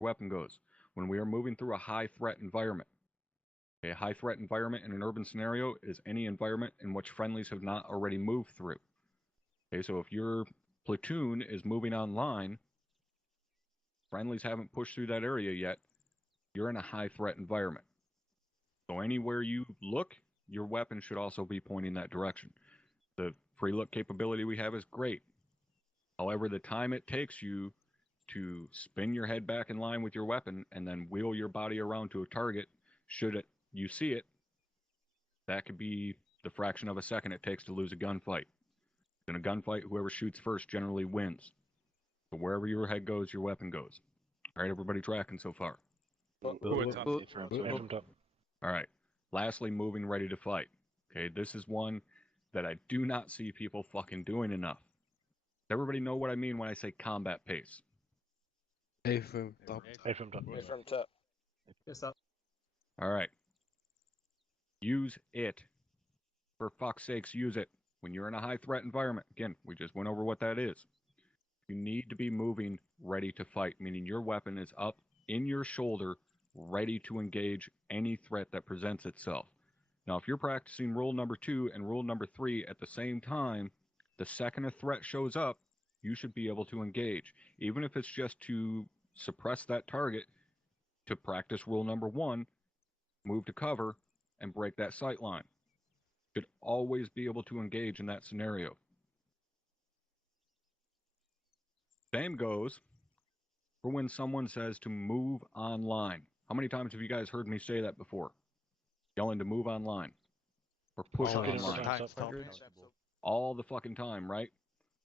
weapon goes. When we are moving through a high threat environment, a high threat environment in an urban scenario is any environment in which friendlies have not already moved through. Okay, so if your platoon is moving online, friendlies haven't pushed through that area yet, you're in a high threat environment. So anywhere you look, your weapon should also be pointing that direction. The free look capability we have is great. However, the time it takes you to spin your head back in line with your weapon and then wheel your body around to a target, you see it, that could be the fraction of a second it takes to lose a gunfight. In a gunfight, whoever shoots first generally wins. So wherever your head goes, your weapon goes. All right, everybody tracking so far? All right. Lastly, moving ready to fight. Okay, this is one that I do not see people fucking doing enough. Does everybody know what I mean when I say combat pace? A from top. A from top. Yes, up. All right. Use it. For fuck's sakes, use it. When you're in a high threat environment, again, we just went over what that is. You need to be moving ready to fight, meaning your weapon is up in your shoulder, ready to engage any threat that presents itself. Now, if you're practicing rule number 2 and rule number 3 at the same time, the second a threat shows up, you should be able to engage. Even if it's just to suppress that target, to practice rule number 1, move to cover, and break that sight line. Should always be able to engage in that scenario. Same goes for when someone says to move online. How many times have you guys heard me say that before? Yelling to move online or push online. All the fucking time, right?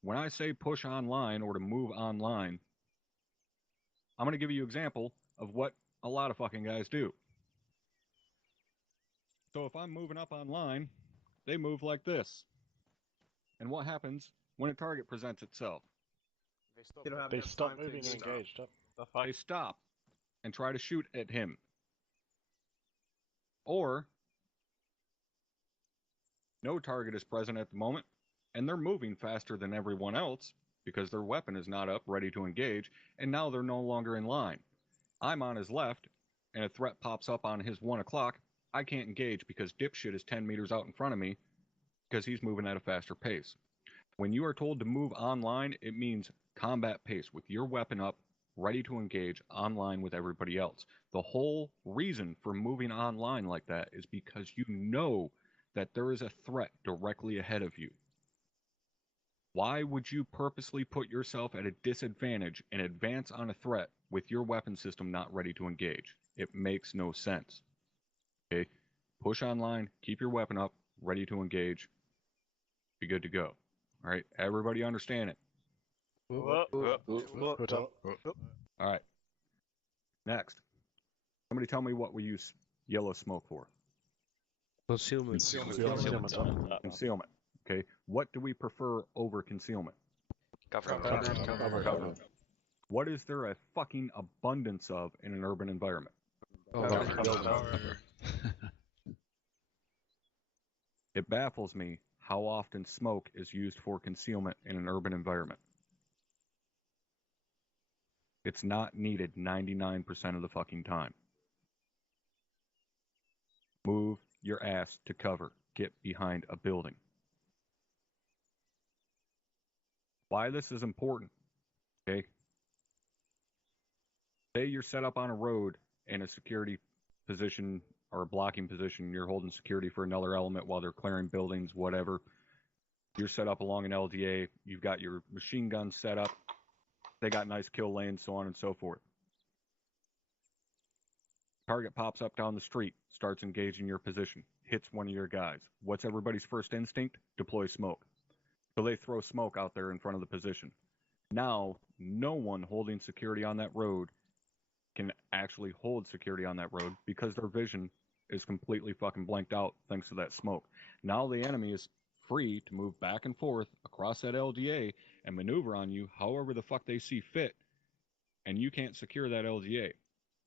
When I say push online or to move online, I'm going to give you an example of what a lot of fucking guys do. So if I'm moving up online, they move like this. And what happens when a target presents itself? They stop moving and engage. They stop and try to shoot at him. Or no target is present at the moment, and they're moving faster than everyone else because their weapon is not up, ready to engage, and now they're no longer in line. I'm on his left, and a threat pops up on his 1 o'clock. I can't engage because dipshit is 10 meters out in front of me because he's moving at a faster pace. When you are told to move online, it means combat pace with your weapon up, ready to engage online with everybody else. The whole reason for moving online like that is because you know that there is a threat directly ahead of you. Why would you purposely put yourself at a disadvantage and advance on a threat with your weapon system not ready to engage? It makes no sense. Okay, push online, keep your weapon up, ready to engage, be good to go. All right, everybody understand it? All right. Next. Somebody tell me what we use yellow smoke for. Concealment. Concealment. Okay. What do we prefer over concealment? Cover. What is there a fucking abundance of in an urban environment? It baffles me how often smoke is used for concealment in an urban environment. It's not needed 99% of the fucking time. Move your ass to cover. Get behind a building. Why this is important, okay? Say you're set up on a road in a security position or a blocking position. You're holding security for another element while they're clearing buildings, whatever. You're set up along an LDA. You've got your machine gun set up. They got nice kill lanes, so on and so forth. Target pops up down the street, starts engaging your position, hits one of your guys. What's everybody's first instinct? Deploy smoke. So they throw smoke out there in front of the position. Now, no one holding security on that road can actually hold security on that road because their vision is completely fucking blanked out thanks to that smoke. Now the enemy is free to move back and forth across that LDA and maneuver on you however the fuck they see fit, and you can't secure that LDA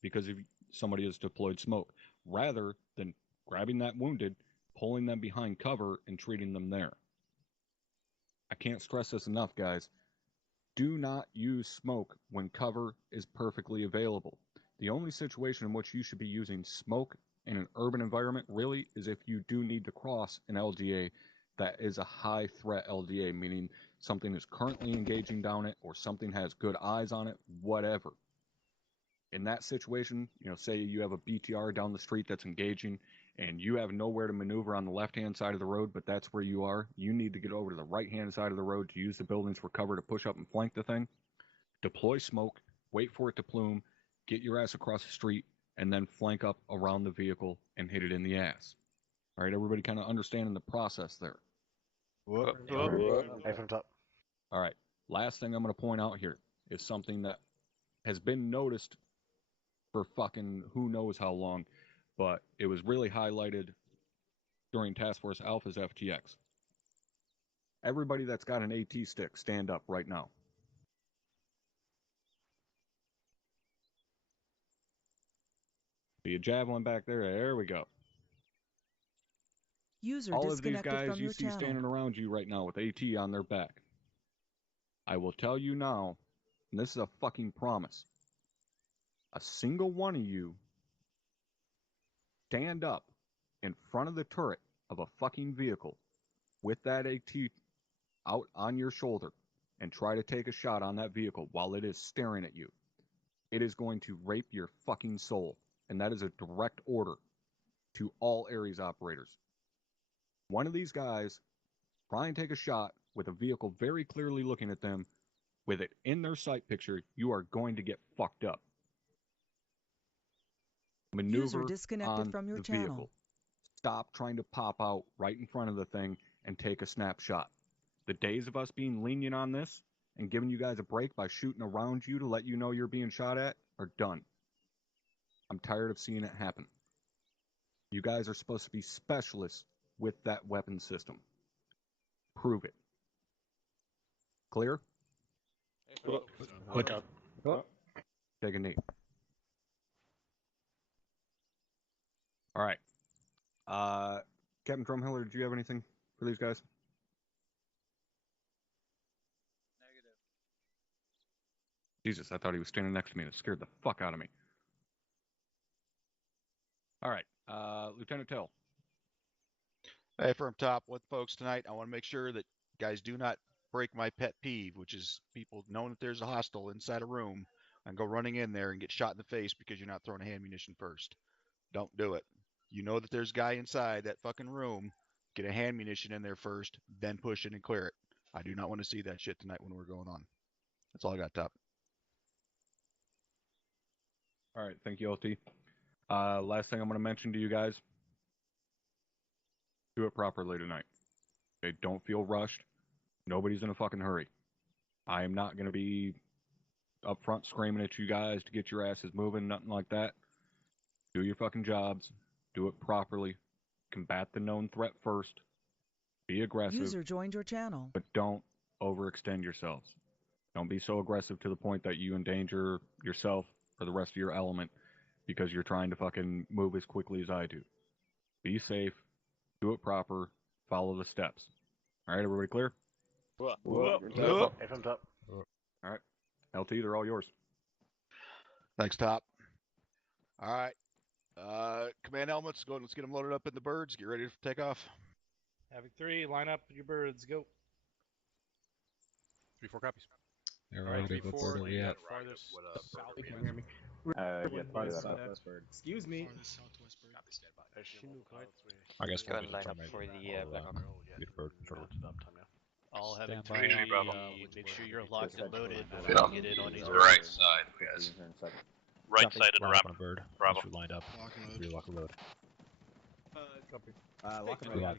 because if somebody has deployed smoke, rather than grabbing that wounded, pulling them behind cover, and treating them there. I can't stress this enough, guys. Do not use smoke when cover is perfectly available. The only situation in which you should be using smoke in an urban environment really is if you do need to cross an LDA that is a high threat LDA, meaning something is currently engaging down it or something has good eyes on it, whatever. In that situation, say you have a BTR down the street that's engaging and you have nowhere to maneuver on the left-hand side of the road, but that's where you are. You need to get over to the right-hand side of the road to use the buildings for cover to push up and flank the thing. Deploy smoke, wait for it to plume, get your ass across the street, and then flank up around the vehicle and hit it in the ass. All right, everybody kind of understanding the process there. Hey from top. All right, last thing I'm going to point out here is something that has been noticed for fucking who knows how long, but it was really highlighted during Task Force Alpha's FTX. Everybody that's got an AT stick, stand up right now. Be a javelin back there. There we go. User All of these disconnected guys from you your see channel. standing around you right now with AT on their back. I will tell you now, and this is a fucking promise, a single one of you stand up in front of the turret of a fucking vehicle with that AT out on your shoulder and try to take a shot on that vehicle while it is staring at you. It is going to rape your fucking soul. And that is a direct order to all Ares operators. One of these guys try and take a shot with a vehicle very clearly looking at them with it in their sight picture, you are going to get fucked up. Maneuver User disconnected on from your the channel. vehicle. Stop trying to pop out right in front of the thing and take a snapshot. The days of us being lenient on this and giving you guys a break by shooting around you to let you know you're being shot at are done. I'm tired of seeing it happen. You guys are supposed to be specialists with that weapon system. Prove it. Clear? Hook up. Take a knee. All right. Captain Drumhiller, did you have anything for these guys? Negative. Jesus, I thought he was standing next to me. That scared the fuck out of me. All right. Lieutenant Tell. Hey, from top with folks tonight, I want to make sure that guys do not break my pet peeve, which is people knowing that there's a hostile inside a room and go running in there and get shot in the face because you're not throwing a hand munition first. Don't do it. You know that there's a guy inside that fucking room. Get a hand munition in there first, then push it and clear it. I do not want to see that shit tonight when we're going on. That's all I got, top. All right. Thank you, LT. Last thing I'm going to mention to you guys. Do it properly tonight. Okay, don't feel rushed. Nobody's in a fucking hurry. I am not going to be up front screaming at you guys to get your asses moving, nothing like that. Do your fucking jobs. Do it properly. Combat the known threat first. Be aggressive. User joined your channel. But don't overextend yourselves. Don't be so aggressive to the point that you endanger yourself or the rest of your element because you're trying to fucking move as quickly as I do. Be safe. Do it proper. Follow the steps. All right, everybody clear? Hey from top. All right. LT, they're all yours. Thanks, top. All right. Command elements, go. Let's get them loaded up in the birds. Get ready for takeoff. Havoc 3, line up your birds, go. 3-4 copies. Alright, what bird are we at? Farthest south. Can you hear me? Farthest southwest bird. Excuse me. Southwest bird. Copy, stand by. I guess Go and line up for the Black Hawk. All Havoc Stand 3, by. Bravo. make sure you're locked and loaded. Yeah. Get in on these The birds. right side, yes. Right side of the ramp. Bird. Bravo. Lined up. Lock and load. Copy. Lock and We load.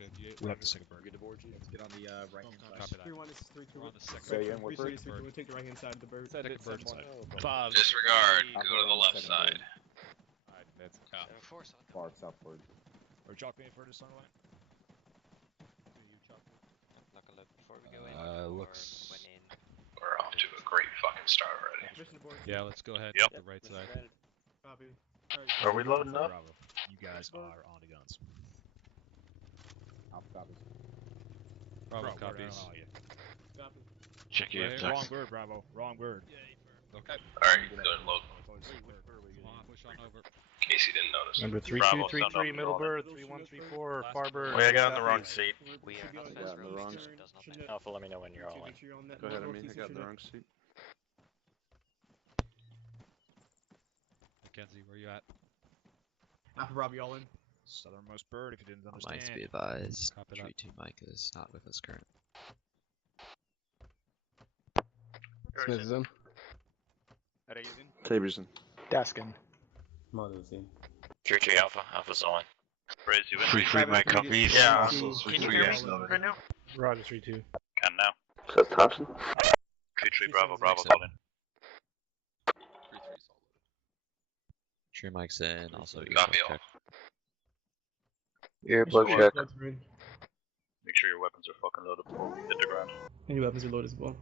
have the second bird. Get aboard you. Let's get on the right hand side. Copy that. 3-1 is 3-2. We're on the second So you're in what bird? We'll take the right hand side of the bird. Second bird side. 5. Disregard. 3, Go to the left side. Alright, that's out. 7-4, south. Far southward. Or chalk me furthest on the line. Knock a look before we go in. Or Looks. when in. We're off to a great fucking start already. Mission aboard. Yeah, let's go ahead. Yep. The right side. Copy. Alright. Are we loading up? Bravo. You guys are on the guns. Alpha copies. Bravo Bravo, copies. oh, yeah. Copy. Check your Right. Wrong FTX. bird, Bravo. Wrong bird. Okay. Alright, good look. Come on, push on over. In case you didn't notice. Number Bravo, 3233, sound middle off. bird, 3134, far bird. Wait, I got on the wrong southeast. seat. We are not Yeah, fast on the road, wrong so it does not matter. Alpha, let me know when you're all in. Make sure you're on that Go ahead, I northeast got the ship. wrong seat. Mackenzie, where you at? Alpha Bravo, y'all in? Southernmost bird, if you didn't Might understand. be advised. Copy that. 3-2 Mike is not with us currently. Smith is in. in. Tabry's in. Daskin. 3-3 Alpha. Alpha's on. Raise you in. 3-3 Mike copies. Yeah. Also Can you 3-3 hear me Alpha. right now? Roger, 32. Can now. Is that Thompson? 3-3 Bravo, Bravo, Mike's call in. 3-3 solid. Sure Mike's in. Also, Copy all. check. Earplug check. Make sure your weapons are fucking loaded before we hit the ground. Any weapons are loaded as well.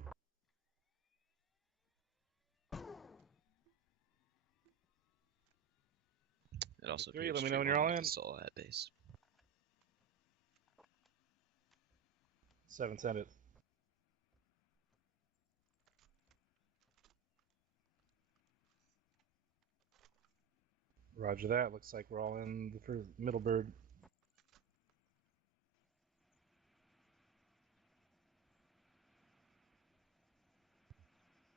It also Three, appears let me know when you're all 3-1 in. is still at base. 7, send it. Roger that. Looks like we're all in the first middle bird.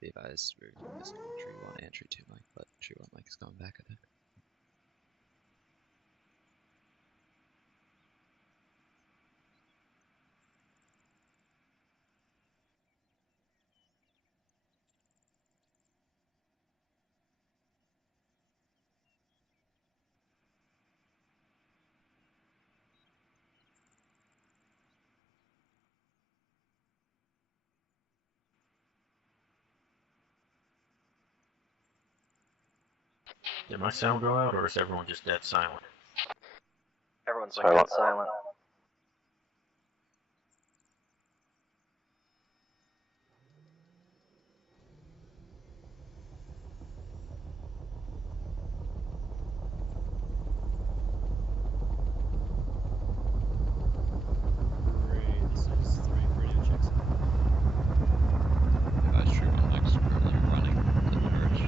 Be advised, we're missing tree 1 and tree 2 Mike, but tree 1 Mike is coming back, I think. Did my sound go out, or is everyone just dead silent? Everyone's Silent. silent. Great. This is 3 radio checks. Be advised, tree 1 Mike's currently running to the bridge.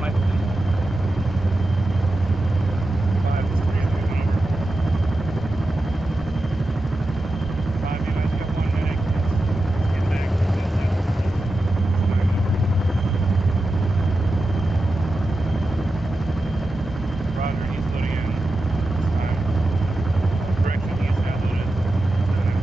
Mike, in. 5 is 3 and 3 over. 5, you guys got 1 minute. Get back to the Roger, he's loading in. Time. Correction, he's not loaded. Time.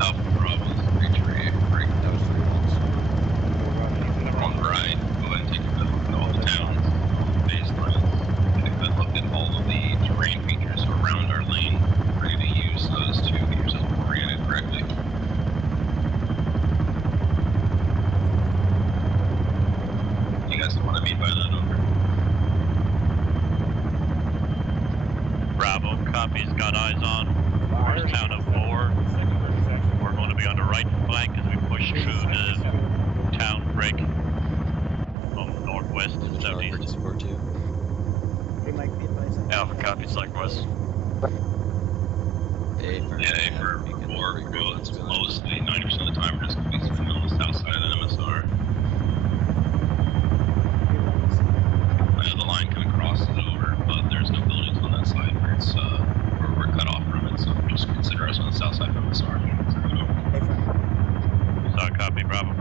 Alpha Bravo's 3-3 break. That was 3-1. On the right, go ahead and take a look at all the towns, baselines. Take a good look at all of the terrain features around our lane. Ready to use those to get yourself oriented correctly. You guys know what I mean by that, over. Bravo, copies, got eyes on. First town of 4. We're going to be on the right flank as we push through the town break from northwest to Charlie, southeast. support 2. Alpha, copies, likewise. A for Yeah, for beacon, 4, break we're roads, going really. mostly 90% of the time we're just going to be sitting on the south side of the MSR. The line kind of crosses over, but there's no buildings on that side where it's where we're cut off from it, so just consider us on the south side of MSR if you consider it over. Solid copy, Bravo.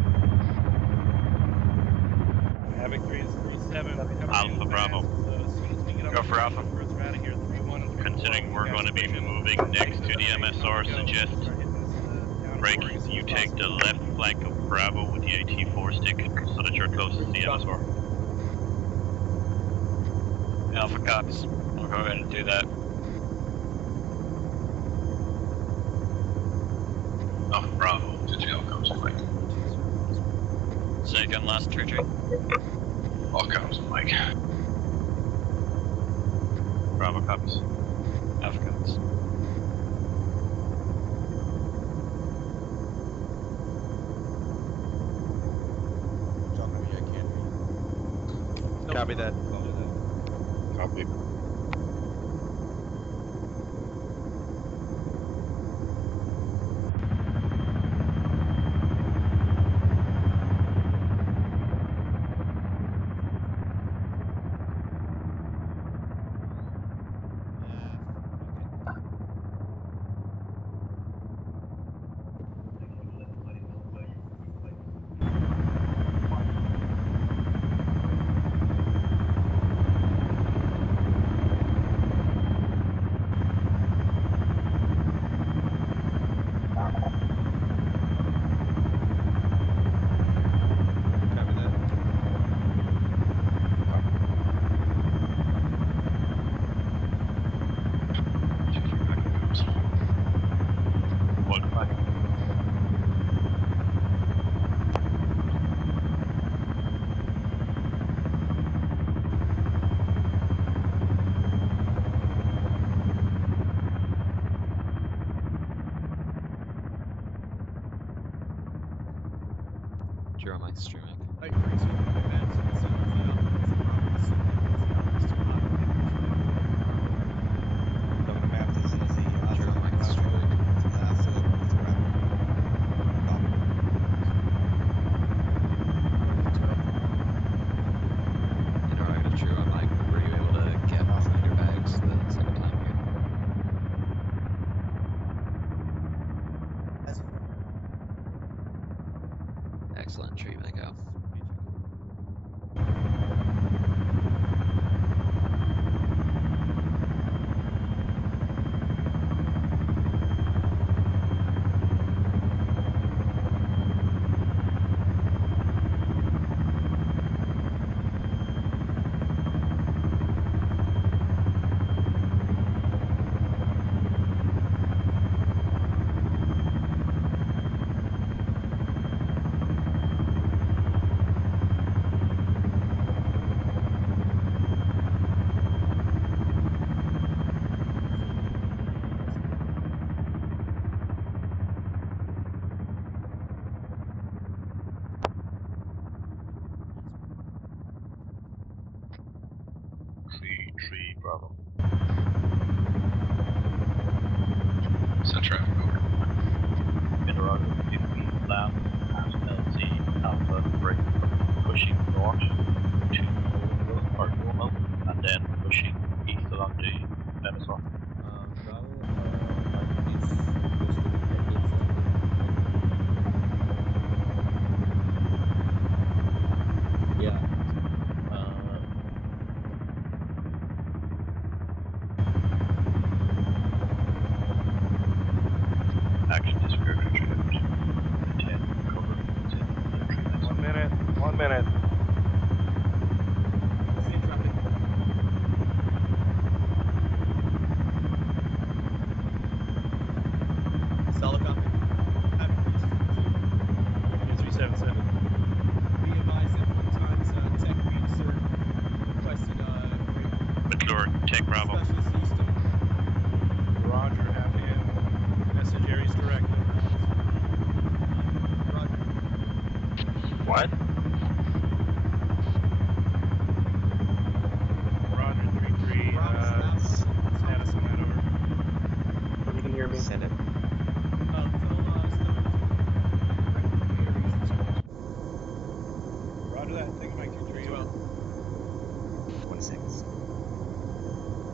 Havoc 3 is 3-7. Alpha, Bravo. Go for Alpha. Considering we're going to be moving next to the MSR, suggest break. You take the left flank of Bravo with the AT4 stick so that you're closest to the MSR. Alpha copies. I'll go ahead and do that. lost tree tree. All comes, Mike. Bravo copies. Alpha copies. Talking to me, I can't read. Copy that. Copy. Copy that. Welcome back. True on Mike, stream mic. Like, 3-2, advance, you can see what's the operates, the properties, what's the operates too high. Governor Matt is the True on Mike, stream mic. Interrogative, true on Mike. Were you able to cap off your bags the second time here? Excellent, tree mic out. Tree, Bravo. Send traffic over. Interrogative, if we land at LZ Alpha, break pushing north to Louisville, and then pushing east along the MSR. Bravo, Mike, please request to be package Yeah. Action disappear creature effort. Maintain cover within the 3 minutes. 1 minute. 1 minute. Same traffic. Solid copy. Happy Breeze 377. Be advised at one times, tech being served, requested, great McClure, take Bravo. specialist Houston. Roger, have him message Aries directive. Roger. What? Roger, 3-3, Bravo staff, status on that, over. Hope you can hear me. Send it. tell Stone to direct Aries to Roger that. Take Mike 2-3, to over. 26.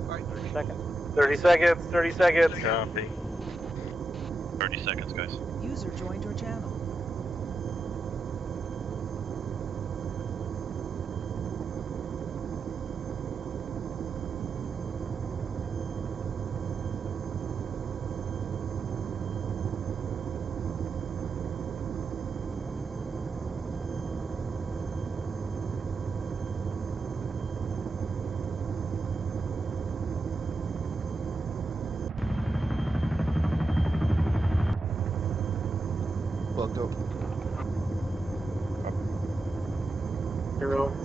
Alright, 30 Seconds. 30 seconds. 30 seconds. Copy. 30 seconds, guys. User joined your channel. Well, go.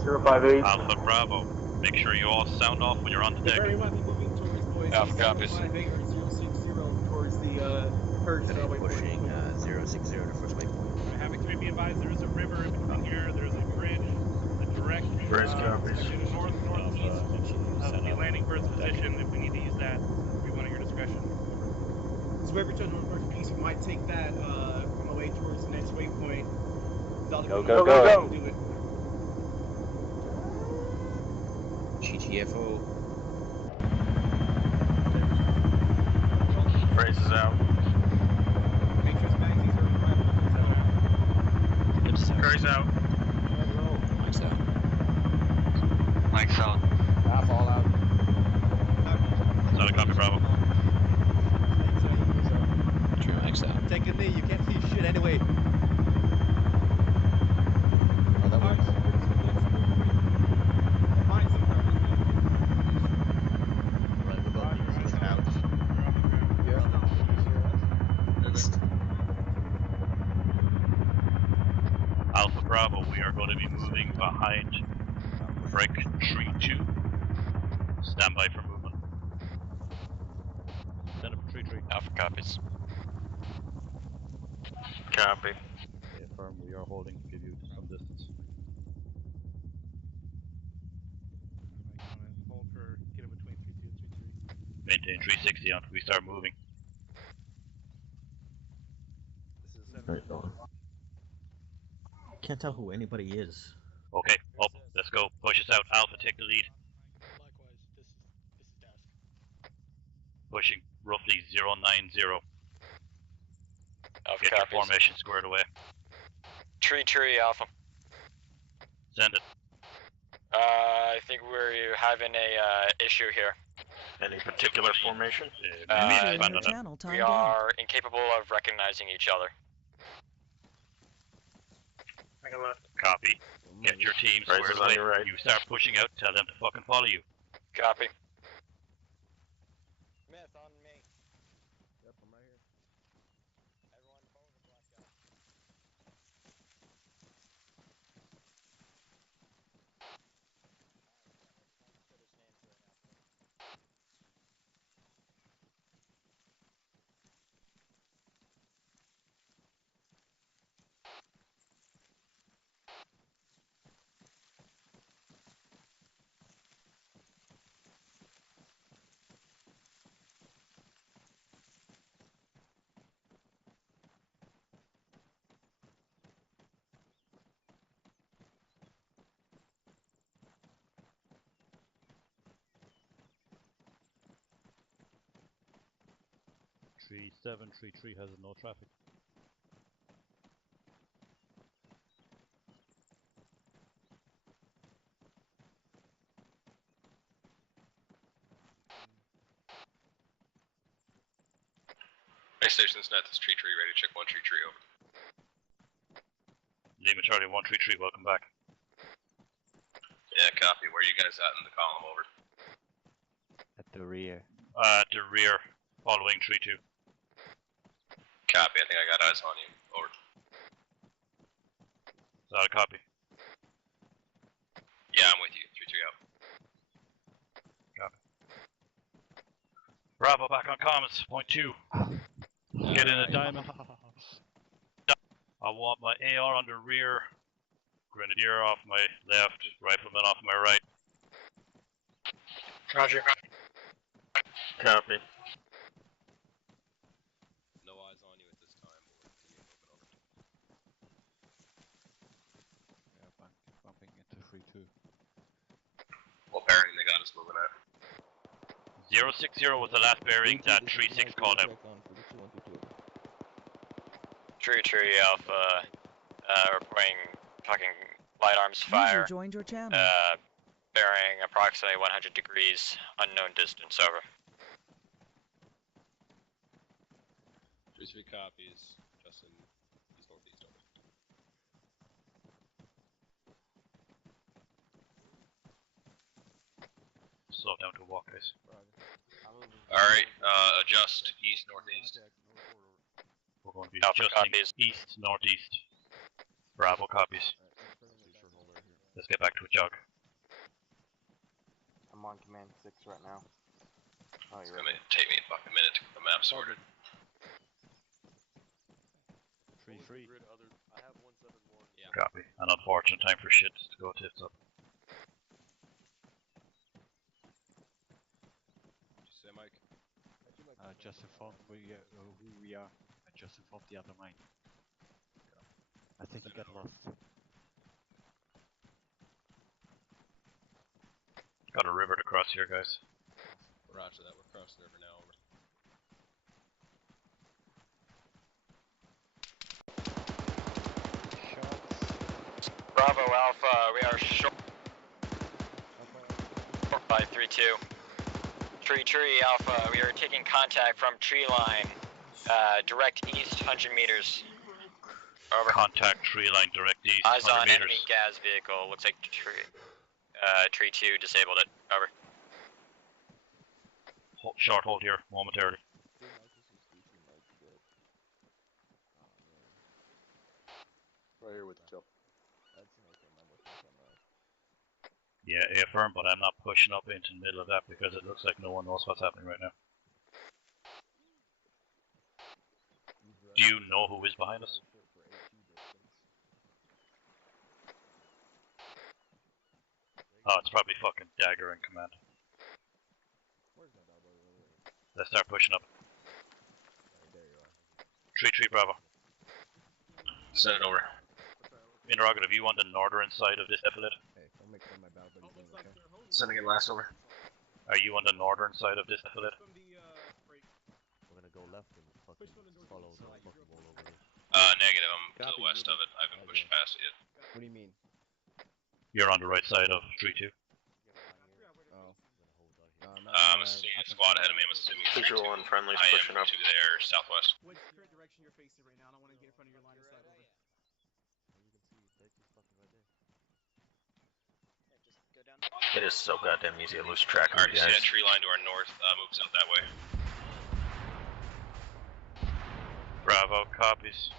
058. Alpha Bravo. Make sure you all sound off when you're on the deck. Very much moving towards boys. Alpha copies. 058 or 060 towards the purge waypoint. Pushing 060 to first waypoint. Having 3 be advised, there is a river in between here. There is a bridge. The direct Bridge copies. northeast of the landing bird's position. If we need to use that, it'll be one at your discretion. So wherever turn on first piece, we might take that on the way towards the next waypoint. Go. Do it. GTFO. Braces out. Make sure the magazines are right. Carries out. Mike's out. Mike's out. Half all out. Solid copy, Bravo. True, Mike's out. Take a knee, you can't see shit anyway. Oh, that works. Alpha Bravo, we are going to be moving behind break tree 2. Stand by for movement. Stand up for tree. Alpha copies. Copy. Yeah, firm, we are holding to give you some distance. Hold for get in between 3-2 and 3-3. Maintain 360 until we start moving. Right on. Can't tell who anybody is. Okay, up, let's go. Push us out. Alpha, take the lead. Likewise, this is task. Pushing roughly 090. Alpha Get your copies. formation squared away. Tree Alpha. Send it. I think we're having a issue here. Any particular formation? Expand on that. We are incapable of recognizing each other. Copy. Get your team Right, squared on away. your right. You start pushing out, tell them to fucking follow you. Copy. Smith on me. Yep, I'm right here. Everyone forward the black guy. Tree 7, tree 3 has no traffic. Base station's net, this tree ready to check 1 tree over. Lima Charlie 133, welcome back. Yeah, copy. Where are you guys at in the column over? At the rear. At the rear, following tree 2. Copy, I think I got eyes on you. Over. Is that a copy? Yeah, I'm with you. 3 out. Copy. Bravo back on comms, point 2. Get in a diamond. I want my AR on the rear, Grenadier off my left, Rifleman off my right. Roger. Copy. No eyes on you at this time, but we'll continue moving over. Yeah, bumping into 3-2. What bearing they got us moving at? 060 was the last bearing that 36 called out. Tree Alpha, reporting fucking light arms fire. Joined your channel. Bearing approximately 100 degrees, unknown distance, over. 3 copies, Justin, east northeast, over. Slow down to walk, guys. Alright, adjust east northeast. We're going to be Alpha adjusting copies. east northeast. Bravo copies. Let's get back to a jog. I'm on command 6 right now. Oh, It's you're gonna right. take me a fucking minute to get the map sorted. 3-3. I have 171. Yeah. Copy. An unfortunate time for shit to go tits up. What'd you say, Mike? Just inform who we are. I just informed the other mine. I think he got lost. Got a river to cross here, guys. Roger that. We're crossing the river now. Over. Bravo Alpha, we are short by 3-2. Tree Alpha, we are taking contact from tree line, direct east 100 meters. Over. Contact tree line direct east. Eyes 100 on meters. enemy gas vehicle. Looks like tree 2 disabled it. Over. Short hold here momentarily. Right here with Joe. Yeah, affirm, but I'm not pushing up into the middle of that because it looks like no one knows what's happening right now. Do you know who is behind us? Oh, it's probably fucking Dagger in command. Let's start pushing up. Tree Bravo. Send it over. Interrogative, you on the northern side of this defilade? Sending it last over. Are you on the northern side of this defilade? We're gonna go left and fucking follow the fucking wall over here. Negative. I'm to the west of it. I haven't pushed past it yet. What do you mean? You're on the right side of 3-2. Oh. I'm assuming a squad ahead of me. I'm assuming it's Visual 3-2. and friendly's I pushing am up. to their southwest. What current direction you're facing right now? I don't want to get in front of your line of sight. Over. It is so goddamn easy to lose track of Alright, you see guys. that tree line to our north moves out that way. Bravo, copies.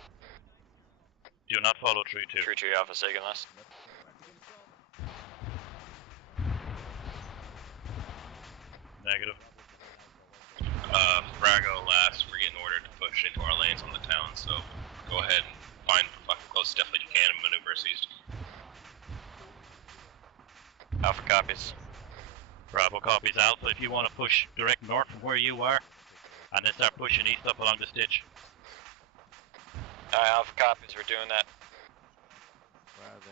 Do not follow 3-2. Tree Alpha, second last. Negative. Frago last. We're getting ordered to push into our lanes on the town, so go ahead and find the fucking closest defilade you can and maneuver us east. Alpha copies. Bravo copies. Alpha, if you want to push direct north from where you are, and then start pushing east up along this ditch. Alright, Alpha copies, we're doing that.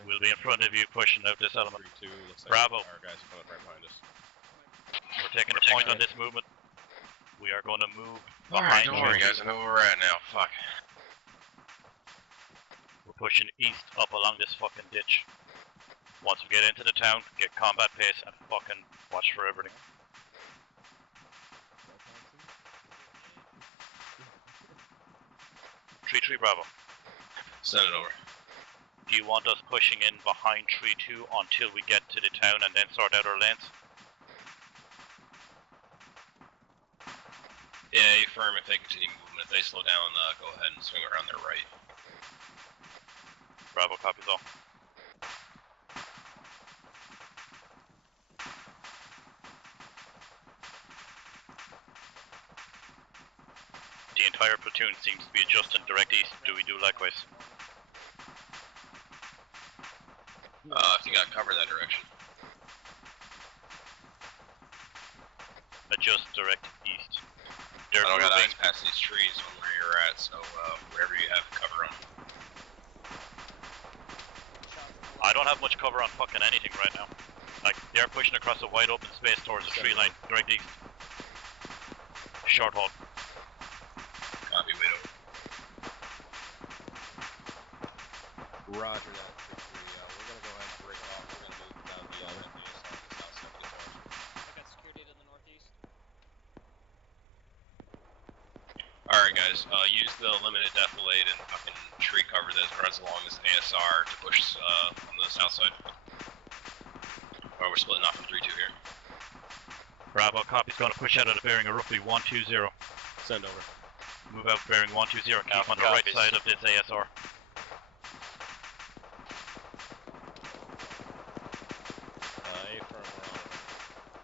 We'll be in front of you pushing out this element. 3-2. Looks like Bravo. our guys are coming right behind us. We're taking a point on this movement. We are going to move Alright, behind don't you. worry guys, I know where we're at now. Fuck. We're pushing east up along this fucking ditch. Once we get into the town, get combat pace and fucking watch for everything. Tree Bravo. Send it over. Do you want us pushing in behind 3-2 until we get to the town and then sort out our lanes? Yeah, affirm if they continue moving. If they slow down, go ahead and swing around their right. Bravo copies all. The entire platoon seems to be adjusting direct east. Do we do likewise? If you got cover that direction. Adjust direct east. I They're don't got moving. eyes past these trees from where you're at, so wherever you have cover on. I don't have much cover on fucking anything right now. Like, they're pushing across a wide open space towards the tree line, direct east. Short hold. Copy, wait over. Roger that. 3-3. We're gonna go ahead and break off. We're gonna move down the south side of the forest. I got security to the northeast. Alright guys, use the limited defilade and fucking tree cover that runs along this ASR to push on the south side. Or we're splitting off from 3-2 here. Bravo, copy's gonna push out at a bearing of roughly 120. Send over. Move out bearing 120, keep Alpha on the right copies. side of this ASR.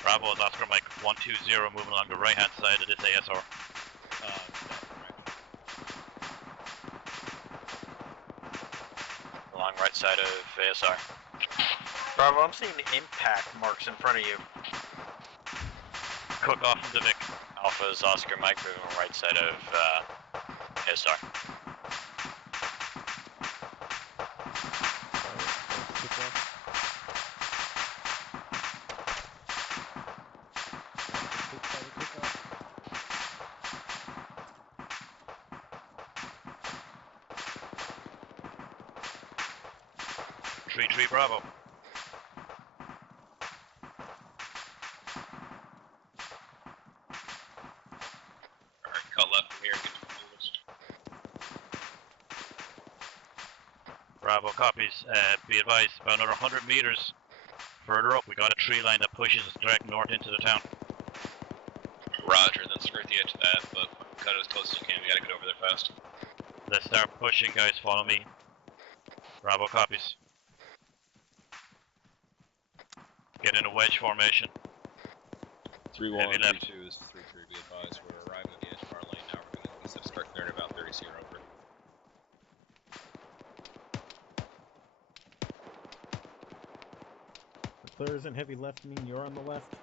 Bravo is Oscar Mike 120 moving along the right hand side of this ASR. Along right side of ASR. Bravo, I'm seeing the impact marks in front of you. Cook off from the Vic. Alpha is Oscar Mike moving right side of ASR. Tree Bravo. Alright, cut left from here and get to the fullest. Bravo copies. Be advised, about another 100 meters further up, we got a tree line that pushes us direct north into the town. Roger, then skirt the edge of that, but cut it as close as you can. We gotta get over there fast. Let's start pushing, guys. Follow me. Bravo copies. Get in a wedge formation. 3-1, 3-2 is 3-3. Be advised, we're arriving at the edge of our lane now. We're gonna start clearing about 30 here over. The clears and heavy left mean you're on the left.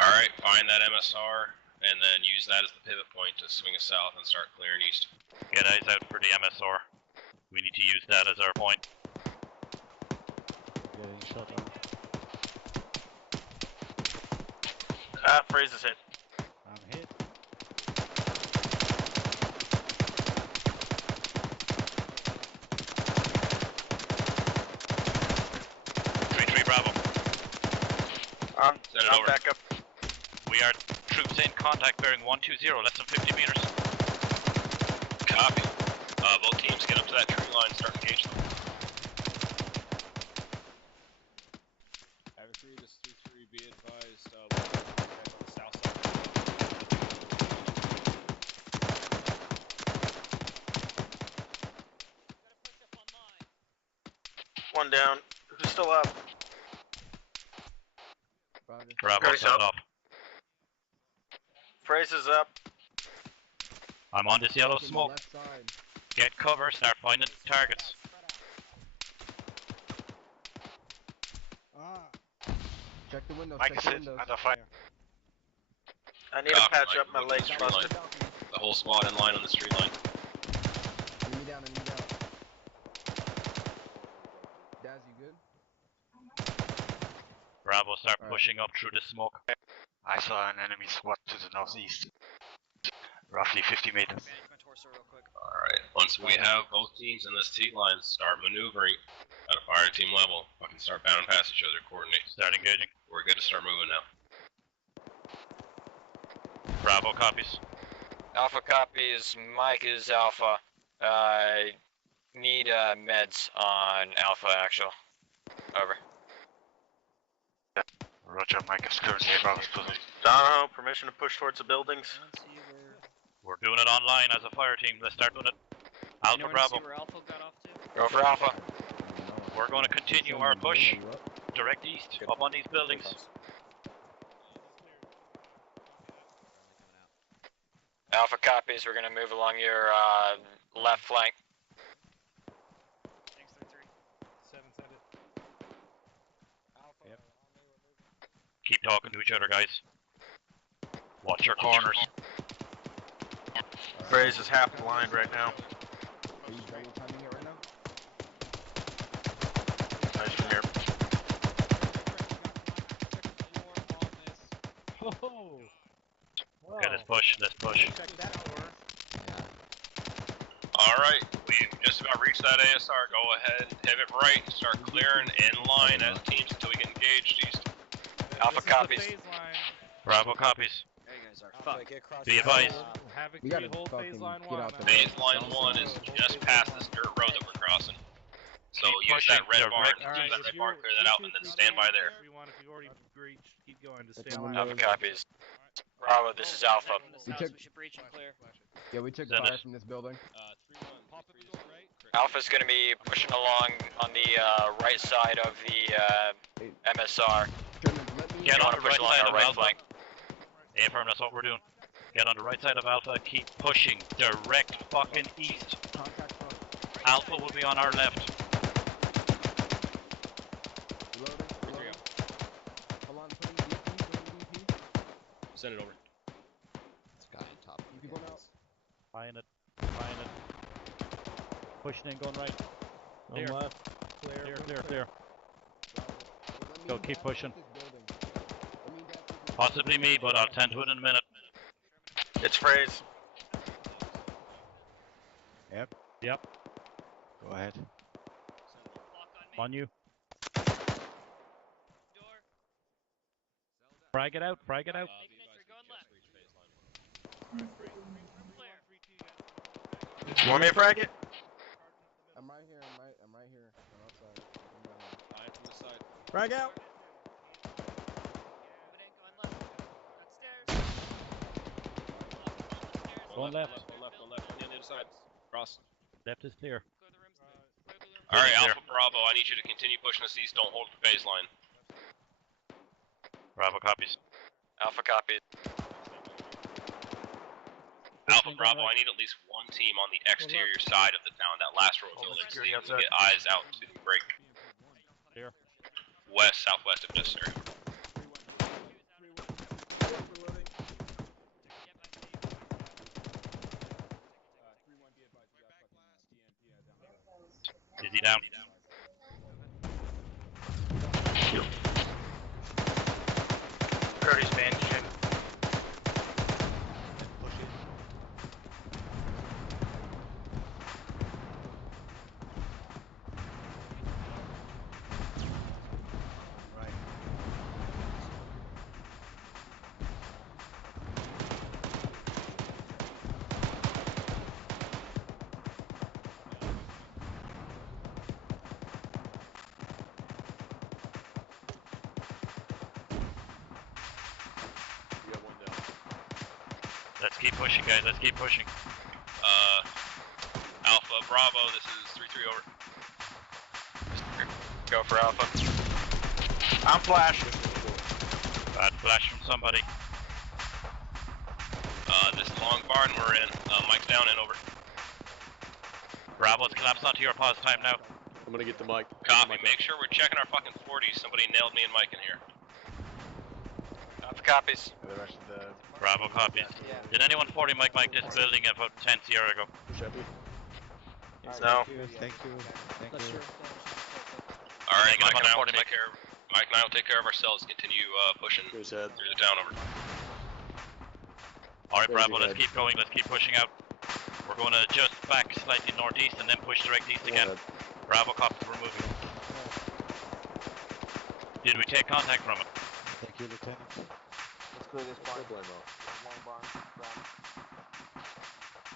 Alright, find that MSR, and then use that as the pivot point to swing us south and start clearing east. Get eyes out for the MSR. We need to use that as our point. Getting shot on. Phrase is hit. I'm hit. Tree Bravo. I'm over. back up. We are troops in contact bearing 120, less than 50 meters. Copy. Both teams get up to that tree line and start engaging them. Have 3, this 3-3, be advised, we're on the south side. One down. Who's still up? Bravo, sound off. Phrase is up. I'm on this yellow smoke. Get cover, start finding targets. Check the windows. Mike is hit. Under fire. I need to patch up my legs, busted. The whole squad in line on the street line. Enemy down. Daz, you good? Bravo, start pushing up through the smoke. I saw an enemy squad to the northeast. Roughly 50 meters. Alright, once we have both teams in this T-line, start maneuvering at a fire team level. Fucking start bounding past each other, coordinate. Start engaging. We're good to start moving now. Bravo copies. Alpha copies. Mike is Alpha. Need meds on Alpha actual. Over. Roger, Mike is currently in Bravo's position. Dono, permission to push towards the buildings. We're doing it online as a fire team. Let's start doing it. Alpha Bravo. Alpha got off to? Go for Alpha. We're going to continue our push direct east, up on these buildings. Alpha copies. We're gonna move along your left flank. Thanks, 3-3. 7-7. Alpha. Yep. Keep talking to each other, guys. Watch your corners. Phrase is half blind right now. Are you double timing it right now? Nice from here. Oh! Okay, let's push, let's push. Alright, we've just about reached that ASR. Go ahead, pivot right, start clearing in line as teams until we get engaged east. Alpha copies. Bravo copies. There you guys are. Fuck. Be advised. We gotta fucking get out the Phase line 1 is just past this dirt road that we're crossing. So use that red bar, clear that out, and then stand by there. Alpha copies. Bravo, this is Alpha. We took, We should breach and clear. yeah, we took Send fire us. from this building. 3-1, pop in the door, right? Alpha's going to be pushing along on the right side of the MSR. Get on the right side of Alpha. flank. Yeah, firm, that's what we're doing. Get on the right side of Alpha, keep pushing direct fucking east. Alpha will be on our left. Send it over. This guy on top. Buying it. Buying it. Pushing in, going right. Going Clear. left. Clear. Clear. Go, keep pushing. Possibly me, but I'll tend to it in a minute. It's phrase. Yep. Go ahead. On you. Frag it out. You want me to frag it? I'm right here. I'm right here. I'm outside. Eye from the side. Frag out. Going left. Go left. On the other side. Cross. Left is clear. Alright, Alpha Bravo, I need you to continue pushing us east. Don't hold the phase line. Bravo copies. Alpha copies. Alpha Bravo, I need at least one team on the exterior side of the town, that last row of buildings, so you can get eyes out to the break. Clear. West, southwest if necessary. Dizzy down. Brody's bandaging. Let's keep pushing, guys. Let's keep pushing. Alpha Bravo, this is 3-3 over. Go for Alpha. I'm flash. Bad flash from somebody. This is Long Barn we're in. Mike's down and over. Bravo's collapsed onto your pause time now. I'm gonna get the mic. Copy, make sure we're checking our fucking 40s. Somebody nailed me and Mike in here. Alpha copies. Bravo copies. Did anyone 40 Mike this building about 10 Sierra ago? No. Thank you. Alright, Get him Mike and on I will 40 take care of Mike and I will take care of ourselves. Continue pushing through the town over. Alright, Bravo, let's keep going. Let's keep pushing out. We're going to adjust back slightly northeast and then push direct east again. Bravo copies, we're moving. Did we take contact from it? Thank you, Lieutenant. Let's clear this barn. Long barn.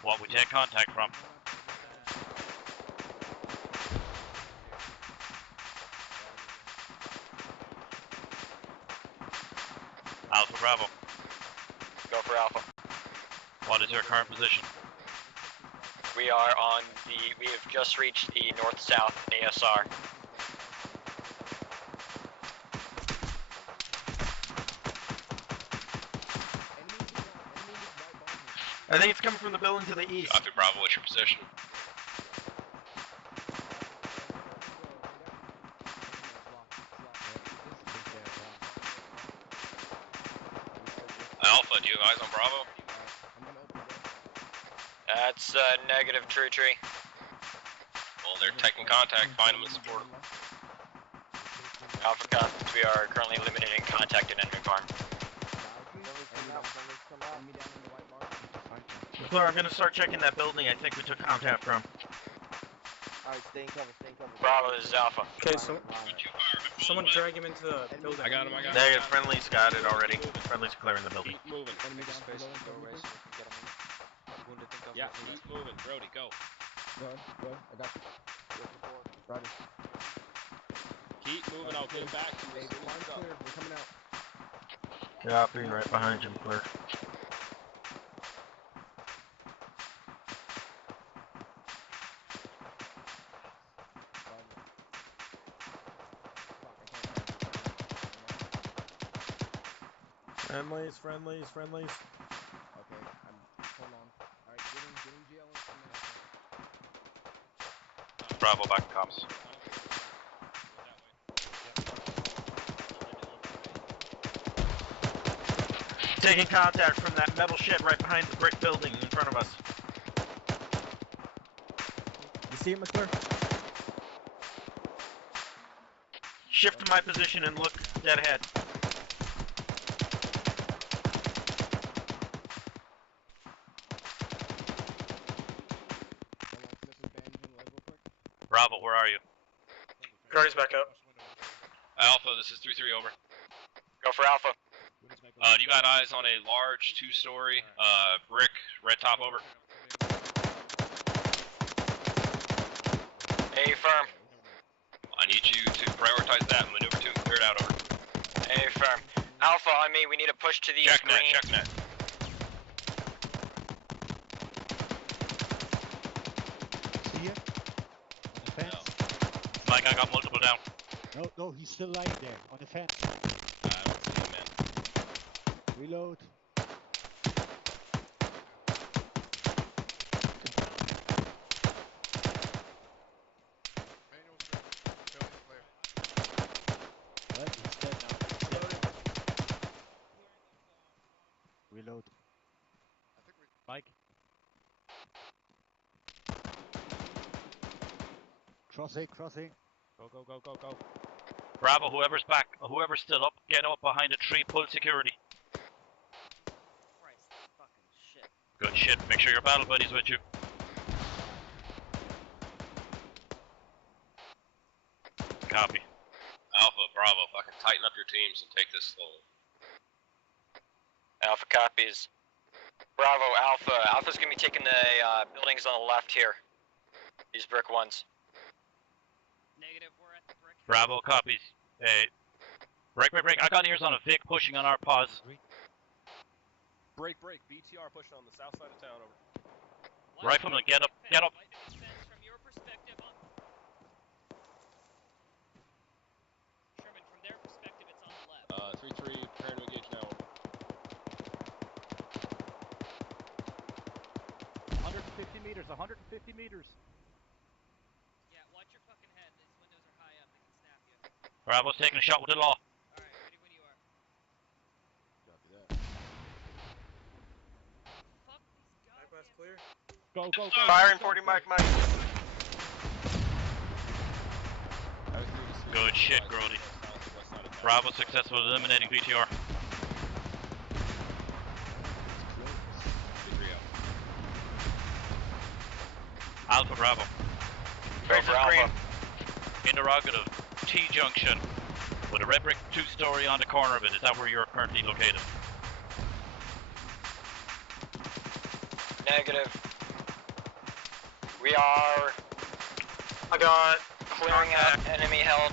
What we take contact from? Alpha Bravo. Go for Alpha. What is your current position? We have just reached the north-south ASR. I think it's coming from the building to the east. Copy Bravo, what's your position? Alpha, do you have eyes on Bravo? That's negative, Tree. Well, they're taking contact. Find them and support them. Alpha copies. We are currently limited in contact in enemy farm. Claire, I'm gonna start checking that building I think we took contact from. Alright, stay in cover. Bravo, this is Alpha. Okay, so someone drag him into the building. I got him. Negative, friendly's got it already. Friendly's clearing the building. Keep moving. Yeah, keep moving. Brody, go. Go. I got you. Roger. Keep moving. I'll get him back to you. Hey, the barn's clear. We're coming out. Copy, right behind you, clear. Friendlies. Okay, hold on. Alright, getting GL information. Bravo, back to comms. Taking contact from that metal shed right behind the brick building in front of us. You see it, McClure? Shift to my position and look dead ahead. Bravo, where are you? Guardy's back up. Alpha, this is 3-3 over. Go for Alpha. You got eyes on a large 2-story brick, red top over. A firm. I need you to prioritize that. Maneuver 2, clear it out over. A firm. Alpha on me, we need a push to the Check green. net, check net. See it? On the fence? Mike, I got multiple down. No, he's still lying there on the fence. I don't see him, man. Reload. Well, he's dead now. He's dead now. Reload. Mike. Crossing. Go. Bravo, whoever's back, whoever's still up, get up behind a tree, pull security. Good shit, make sure your battle buddy's with you. Copy. Alpha, Bravo, fucking tighten up your teams and take this slowly. Alpha copies. Bravo, Alpha. Alpha's gonna be taking the buildings on the left here. These brick ones. Negative, we're at the brick. Bravo, copies. Hey. Break. I got ears on a Vic pushing on our pause. Break. BTR pushing on the south side of town over. Rifleman, get up. From your perspective, Sherman, from their perspective, it's on the left. 3-3, preparing to engage now. 150 meters. 150 meters. Yeah, watch your fucking head. These windows are high up. They can snap you. Bravo's taking a shot with the law. Alright, ready when you are. Copy that. Fuck these guys. Bypass clear. Go. Firing 40 Mike. Good shit, Grody. Bravo successful eliminating BTR. Alpha Bravo. Go for Alpha. Interrogative. T-junction. With a red brick 2-story on the corner of it. Is that where you're currently located? Negative. We are. I got clearing up enemy-held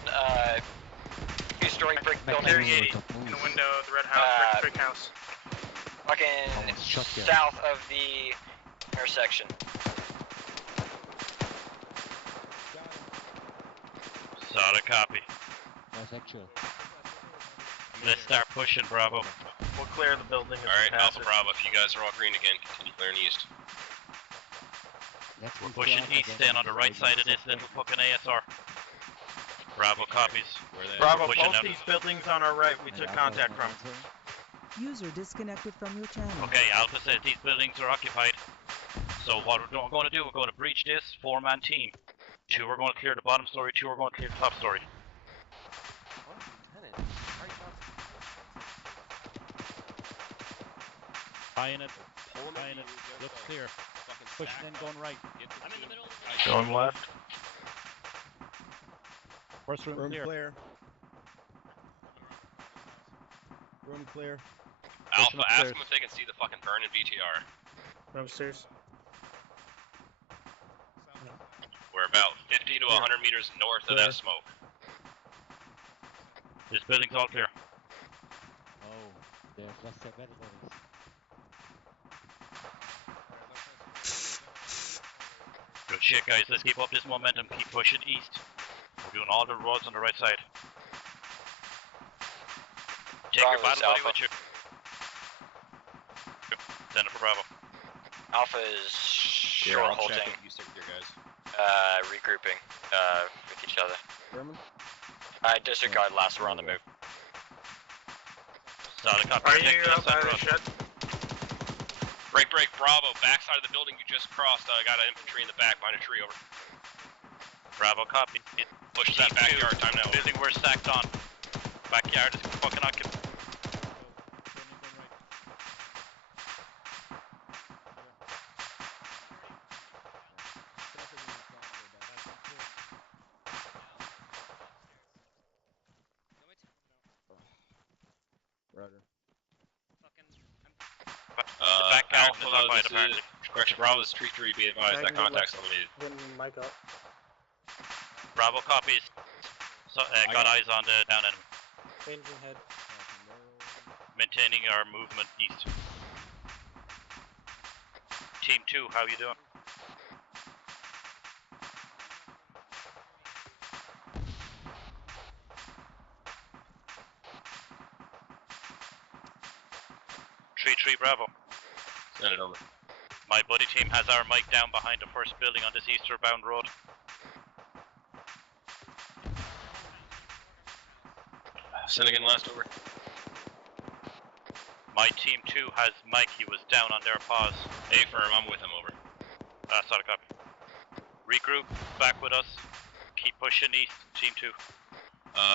2-story brick building. In the window of the red house, brick house. Fucking south of the intersection. Solid copy. That's actual. Let's start pushing, Bravo. We'll clear the building. Alright, Alpha Bravo, if you guys are all green again, continue clearing east. We're pushing east then on the right side of this little fucking ASR. Bravo copies. Bravo, pushing both out. these buildings on our right we took contact from. User disconnected from your channel. Okay, Alpha says these buildings are occupied. So what we're going to do, we're going to breach this 4-man team. 2 are going to clear the bottom story, 2 are going to clear the top story. Buying it. Looks clear. Pushing in, going right. I'm in the middle of the Going left. First room clear. Room clear. Alpha, ask them if they can see the fucking burn in BTR. Upstairs. We're about 50 to 100 meters north of that smoke. This building's all clear. Oh, there's just a better buildings. Good shit, guys. Let's keep up this momentum. Keep pushing east. We're doing all the roads on the right side. Take your battle buddy with you. Send it for Bravo. Alpha is Here, short I'll halting. check it. You stick with your guys. Regrouping with each other. German? Disregard last, we're on the move. Solid copy. Are you outside of the shed? Break, Bravo. Backside of the building you just crossed. I got an infantry in the back behind a tree over. Bravo, copy. Push that backyard. Time now. Building we're stacked on. Backyard is fucking occupied. Roger. Backyard is Alpha, occupied this apparently. is, correction, Bravo, this is Tree 3, be advised that contact's eliminated. Mic up. Bravo copies. So, got eyes on the down enemy. Changing head. Maintaining our movement east. Team 2, how you doing? Tree Bravo. Send it over. My buddy team has our mic down behind the first building on this eastbound road. Send again last over. My team 2 has Mike, he was down on their paws. A firm, I'm with him, over. Solid copy. Regroup, back with us. Keep pushing east, team 2.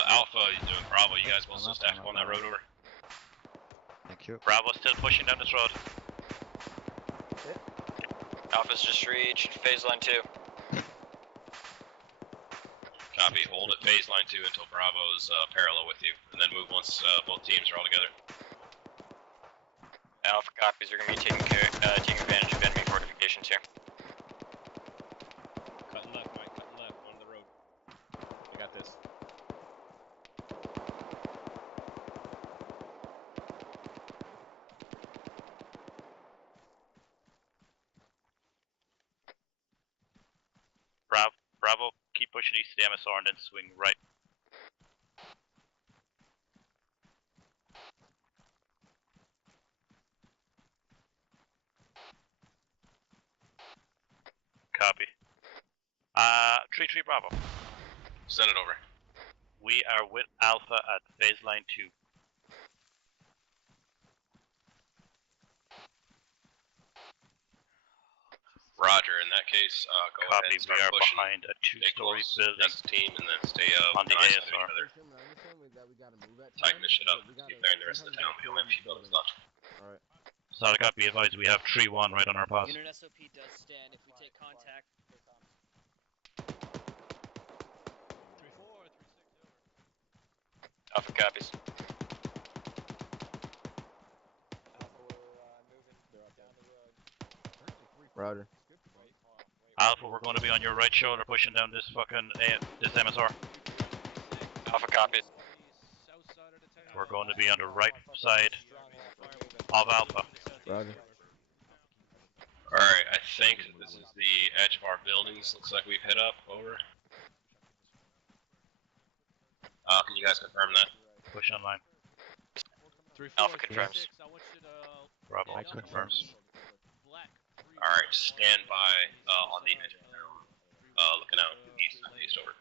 Alpha, you doing Bravo, you guys will still stack up on that road, over. Thank you. Bravo still pushing down this road. Alpha's just reached phase line 2. Copy, hold at phase line 2 until Bravo's parallel with you, and then move once both teams are all together. Alpha copies are going to be taking advantage of enemy fortifications here. Cutting left, Mike, cutting left, on the road. I got this. Bravo, keep pushing east to the MSR and then swing right. Copy. 3 Bravo. Send it over. We are with Alpha at phase line 2. Roger, in that case, go ahead and start we are pushing. behind a 2-story building. That's the team, and then stay on the nice ASR. to each other. Tighten this shit up. Keep there in the rest of the town. We only have a few buildings left. Alright. Solid copy, advised we have 3-1 right on our pass. Unit SOP does stand. If we take contact, Alpha copies. Roger. Alpha, we're going to be on your right shoulder pushing down this fucking this MSR. Alpha copies. We're going to be on the right side of Alpha. Roger. Alright, I think this is the edge of our buildings. Looks like we've hit up. Over. Can you guys confirm that? Push online. Alpha confirms. Bravo confirms. Alright, stand by on the edge of the town. Looking out east over.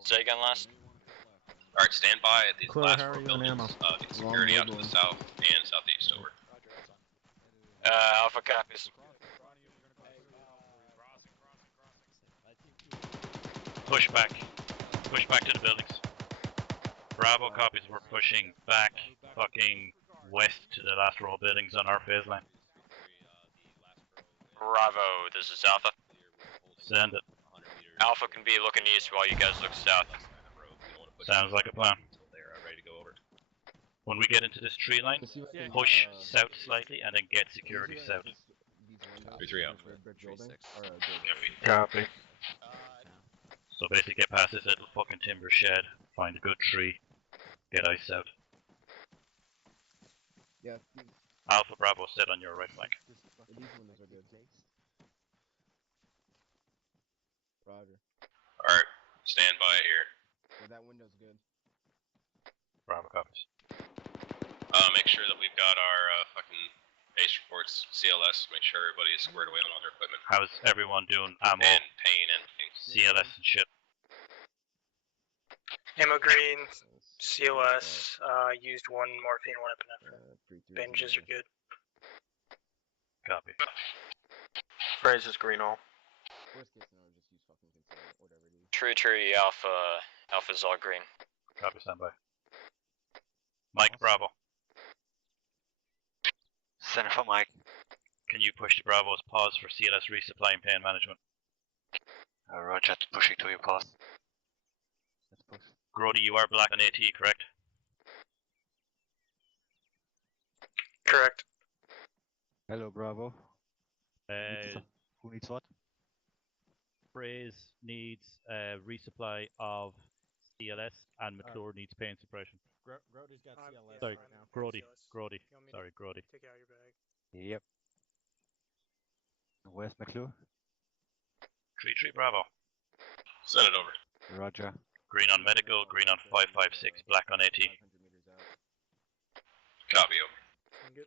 Say again last. Alright, stand by at these Claire, last how are four you on buildings. ammo? Get security out to the south and southeast, over. Alpha copies. Push back. Push back to the buildings. Bravo copies, we're pushing back fucking west to the last row of buildings on our phase line. Bravo, this is Alpha. Send it. Alpha can be looking east while you guys look south. Sounds like a plan. When we get into this tree line, push south slightly and then get security south. 3-3 out. Copy. So basically get past this little fucking timber shed, find a good tree, get ice out. Yeah. Alpha Bravo, sit on your right flank. These windows are good. Roger. Alright, stand by here. Yeah, that window's good. Bravo copies. Make sure that we've got our fucking Base reports, CLS, make sure everybody is squared away on all their equipment. How's everyone doing? Ammo, And pain and things. CLS and shit. Ammo green, CLS, used 1 morphine, 1 epinephrine. Bandages are good. Copy. Praise is green all. Worst case scenario, just use fucking concealment, whatever it is. Tree, Alpha. Alpha's all green. Copy, standby. Mike, Bravo. Center for Mike. Can you push to Bravo's pause for CLS resupply and pain management? Roger, pushing to your pause. Let's push. Grody, you are black on AT, correct? Correct. Hello, Bravo. Uh, Who needs what? Praise needs resupply of CLS and McClure needs pain suppression. Grody's got CLS Sorry, right now. Grody. CLS. Sorry, Grody. Take out your bag. Yep. Where's McClure? 3-3 Bravo. Send it over. Roger. Green on medical, green on 556, black on AT. Copy over. I'm good.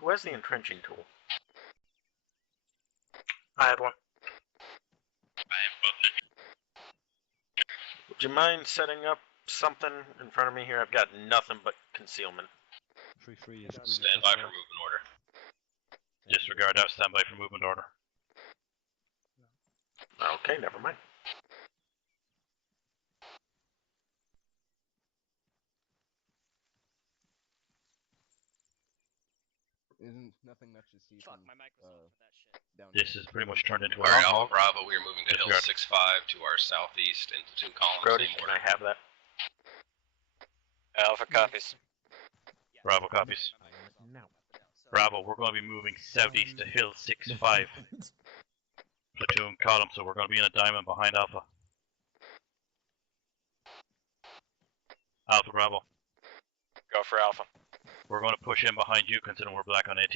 Who has the entrenching tool? I had one. I have both. Would you mind setting up something in front of me here? I've got nothing but concealment. 3-3 is Stand by for movement order. Disregard out, standby for movement order. Okay, never mind. Isn't nothing much to see Fuck, from, my mic was off for that shit. down This here. is pretty much turned into a Alright, long Alpha Bravo, we are moving to Hill Disregard. 6-5 to our southeast in platoon columns. Brody, Same can order. I have that? Alpha copies. Bravo copies. Now. Bravo, we're going to be moving southeast to Hill 6-5. Platoon column, so we're going to be in a diamond behind Alpha. Alpha Bravo. Go for Alpha. We're going to push in behind you considering we're black on AT.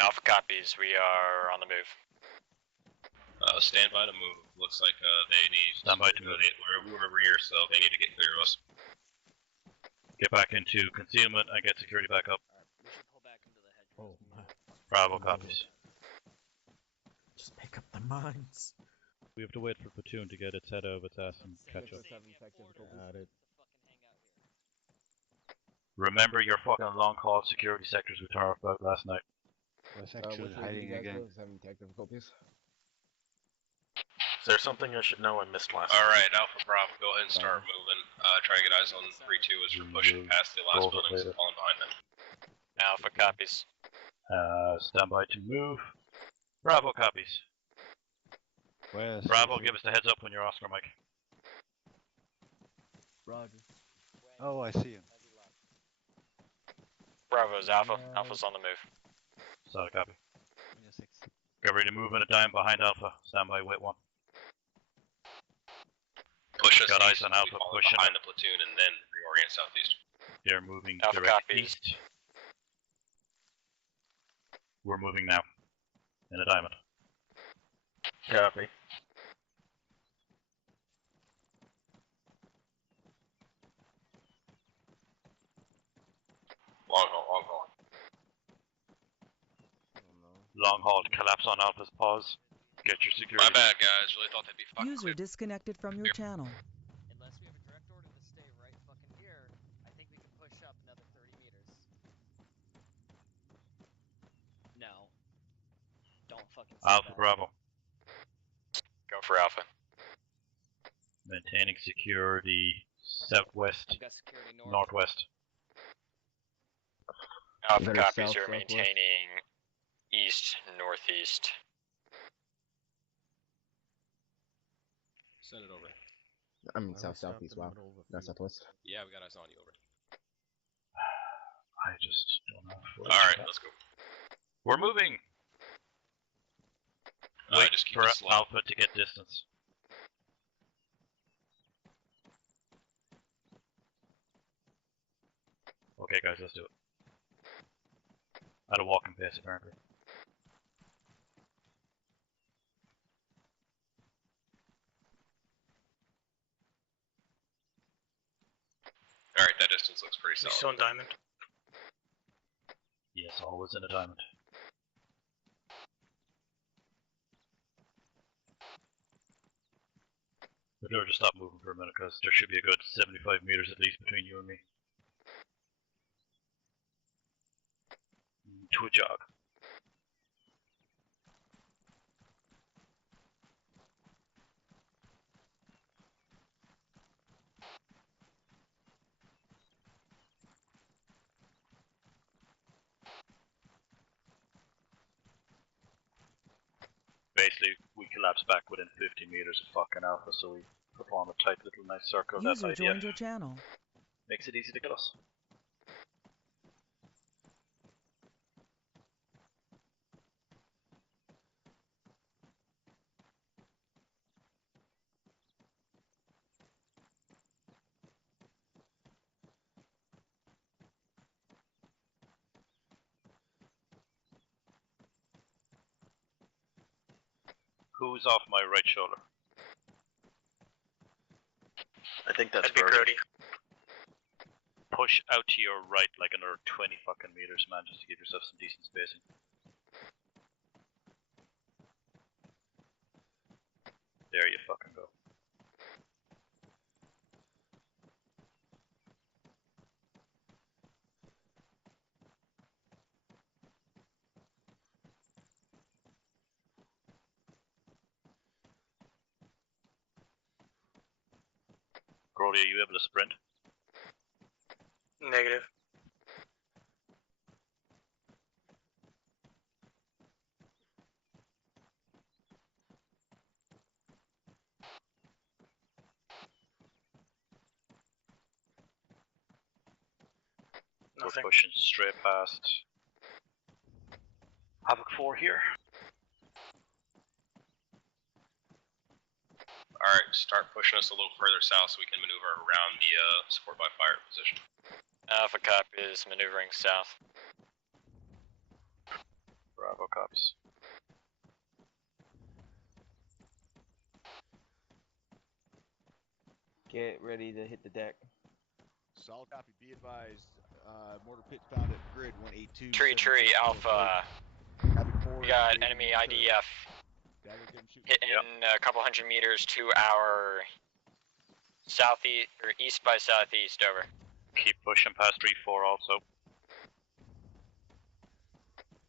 Alpha copies. We are on the move. Stand by to move. Looks like they need. Stand by to move. We're rear, so they need to get clear of us. Get back into concealment and get security back up. We should pull back into the hedge. Oh my. Bravo copies. Just pick up the mines. We have to wait for platoon to get its head over to us and catch up. Got it. Remember your fucking long haul security sectors we talked about last night. Where's Which actually way did you hiding guys again? go? Is having tech difficulties? Is there something I should know I missed last night? Alright, Alpha Bravo, go ahead and start moving. Try to get eyes on 3-2 as we're pushing past the last buildings and falling behind them. Alpha copies. Stand by to move. Bravo copies. Where's Bravo, give us the heads up when you're Oscar, Mike. Roger. Oh, I see him. Bravo's Alpha. Alpha's on the move. Solid copy. Get ready to move in a dime behind Alpha. Stand by, wait 1. Push us Got eyes east, on we Alpha, fall pushing. behind the platoon and then reorient southeast. They're moving Alpha direct copies. east. We're moving now. In a diamond. Copy. Long haul, long haul. Long haul to collapse on Alpha's pause. Get your security. My bad, guys. Really thought they'd be fucking User disconnected from your channel. Unless we have a direct order to stay right fucking here, I think we can push up another 30 meters. No. Don't fucking say Alpha that. Bravo. Go for Alpha. Maintaining security southwest, I've got security north. northwest. Alpha Better copies. south, You're southwest? maintaining east, northeast. Send it over. I mean south southeast. Wow, not southwest. Yeah, we got eyes on you. Over. I just don't know. Alright, let's go. We're moving! Wait Just keep for it slow. Alpha to get distance. Okay guys, let's do it. At a walking pace, apparently. Alright, that distance looks pretty We solid. still in diamond. Yes, always in a diamond. We'd better just stop moving for a minute, because there should be a good 75 meters at least between you and me. To a jog. Basically, we collapse back within 50 meters of fucking Alpha, so we perform a tight little nice circle. That's User idea. joined your channel. Makes it easy to kill us. Who's off my right shoulder? I think that's That'd be Brody. Push out to your right like another 20 fucking meters, man, just to give yourself some decent spacing. There you fucking go. Grody, are you able to sprint? Negative. Nothing. We're pushing straight past Havoc 4 here. Alright, start pushing us a little further south so we can maneuver around the support by fire position. Alpha Cop is maneuvering south. Bravo copies. Get ready to hit the deck. Solid copy. Be advised. Mortar pit found at grid 182. Tree, Alpha. We got enemy IDF hitting a couple hundred meters to our southeast or east by southeast. Over. Keep pushing past 3-4 also.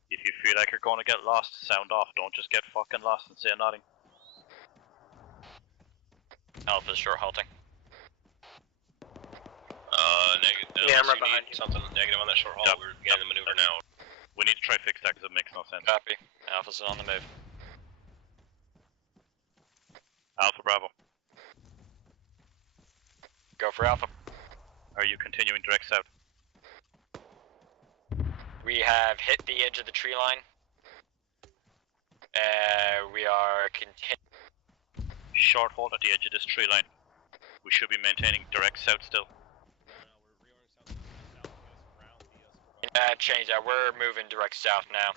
If you feel like you're going to get lost, sound off. Don't just get fucking lost and say nothing. Alpha's short halting. Negative. Yeah, I'm right behind you. Something negative on that short haul. We're getting the maneuver now. We need to try fix that because it makes no sense. Copy. Alpha's on the move. Alpha Bravo. Go for Alpha. Are you continuing direct south? We have hit the edge of the tree line. We are continuing. Short hold at the edge of this tree line. We should be maintaining direct south still. Change that. We're moving direct south now.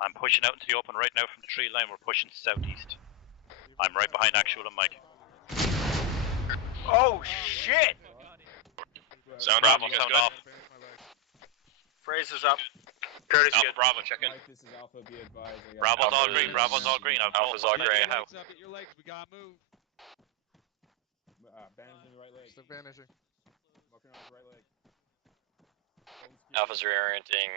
I'm pushing out into the open right now from the tree line. We're pushing southeast. I'm right behind Actual and Mike. Oh shit! Sound Bravo, off, you guys sound good? off. Phrase is up. Curtis, Alpha good. Bravo, check in. This is Alpha, be advised. I got Bravo's all Alpha's- green, Bravo's all green. I've Alpha's all green. How. Get your legs, we gotta move. Bandaging your right leg. Still bandaging. Smoking on his right leg. Alpha's reorienting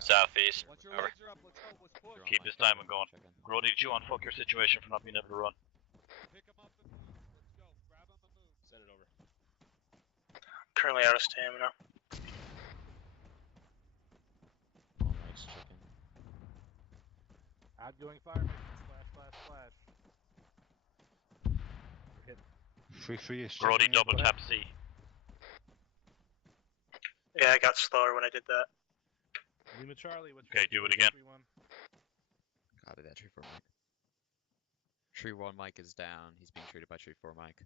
southeast. Once your Over. legs are up, let's go. Let's push. Keep this diamond going. Grody, did you unfuck your situation for not being able to run? Pick him up and move. Let's go. Grab him and move. Send it over. Currently out of stamina. Outgoing fire mission. Splash. Free is Grody, double tap C. Yeah, I got slower when I did that. Lima Charlie, what's Okay, do it again. Copy that, tree for Mike. Tree 1 Mike is down. He's being treated by Tree 4 Mike.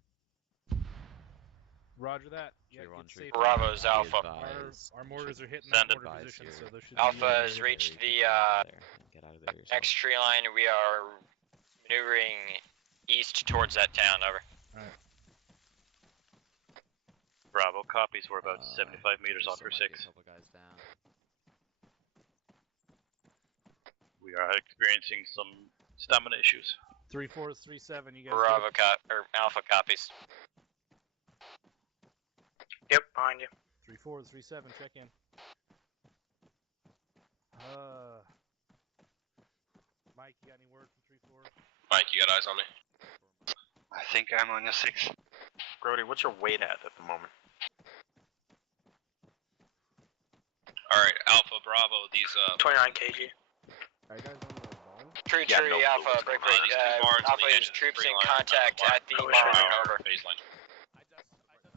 Roger that. Tree 1, Tree Bravo's Alpha. Our mortars are hitting Send that it. mortar position, so there should Alpha be has reached the next tree line. We are maneuvering east towards that town. Over. Alright. Bravo copies. We're about 75 meters off your 6. A couple guys down. We are experiencing some stamina issues. 3437, you guys. Bravo or Alpha copies. Yep, behind you. 3437, check in. Mike, you got any word from 34? Mike, you got eyes on me? I think I'm on the 6. Brody, what's your weight at the moment? Alright, Alpha, Bravo, these 29 kg. Are you guys on the barn? Tree Yeah, no Alpha, clue break what's break. going on. These two barns on Alpha the is edge of the troops tree in line, contact barn, at the our barn. Over. baseline.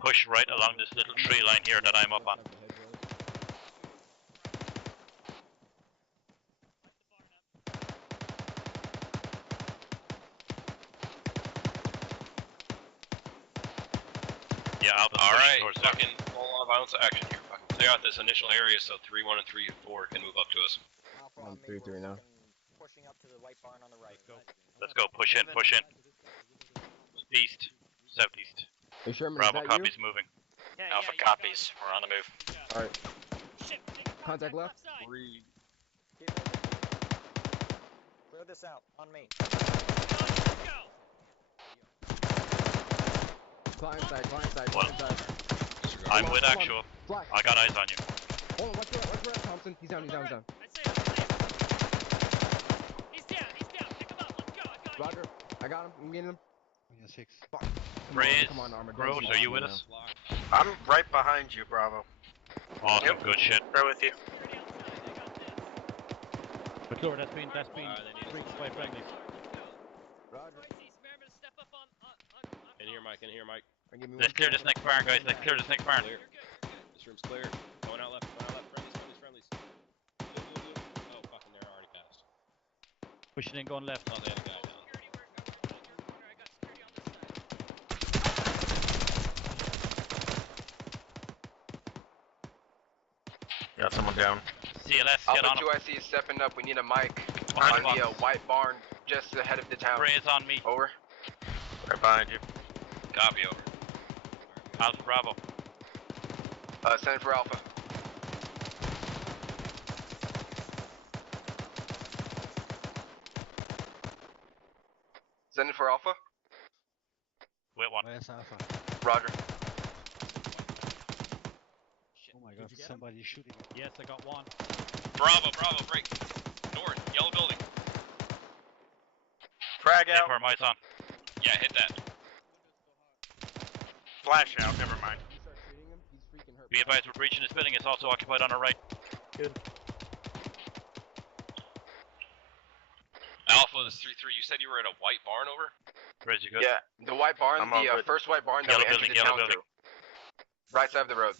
Push right along this little tree line here that I'm up on. Yeah, Alpha's Alright, towards fucking full on violence action here. Fucking clear out this initial area so 3-1 and 3-4 can move up to us. I'm 3-3 now. Pushing up to the white barn on the right. Let's go, push in, push in. East, southeast. Hey Sherman, Bravo is that copies moving. Alpha copies. We're on the move. Alright. Contact left. Clear this out. On me. Climb side. I'm with actual. Flash. I got eyes on you. Hold on, watch where Thompson. He's down. Roger. I got him. I'm getting him. Yeah, 6. Fuck. Raise, Come on, Armor. Groves, are you with us? I'm right behind you, Bravo. Awesome, good shit. Right with you. McClure, that's been breached by friendly. Roger. In here, Mike. Let's clear this next barn, guys. Let's clear this next barn. Clear. This room's clear. Going out left. Friendlies. Blue. Oh, fucking, they're already passed. Pushing in, going left. Oh, the other guy now. Got someone down. CLS, get on him. Alpha 2 IC is stepping up. We need a mic Behind on the the box. white barn just ahead of the town. Raise on me. Over. Right behind you. Copy, over. Alpha Bravo. Send for Alpha. Send it for Alpha. Wait one. Where's Alpha? Roger. Oh my god, somebody's shooting. Yes, I got one. Bravo, break. North, yellow building. Frag Hit out. where mine's on. Yeah, hit that. Flash out. Never mind. Be advised, we're breaching this building. It's also occupied on our right. Good. Alpha, this 3-3. You said you were in a white barn, over? Raise, you good? Yeah, the white barn, I'm all the good. first white barn that Yellow we entered building, the yellow town building. through. Right side of the road.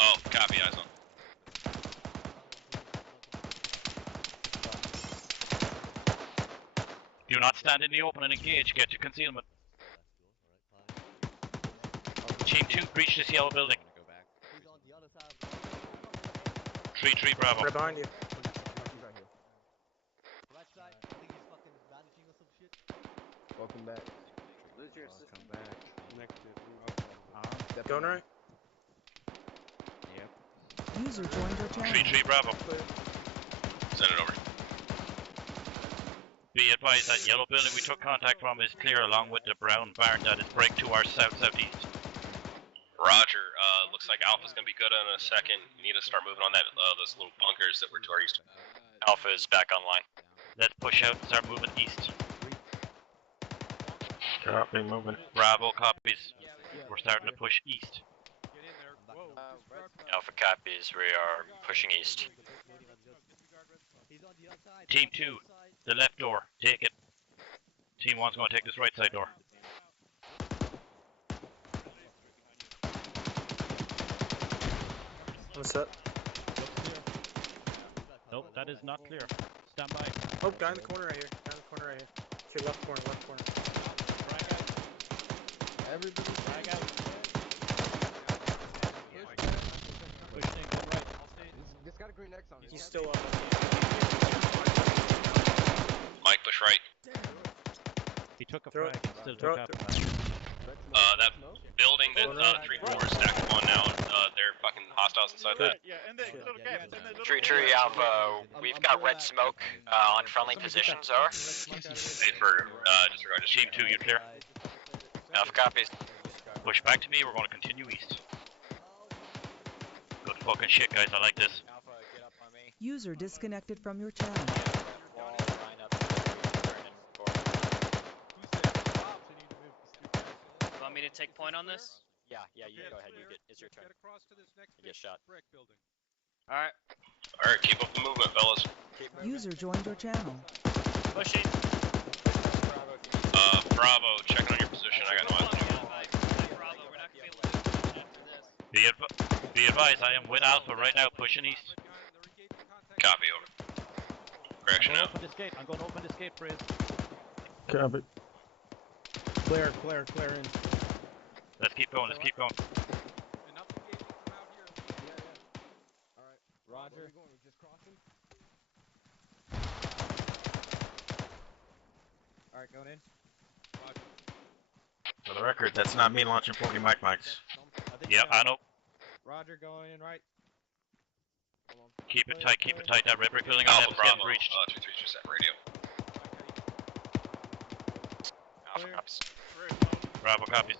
Oh, copy, eyes on. Do not stand in the open and engage. Get to concealment. Team 2, breach this yellow building. 3-3 Bravo. Right behind you. Welcome back. Come back. Going right. Yep. User joined your channel. 3-3 Bravo. Send it over. Be advised that yellow building we took contact from is clear, along with the brown barn that is break to our south-southeast. Roger. Looks like Alpha's gonna be good in a second. You need to start moving on that those little bunkers that were to our east. Alpha is back online. Let's push out and start moving east. Copy, moving. Bravo copies. We're starting to push east. Alpha copies. We are pushing east. Team 2, the left door. Take it. Team 1's going to take this right side door. What's up? Nope, that is not clear. Stand by. Oh, guy in the corner right here. Guy in the corner right here. To your left corner, left corner. Everybody frag out. Push things to the right. He's got a green X on it. He's still Mike, push right. He took a Throw frag it. and still Throw took it. half a frag. That building that 3-4 is stacked up on now, they're fucking hostiles inside that. Yeah, and the little gaps, and the little Tree Tree Alpha, we've got red smoke on friendly positions, over. Hey, for, disregard, just Team 2, you clear? Alpha copies. Push back to me, we're going to continue east. Good fucking shit, guys, I like this. Alpha, get up on me. User disconnected from your channel. Wall, line up, turning forward. You want me to take point on this? Yeah, you go ahead, you get, it's your turn. You get shot. Alright. Alright, keep up the movement, fellas. User joined your channel. Pushing. Bravo, checking on your position, I got no eyes. Bravo, we're not gonna be able to do much after this. Be advised, I am with Alpha right now, pushing east. Copy, over. Correction I'm out. going to open this gate. I'm going to open this gate, Frizz. Copy. Clear in. Let's keep going, let's keep going. Roger. Where are we going? We just crossing? Alright, going in. For the record, that's not me launching 40 mics. Yeah, I know. Roger, going in right. Keep it tight, that red brick building on Alpha them is getting Bravo, breached. 232 set radio. Alpha copies. Bravo copies.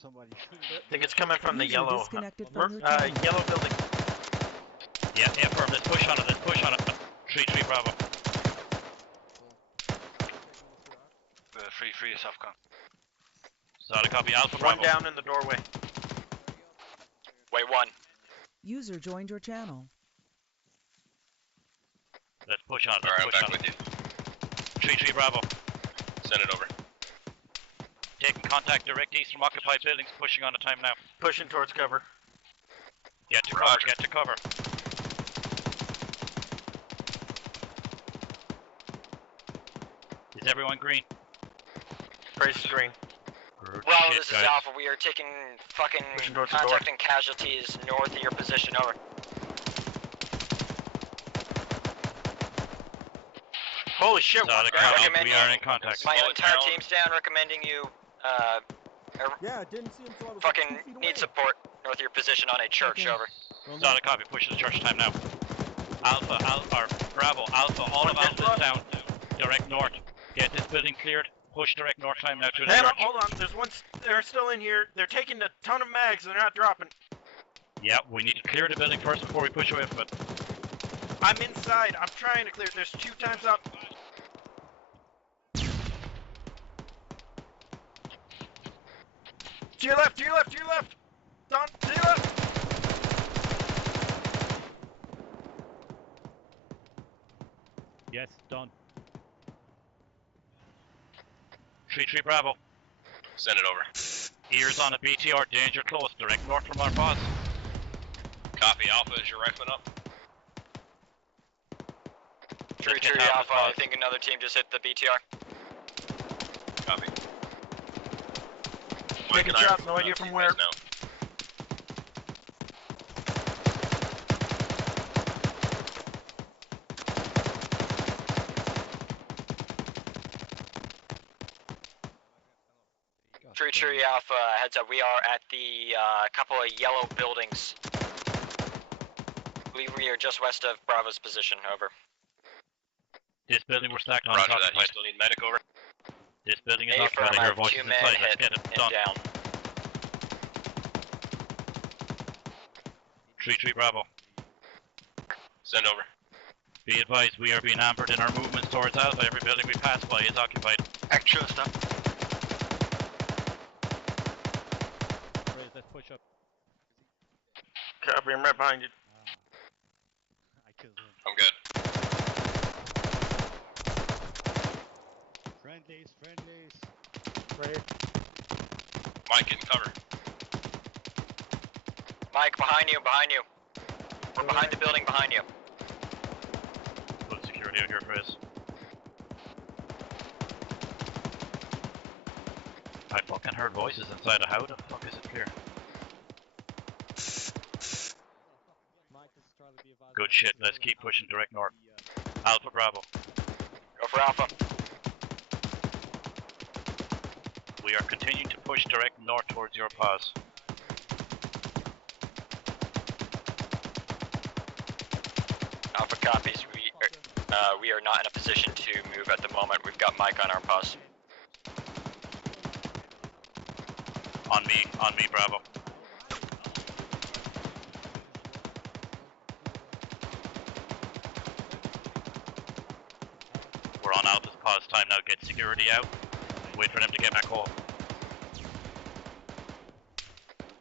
Somebody I think it's coming from the User yellow, disconnected from your channel. yellow building. Yeah, firm, let's push on it, Tree Bravo. Free is Southcom. Solid copy, Alpha One Bravo. down in the doorway. Wait, one. User joined your channel. Let's push on it, Alright, I'm let's push back on with it. you. Tree Bravo. Send it over. Taking contact direct east from occupied buildings, pushing on the time now. Pushing towards cover. Get to Roger. cover, get to cover. Is everyone green? Brace is green. Good Bravo, shit, this is guys. Alpha. We are taking fucking Pushing towards the door. contacting casualties north of your position, over. Holy shit, Solid I copy, recommend we are in contact. My Slow it entire down. team's down, recommending you, Yeah, I didn't see him till I was fucking 2 feet away. need support north of your position on a church, over. Solid copy, push to the church time now. Alpha, or Bravo, Alpha, all of Alpha is down. Direct north. Get this building cleared. Push direct north time now to the Hang on, church. hold on. There's one. They're still in here. They're taking a ton of mags. They're not dropping. Yeah, we need to clear the building first before we push away from it. I'm inside. I'm trying to clear. There's 2 times up. To your left. To your left. To your left. Don, to your left. Yes, done. Tree Bravo. Send it over. Ears on a BTR, danger close. Direct north from our boss. Copy, Alpha, is your rifleman up? Tree Let's get Tree Alpha Alpha, I spots. think another team just hit the BTR. Copy. Taking and I shots, are no idea from where. Now. Tree Tree Alpha, heads up, we are at the couple of yellow buildings. I believe we are just west of Bravo's position, over. This building we're stacked on. Roger top that, you right. still need medic over? This building is A occupied. firm, I hear I have voices 2 men inside. Let's hit get it and done. down. Tree Bravo. Send over. Be advised, we are being hampered in our movements towards Alpha. Every building we pass by is occupied. Actual stuff. Frizz, let's push up. Copy, I'm right behind you. I killed him. I'm good. Friendlies. Right here. Mike, get in cover. Mike, behind you. We're behind the building behind you. Full security out here, Chris. I fucking heard voices inside. How the fuck is it clear? Good shit. Let's keep pushing direct north. Alpha Bravo. Go for Alpha. We are continuing to push direct north towards your pause. Alpha copies. We are not in a position to move at the moment. We've got Mike on our pause. On me, Bravo. We're on Alpha's pause. Time now. Get security out. Wait for them to get back home.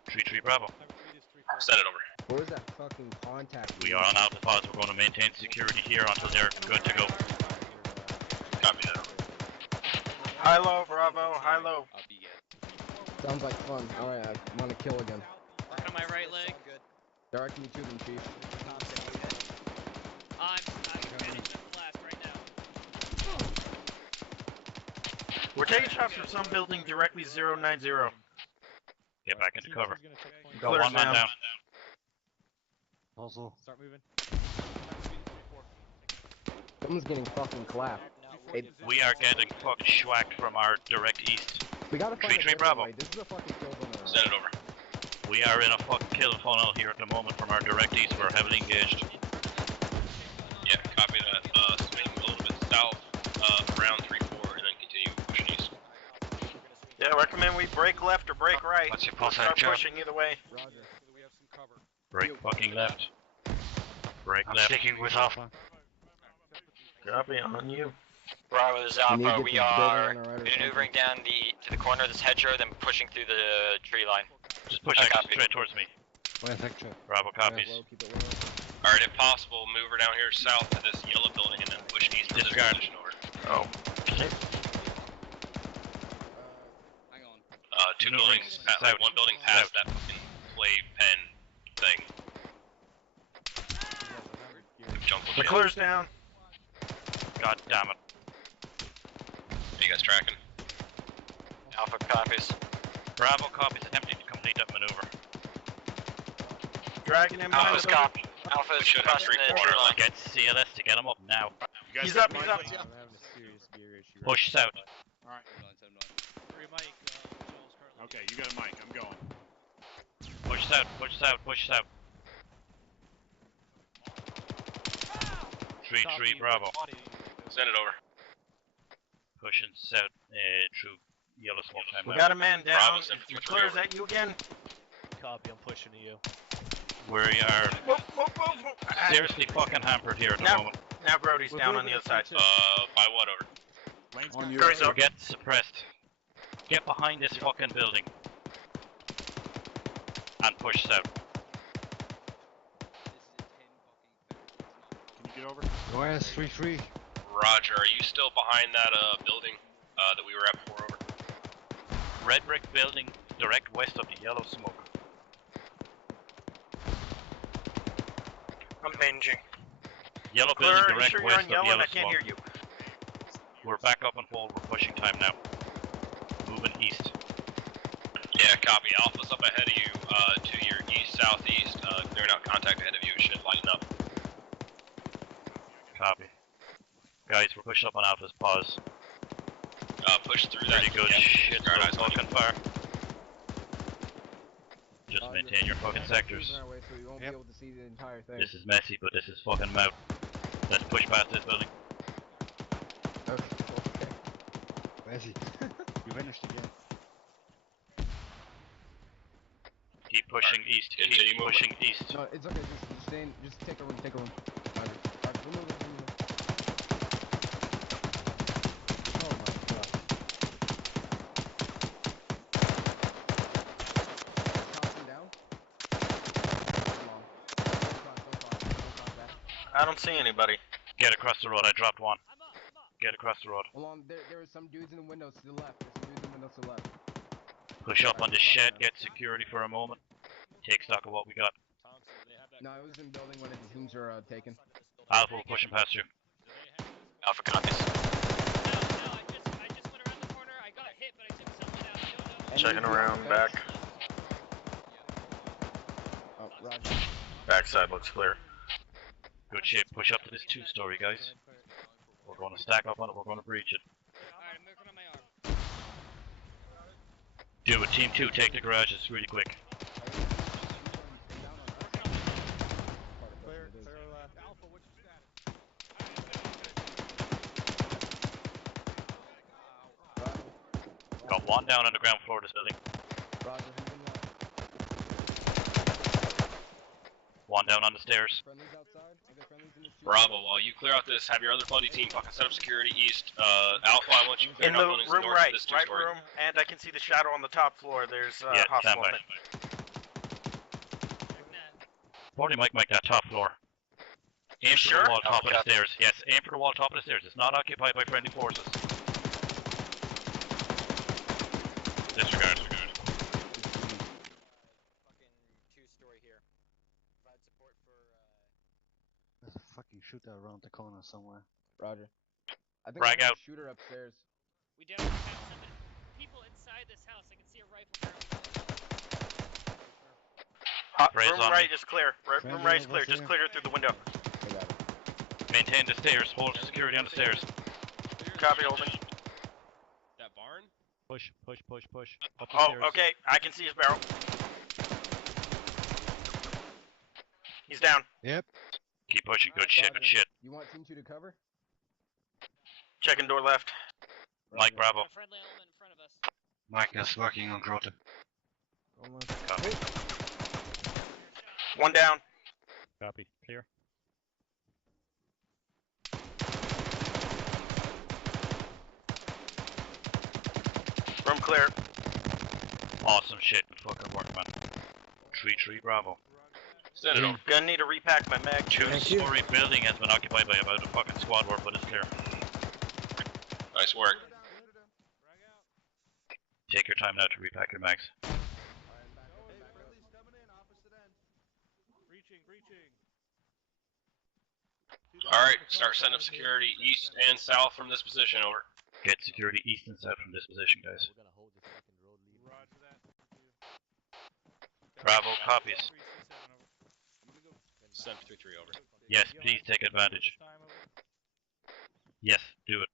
3-3 Bravo. Send it over. What was that fucking contact? We are on Alpha pause. We're going to maintain security here until they're good to go. Copy that. High low, Bravo, high low. Sounds like fun. Alright, I want to kill again. Working on my right leg. Direct me to them, Chief. I'm finishing up class right now. We're taking shots from some building directly 090. Get back into cover. Go Clears one man down. Also. Start moving. Someone's getting fucking clapped. We are getting fucking schwacked from our direct east. We gotta find 3-3 Bravo. This is a fucking kill zone. Send it over. We are in a fucking kill funnel here at the moment from our direct east. We're heavily engaged. Yeah, copy that. Swing a little bit south, around 3-4, and then continue pushing east. Yeah, I recommend we break left or break right. What's your We'll pulse start action? pushing either way. Roger. We have some cover. Break fucking left. Break I'm left. sticking with Alpha. Copy on you. Bravo, this is We need to Alpha. get We this building are on our right or maneuvering down to the corner of this hedgerow, then pushing through the tree line. Just push straight towards me. Bravo copies. Alright, if possible, move her down here south to this yellow building and then push east to this Disregard. position over. Oh. Hang on. Two Maneuvering buildings, south. one building past that fucking play pen thing. Jungle The shit. clear's down. God damn it. Are you guys tracking? Alpha copies. Bravo copies attempting to complete that maneuver. Dragging him behind Alpha's the building. copy. Alpha's should have crossing the 3-4 tree line. Get CLS to get him up now. He's up, he's up. I'm having a serious gear issue. Push south. Alright. Free Mike. Okay, you got a mic. I'm going. Push south. Push south. Push south. 3-3 Bravo. Send it over. Pushing south through yellow smoke time We now. got a man down. Bravo, send for 3-3 Clear's over. at you again. Copy, I'm pushing to you. We are Whoop, whoop, whoop, whoop. seriously fucking hampered here at the Now- moment. Now Brody's down on the other side. By what over? On your Curry's We're up. getting suppressed. Get behind this fucking building. And push south. Can you get over? OS 3-3. Roger, are you still behind that building that we were at before over? Red brick building direct west of the yellow smoke. I'm binging. Yellow Clear, building are you direct sure you're west on of yellow? yellow I can't smoke. hear you. We're back up and forward. We're pushing time now. Moving east. Yeah, copy. Alpha's up ahead of you, to your east-southeast, clearing out contact ahead of you. It should lighten up. Copy. Guys, we're pushing up on Alpha's pause. Push through that. Pretty good Yeah, shit. guard eyes So on you. fucking fire. Just maintain your fucking sectors. Our way so we won't be able to see the entire thing. This is messy, but this is fucking Mout. Let's push past this building. Okay. Where's he? You vanished again. Keep pushing east. Continue Keep moving. pushing east. No, it's okay. Just stay in. Just take a room. Take a room. Roger. Roger. We're moving. We're moving. Oh my god. Thompson down. Come on. Don't talk back. I don't see anybody. Get across the road. I dropped one. Get across the road. Along there are some dudes in the windows to the left. There's some dudes in the windows to the left. Push up on the shed. Get security for a moment. Take stock of what we got. No, I was in building when the teams are taken. Alpha, we're pushing past you. Alpha copies. No, I just went around the corner. I got hit, but I took someone out. I don't Checking around back. Oh, Roger. Backside looks clear. Good shit. Push up to this 2-story, guys. We're going to stack up on it. We're going to breach it. Alright, I'm moving on my arm. Do it. Team 2, take the garages really quick. Clear left. Alpha, what's your status? Got one down on the ground floor of this building. Roger, who's in there? One down on the stairs. Friendlies outside? Okay, friendlies in the street. Bravo, while you clear out this, have your other buddy team fucking set up security east. Alpha, I want you In cleared the out one is room north right, of this right 2-story. room, and I can see the shadow on the top floor. There's Yeah, stand hostile by. thing. Probably might make that top floor. Aim for sure? the wall top of the Okay. stairs. Yes, aim for the wall top of the stairs. It's not occupied by friendly forces. Disregard. Fucking 2-story here. Provide support for, There's a fucking shooter around the corner somewhere. Roger. I think Frag I have out. a shooter upstairs. We definitely have somebody, people inside this house. I can see a rifle barrel. Raise Room on right me. is clear. Room right is clear. Just clear it through the window. I got it. Maintain the stairs. Hold security on the stairs. Copy, holding. That barn? Push. Up the Oh, stairs. okay. I can see his barrel. He's down. Yep. Keep pushing. Good shit. Good shit. You want team 2 to cover? Checking door left. Mike Bravo. A friendly element in front of us. Mike is working on Grote. Copy. One down. Copy. Clear. Room clear. Awesome shit. Good fucking work, man. 3-3 Bravo. Send it over. Gonna need to repack my mag. 2-story building has been occupied by about a fucking squad worth, but it's clear. Nice work. Take your time now to repack your mags. Alright, start setting up security east and south from this position, over. Get security east and south from this position, guys. Bravo copies. Send 3-3 over. Yes, please take advantage. Yes, do it.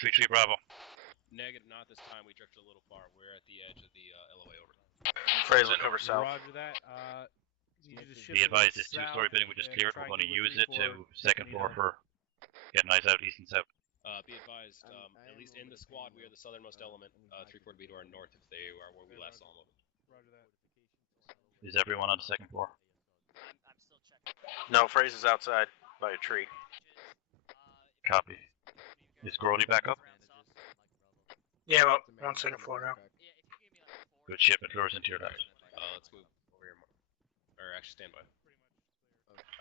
3-3 Bravo. Negative, not this time. We drifted a little far. We're at the edge of the LOA, over. Fraser cover south. Roger that. Be advised, this 2-story building we just cleared, we're going to use it to second floor for getting eyes out east and south. Be advised, at least in the squad, we are the southernmost element. 3-4 to be to our north if they are where we last saw them. Is everyone on the second floor? I'm still checking. No, Fraser's outside by a tree. Copy. Is Grody back up? Yeah, about 1 second floor now. Good ship, it lures into your left. Let's move over here. Or actually, stand by.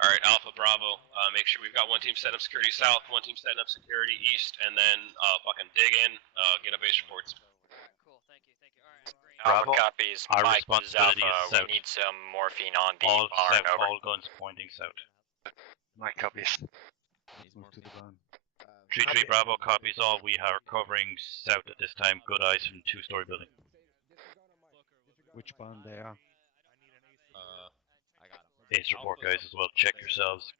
Alright, Alpha Bravo, make sure we've got one team setting up security south, one team setting up security east, and then fucking dig in, get a base reports. Cool, thank you. Alright, great. Bravo. Alpha copies. Our Mike, this is responsibility Alpha. is south. We need some morphine on the All barn, south, over. all guns pointing south. Mike copies. Move to the barn. 3-3 Bravo copies all. We are covering south at this time. Good eyes from 2-story building. Which barn they are? Ace report, guys, as well. Check yourselves.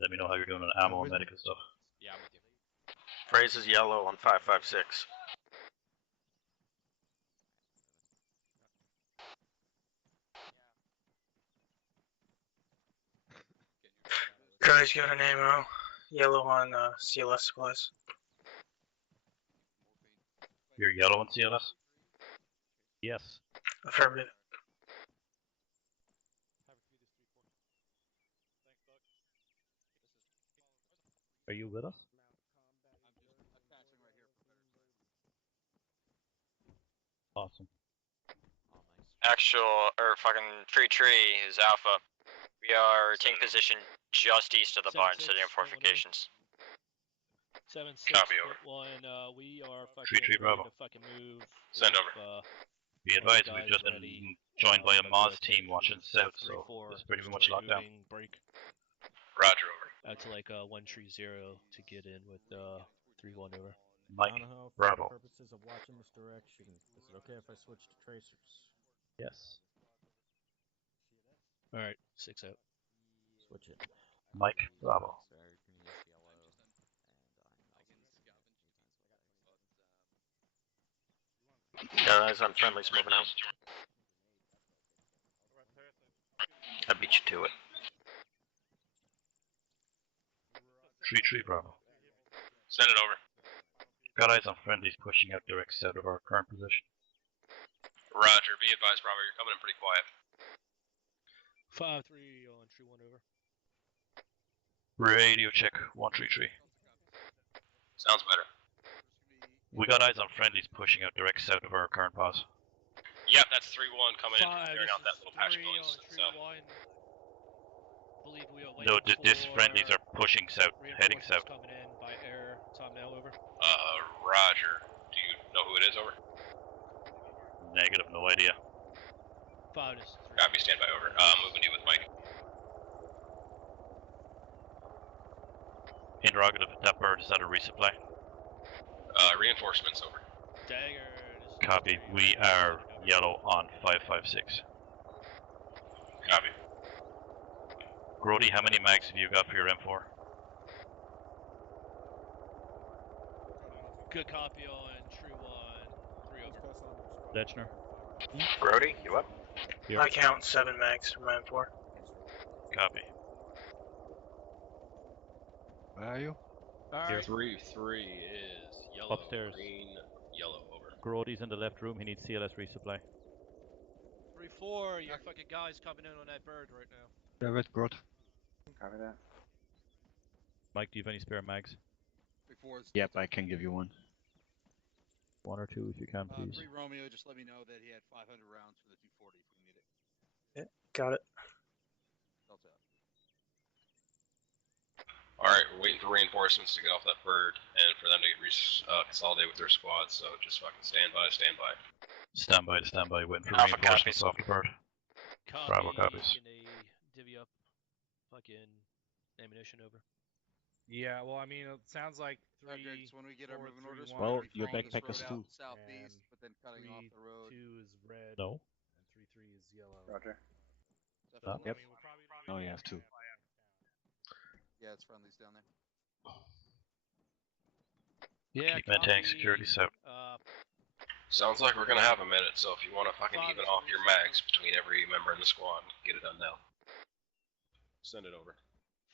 Let me know how you're doing on ammo and medical stuff. Yeah, I'm with you. Fraser's yellow on 556. Guys, got an ammo. Yellow on CLS supplies. You're yellow on CLS? Yes. Affirmative. Are you with us? Awesome. Actual, fucking tree is Alpha. We are taking position just east of the barn, setting up fortifications. 7-6. Copy, over. We are fucking 3-3 ready Bravo. to fucking move. Send with, over. Be advised, we've just been joined by a Moz team watching south, so it's pretty much locked down. Break Roger, over. out to like 130 to get in with 3-1 over. Mike, I don't know, for Bravo. the purposes of watching this direction, is it okay if I switch to tracers? Yes. Alright, 6 out. Switch it. Mike, Bravo. Guys, I'm friendly's moving out. I beat you to it. 3-3, Bravo. Send it over. Got eyes on friendlies pushing out direct south of our current position. Roger, be advised, Bravo, you're coming in pretty quiet. 5-3 on tree 1 over. Radio check 133. Sounds better. We got eyes on friendlies pushing out direct south of our current pause. Yep, that's 3-1 coming in, 5, clearing out that little patch of buildings. tree 1. Believe we are waiting No, this friendlies are pushing south, heading south. coming in by air. Time now over. Roger. Do you know who it is, over? Negative, no idea. 5 is 3. Copy, stand by, over. Moving to you with Mike. Interrogative, that bird is at a resupply. Reinforcements, over. Dagger. Copy, we are yellow on 556. Copy. Grody, how many mags have you got for your M4? Good copy on tree 1. 3 over. Lechner. Brody, you up? Here. I count 7 mags from my M4. Copy. Where are you? Alright. 3-3 is yellow, Upstairs. green, yellow, over. Grody's in the left room, he needs CLS resupply. 3-4, your fucking guys coming in on that bird right now. David, good. Copy that. Mike, do you have any spare mags? Yep, I can give you one. 1 or 2 if you can, please. 3 Romeo, just let me know that he had 500 rounds for the 240 if we need it. Yeah, got it. Delta. Alright, we're waiting for reinforcements to get off that bird, and for them to get consolidate with their squads, so just fucking stand by, stand by. Stand by, waiting for Alpha reinforcements copies. off the bird. Copy. Bravo copies. Can they divvy up fucking ammunition over? Yeah, well, I mean, it sounds like 3. So when we get our 4, moving 3, orders, 1, we're Well, gonna be your following this backpack road is out too. southeast, but then cutting off the road. 2 is red. No. And 3-3 is yellow. Roger. Yep. Oh, you have two. Yeah, it's friendlies down there. Yeah, Keep maintaining copy. security south. Sounds like we're gonna have a minute, so if you want to fucking even off your mags between every member in the squad, get it done now. Send it over.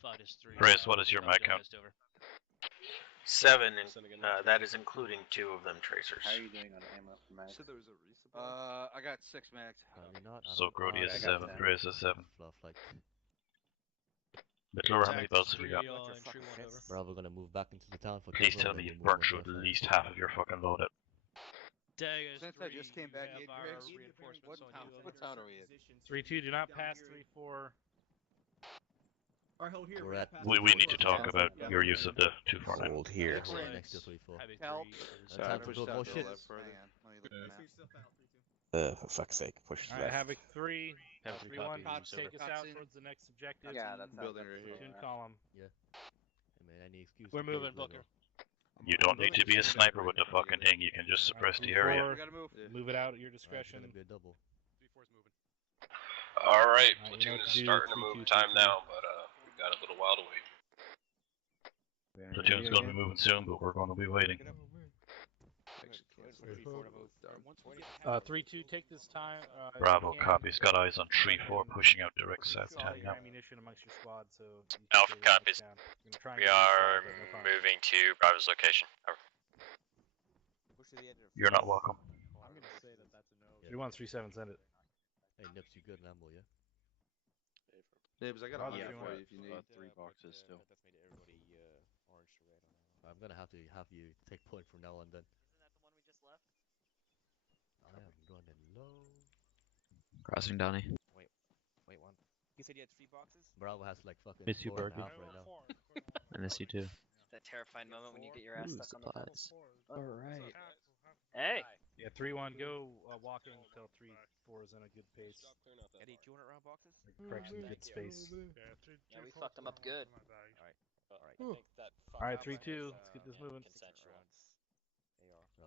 5 is 3. Chris, what is your mag count? 7, and that is including 2 of them tracers. How are you doing on ammo for mags? There was a resupply. I got 6 mags. Probably not. So Grody is I a got 7, that. Chris is 7. Fluff like. Littler, how many belts have you got? Bravo gonna move back into the town for Please cover, tell and me then you've we'll burnt move through on at there. least half of your fucking loadout. Daggers. Since I just came back, you Greg, have our what reinforcements town, on you. what town are we in? 3-2, do not pass 3-4. Alright, hold here. We're at We need to talk about your use of the 249. Hold here. Next to 3-4. Help. Time to go. Oh shit. Hang on, let me look at the map. For fuck's sake, push Alright, Havoc 3. Have 3 3-1, copies. take us out Cutscene. towards the next objective. Yeah, that's Building right here. Platoon column. Yeah. I mean, any excuse. We're to moving, play Booker. You don't need to be a sniper with the fucking thing, you can just suppress the area. We gotta move. Move it out at your Alright, it's discretion. gonna be a double. 3-4's moving. Alright, Alright, you know platoon what is to do, starting to 3-2, move time 3-2. now, but we've got a little while to wait. Platoon's gonna be moving soon, but we're gonna be waiting. 3-2, take this time. Bravo copies, got eyes on 3-4 pushing out direct south All 10 your now. ammunition amongst your squad, so you can Alpha stay locked copies. down. We're gonna try and We get are inside, but no problem. moving to Bravo's location. Over. You're not welcome. I'm gonna say that that's a no. 3-1, 3-7, send it. Hey, Nips, you good in ammo, yeah? Nibs, I got Roger, a if you for want. you if you need. 3 boxes still. I'm gonna have you take point from now on then. I am running low. Crossing Donnie. Wait, one. He said you had 3 boxes? Bravo has like fucking Miss you, 4.5 Bergie. right now. I miss you too. That terrifying moment when you get your ass Ooh, stuck on the pedal. supplies. Alright. Hey! Yeah, 3-1, go walking until 3-4 is in a good pace. Eddie, 200 round boxes? Correction, good space. Yeah, we fucked them up good. Alright. Alright, 3-2, let's get this moving.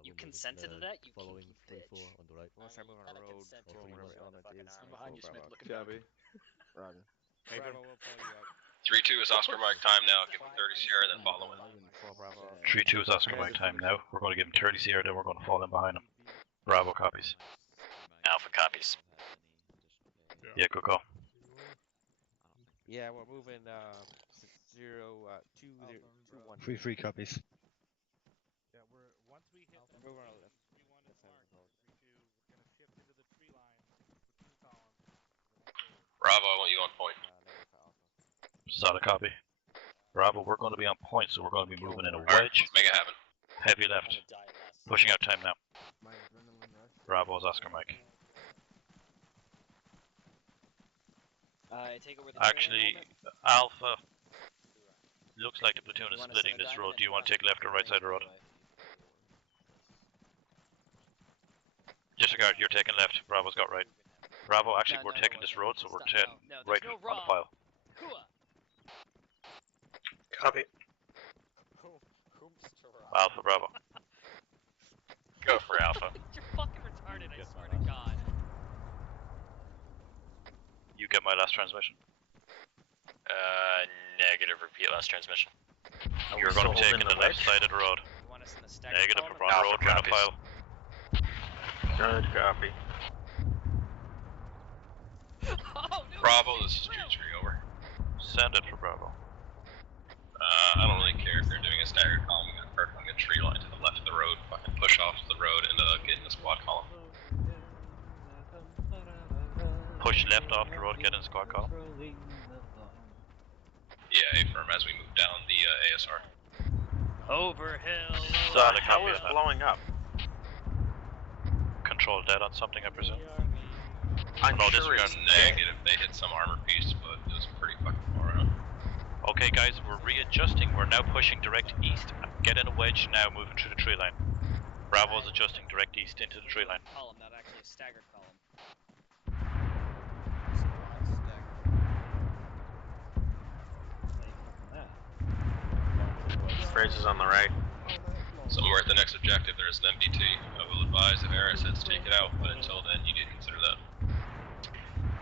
You consented to that? You following kinky 3-4 bitch. on the right. Unless I move on a road consent or to whatever push on the element fucking is. island. I'm Behind you, Smith, looking Yeah, back. Roger. Bravo will follow you out. 3-2 is Oscar Mike time now. Give him 30 Sierra, then follow it. 3-2 is Oscar Mike time now. We're going to give him 30 Sierra, then we're going to fall in behind him. Bravo copies. Alpha copies. Yeah, good call. Yeah, we're moving 2-0-2-1. 3-3 copies. Yeah, we're once we hit the moving on the left side of the road. 3-2, we're gonna shift into the tree line, platoon column. Bravo, I want you on point. Solid copy. Bravo, we're going to be on point, so we're going to be moving in a Alright, wedge. let's make it happen. Heavy left. Pushing out time now. Bravo is Oscar Mike. Take over the Actually, Alpha, looks like the platoon is splitting this road. Do you want to take left or right side of the road? Disregard, you're taking left. Bravo's got right. Bravo, actually, we're taking this road, so we're right on the file. Copy. Alpha, Bravo. Go for Alpha. You're fucking retarded, I swear to God. You get my last transmission. Negative. Repeat last transmission. You're going to be taking the left side of the road. You want us in the stagger Negative, column? we're on the road, trying to file. Good copy. Bravo, this is 2-3 over. Send it for Bravo. I don't really care if they're doing a staggered column. I'm gonna perfectly a tree line to the left of the road. Fucking push off to the road and get in the squad column. Push left off the road, get in squad column. Yeah, affirm as we move down the ASR. Over hill. Solid How copy is of that. blowing up? Control dead on something, I presume. I'm No, sure disregard. it's Negative, they hit some armor piece, but it was pretty fucking far out. Okay guys, we're readjusting. We're now pushing direct east. Get in a wedge now, moving through the tree line. Bravo's adjusting direct east into the tree line. Column, not actually a staggered column. Phrases on the right. Somewhere at the next objective, there's an MBT. I will advise if Aris says take it out, but until then, you need to consider that.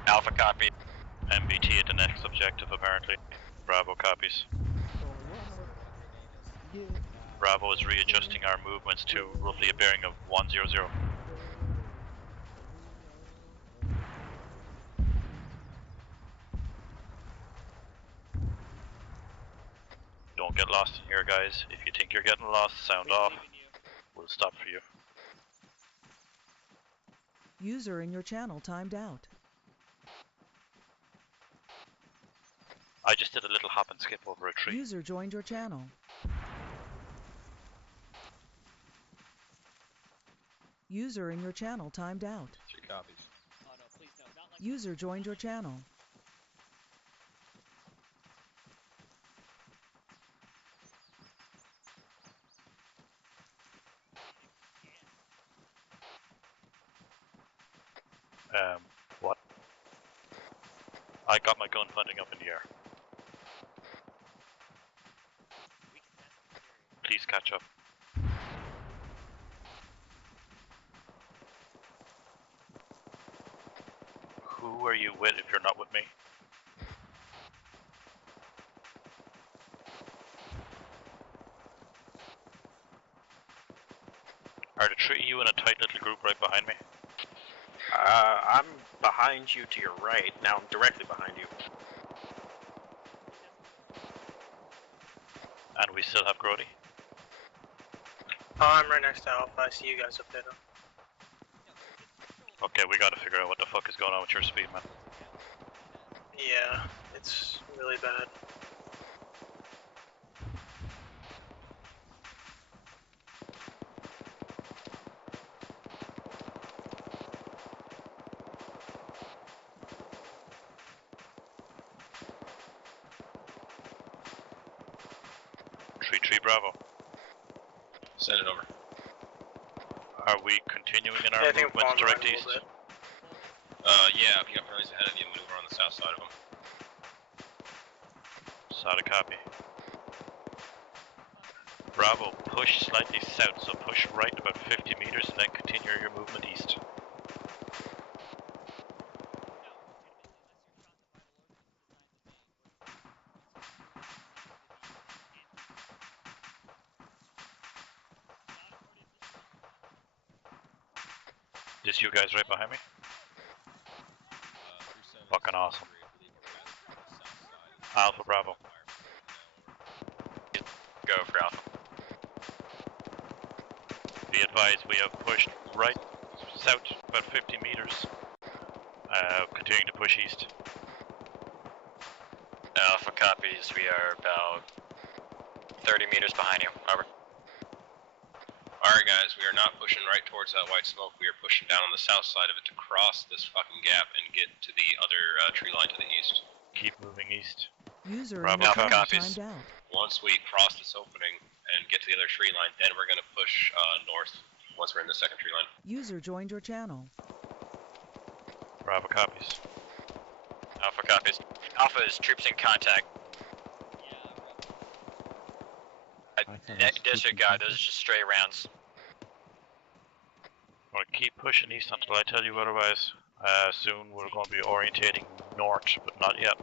Alpha copy. MBT at the next objective, apparently. Bravo copies. Bravo is readjusting our movements to roughly a bearing of 100. Don't get lost in here, guys. If you think you're getting lost, sound off. We'll stop for you. User in your channel timed out. I just did a little hop and skip over a tree. User joined your channel. User in your channel timed out. 3 copies. Oh no, please no, not like User joined your channel. What? I got my gun pointing up in the air. Please catch up. Who are you with if you're not with me? Are the three of you in a tight little group right behind me? I'm behind you to your right. Now I'm directly behind you. And we still have Grody? Oh, I'm right next to Alpha. I see you guys up there though. Okay, we gotta figure out what the fuck is going on with your speed, man. Yeah, it's really bad. Tree Bravo. Send it over. Are we continuing in our Yeah, I think movements I'm direct a east? little bit. Yeah, if you got friendlies ahead of you, maneuver on the south side of them. Solid copy. Bravo, push slightly south, so push right about 50 meters and then continue your movement east. This you guys right behind me? Fucking awesome. Alpha Bravo. Go for Alpha. Be advised, we have pushed right south about 50 meters. Continuing to push east. Alpha copies, we are about 30 meters behind you. Over. Alright guys, we are not pushing right towards that white smoke, we are pushing down on the south side of it to cross this fucking gap and get to the other tree line to the east. Keep moving east. User Bravo, in your channel copies. timed out. Once we cross this opening and get to the other tree line, then we're going to push north once we're in the second tree line. User joined your channel. Bravo copies. Alpha copies. Alpha is troops in contact. Disregard, those are just stray rounds. We'll keep pushing east until I tell you otherwise. Soon we're going to be orientating north, but not yet.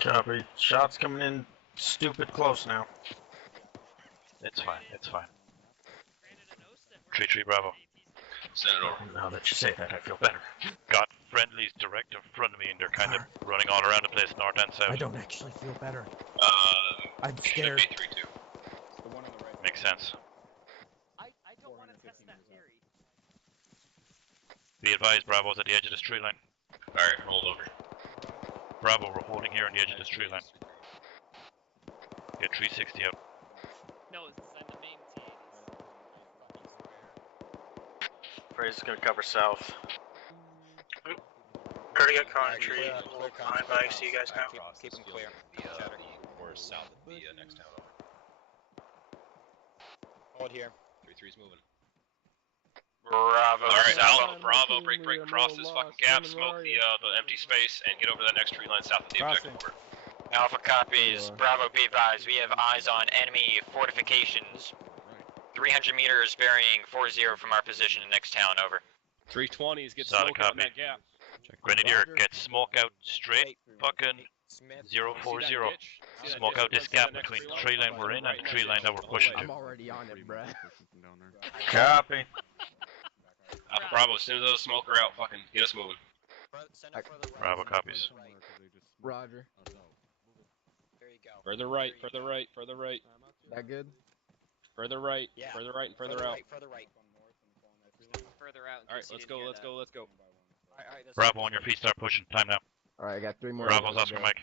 Copy. Shots coming in stupid close now. It's fine, it's fine. 3-3 Bravo. Send it over. Now that you say that, I feel better. Got friendlies direct in front of me and they're kind of running all around the place, north and south. I don't actually feel better. I'm scared. Should be 3-2. The one on the right. Makes sense. I don't want to test that theory. Be advised, Bravo's at the edge of this tree line. Alright, hold over. Bravo, we're holding here on the edge of this tree line. Get 360 out. No, it's on the main team. Fraser's gonna cover south. Cardiac country, we'll climb back so you guys can. Keep them clear. Or south of the next town over. Hold here. 3-3's moving. Bravo. Alright, Alpha, Bravo, break, cross this fucking gap, smoke the empty space, and get over that next tree line south of the objective. Over. Alpha copies. Bravo, be advised. We have eyes on enemy fortifications. 300 meters bearing 40 from our position in next town. Over. 320s, get Solid smoke out in copy. that gap. Grenadier, get smoke out straight fucking 040. Smoke out this gap between the tree line we're in and the tree line that we're pushing I'm to. already on it, bruh. Copy. Bravo, as soon as those smoke are out, fucking get us moving. Bravo copies. Roger. There you go. Further right, further right, further right. That good? Further right, Yeah. further right, and further out. Further right. Further out. Alright, let's go, let's go, let's go. Bravo on your feet, start pushing. Time now. Alright, I got 3 more. Bravo's Oscar Mike.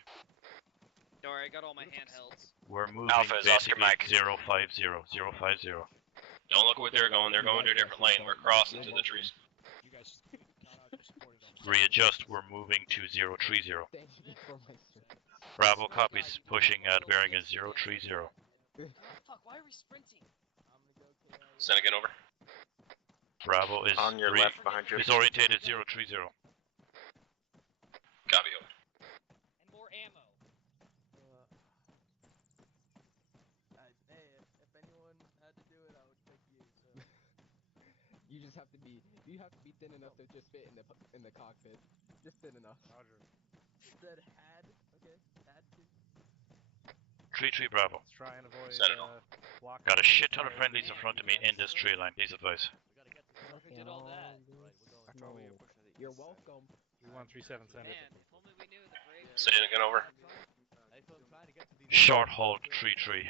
Don't worry, I got all my handhelds. We're moving Alpha is Oscar basically Mike. 050. 050. Don't look what they're going to a different lane. We're crossing to the trees. Readjust, we're moving to 030. Bravo copies, pushing at bearing is 030. Fuck, why are we sprinting? Send again over. Bravo is On your left behind you. is orientated 030. Copy over. And more ammo. Hey, if anyone had to do it, I would pick you. So. You just have to be. You have to be thin enough to just fit in the cockpit. Just thin enough. Roger. Said had. Okay. Had to. 3-3 Bravo. Let's try and avoid Send it on. block. Got a shit ton of friendlies in front of me in this tree line, please advise. Who did all that? You're welcome. 3137 send it. Man, if only we knew the brave. Say it again over. Short hold 3-3.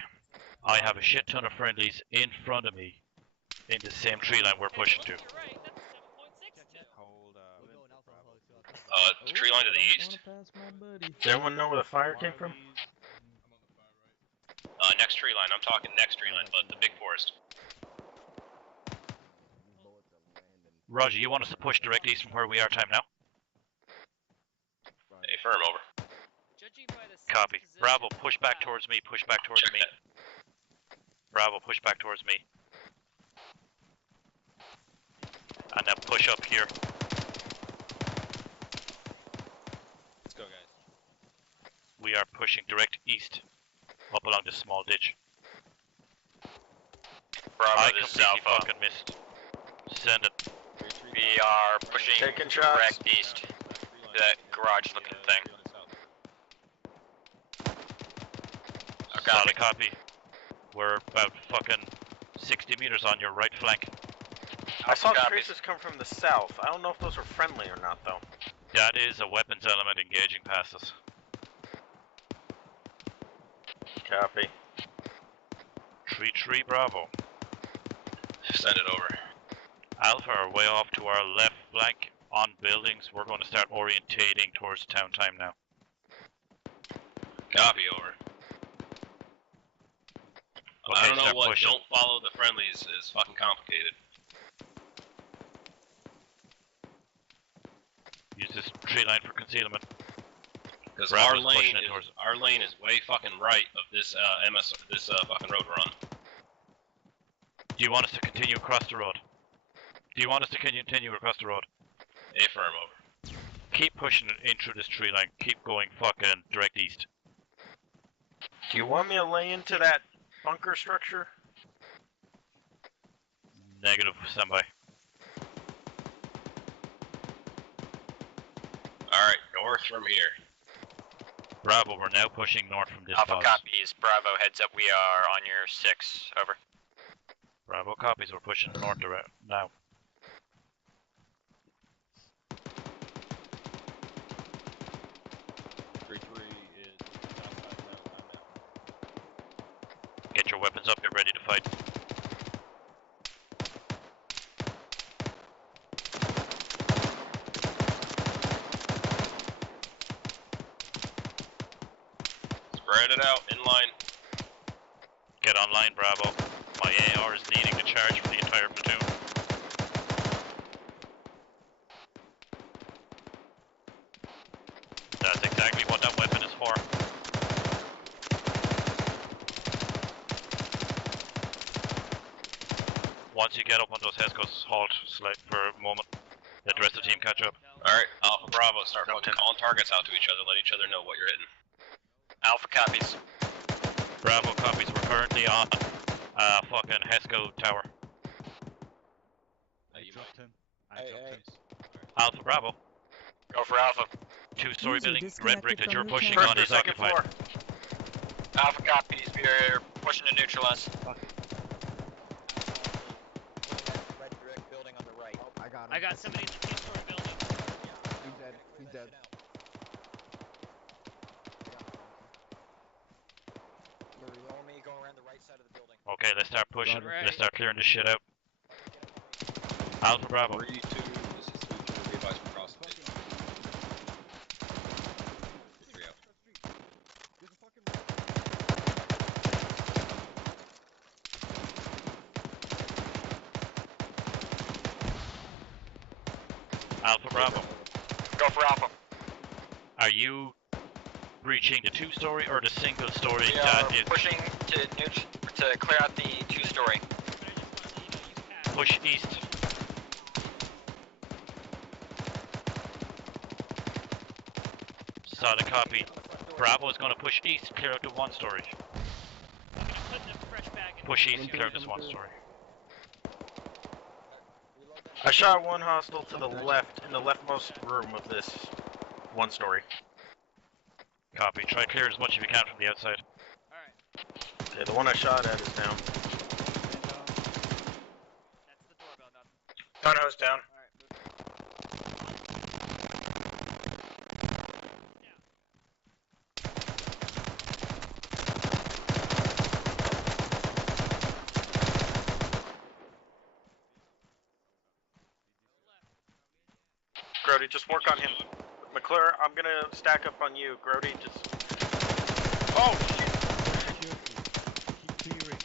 I have a shit ton of friendlies in front of me in the same tree line we're pushing to. The tree line to the east. Does everyone know where the fire came from? Next tree line. I'm talking next tree line, but the big forest. Roger, you want us to push directly east from where we are time now? Hey, firm over. Copy. Bravo, push back towards me, push back towards me. Bravo, push back towards me. And then push up here. Let's go, guys. We we are pushing direct east, up along this small ditch. Bravo, I this is completely Alpha. fucking missed. Send it. We are pushing Taking shots. direct east to that garage-looking thing. Solid copy. We're about fucking 60 meters on your right flank. I saw traces come from the south. I don't know if those are friendly or not, though. That is a weapons element engaging past us. Copy. 3-3 Bravo. Send it over. Alpha are way off to our left flank on buildings. We're going to start orientating towards town time now. Copy, over. Okay, I don't know start what pushing. don't follow the friendlies is fucking complicated. Use this tree line for concealment. Because Bravo's pushing it towards our lane is way fucking right of this this fucking road we're on. Do you want us to continue across the road? Do you want us to continue across the road? Affirm, over. Keep pushing it in through this tree line. Keep going fucking direct east. Do you want me to lay into that bunker structure? Negative, standby. Alright, north from here. Bravo, we're now pushing north from this Alpha boss. copies. Bravo, heads up. We are on your 6. Over. Bravo copies, we're pushing north around now. Get your weapons up, get ready to fight. Spread it out, in line. Get online, Bravo. My AR is leading the charge for the entire platoon. That's exactly what that weapon is for. Once you get up on those Hescos, halt for a moment. Let the rest of the team catch up. Alright, Alpha Bravo, start fucking calling targets out to each other, let each other know what you're hitting. Alpha copies. Bravo copies, we're currently on fucking Hesco Tower. I dropped him. I dropped him. Alpha Bravo. Go for Alpha. 2-story User building, red brick that you're pushing First on or is second occupied. floor. Alpha copies. We are pushing to neutralize. Red brick building on the right. Oh, I got him. I got somebody in the 2-story building. He's dead. He's dead. They're reloading me, going around the right side of the building. Okay, let's start pushing. Right. Let's start clearing this shit out. Alpha Bravo. 3-2, this is 3-2, be advised from cross the pit. 3 out. Alpha Bravo. Go for Alpha. Are you breaching the 2-story or the single-story We are that is... pushing to clear out the 2-story. Push east. Solid copy. Bravo is going to push east, clear out the 1-story. Push east, clear out this 1-story. I shot one hostile to the left, in the leftmost room of this 1-story. Copy. Try clear as much as you can from the outside. Okay, the one I shot at is down. Gunho's down. Grody, just work on him. McClure, I'm gonna stack up on you. Grody, just... Oh, shit! Keep clearing.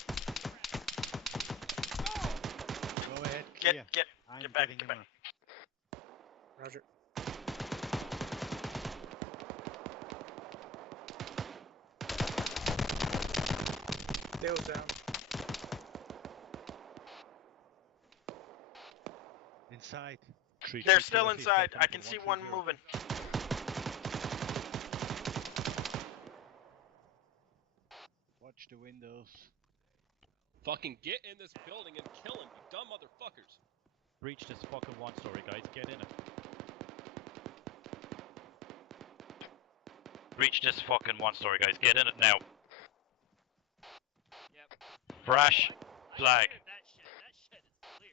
Go ahead, Get clear. back, get back. Roger. Dale's down. Inside. They're still inside. I can see one moving. windows. Fucking get in this building and kill him, you dumb motherfuckers. Breach this fucking one story, guys. Get in it. Breach this fucking one story, guys. Get in it now. Yep. Brash. Flag. That shit is clear.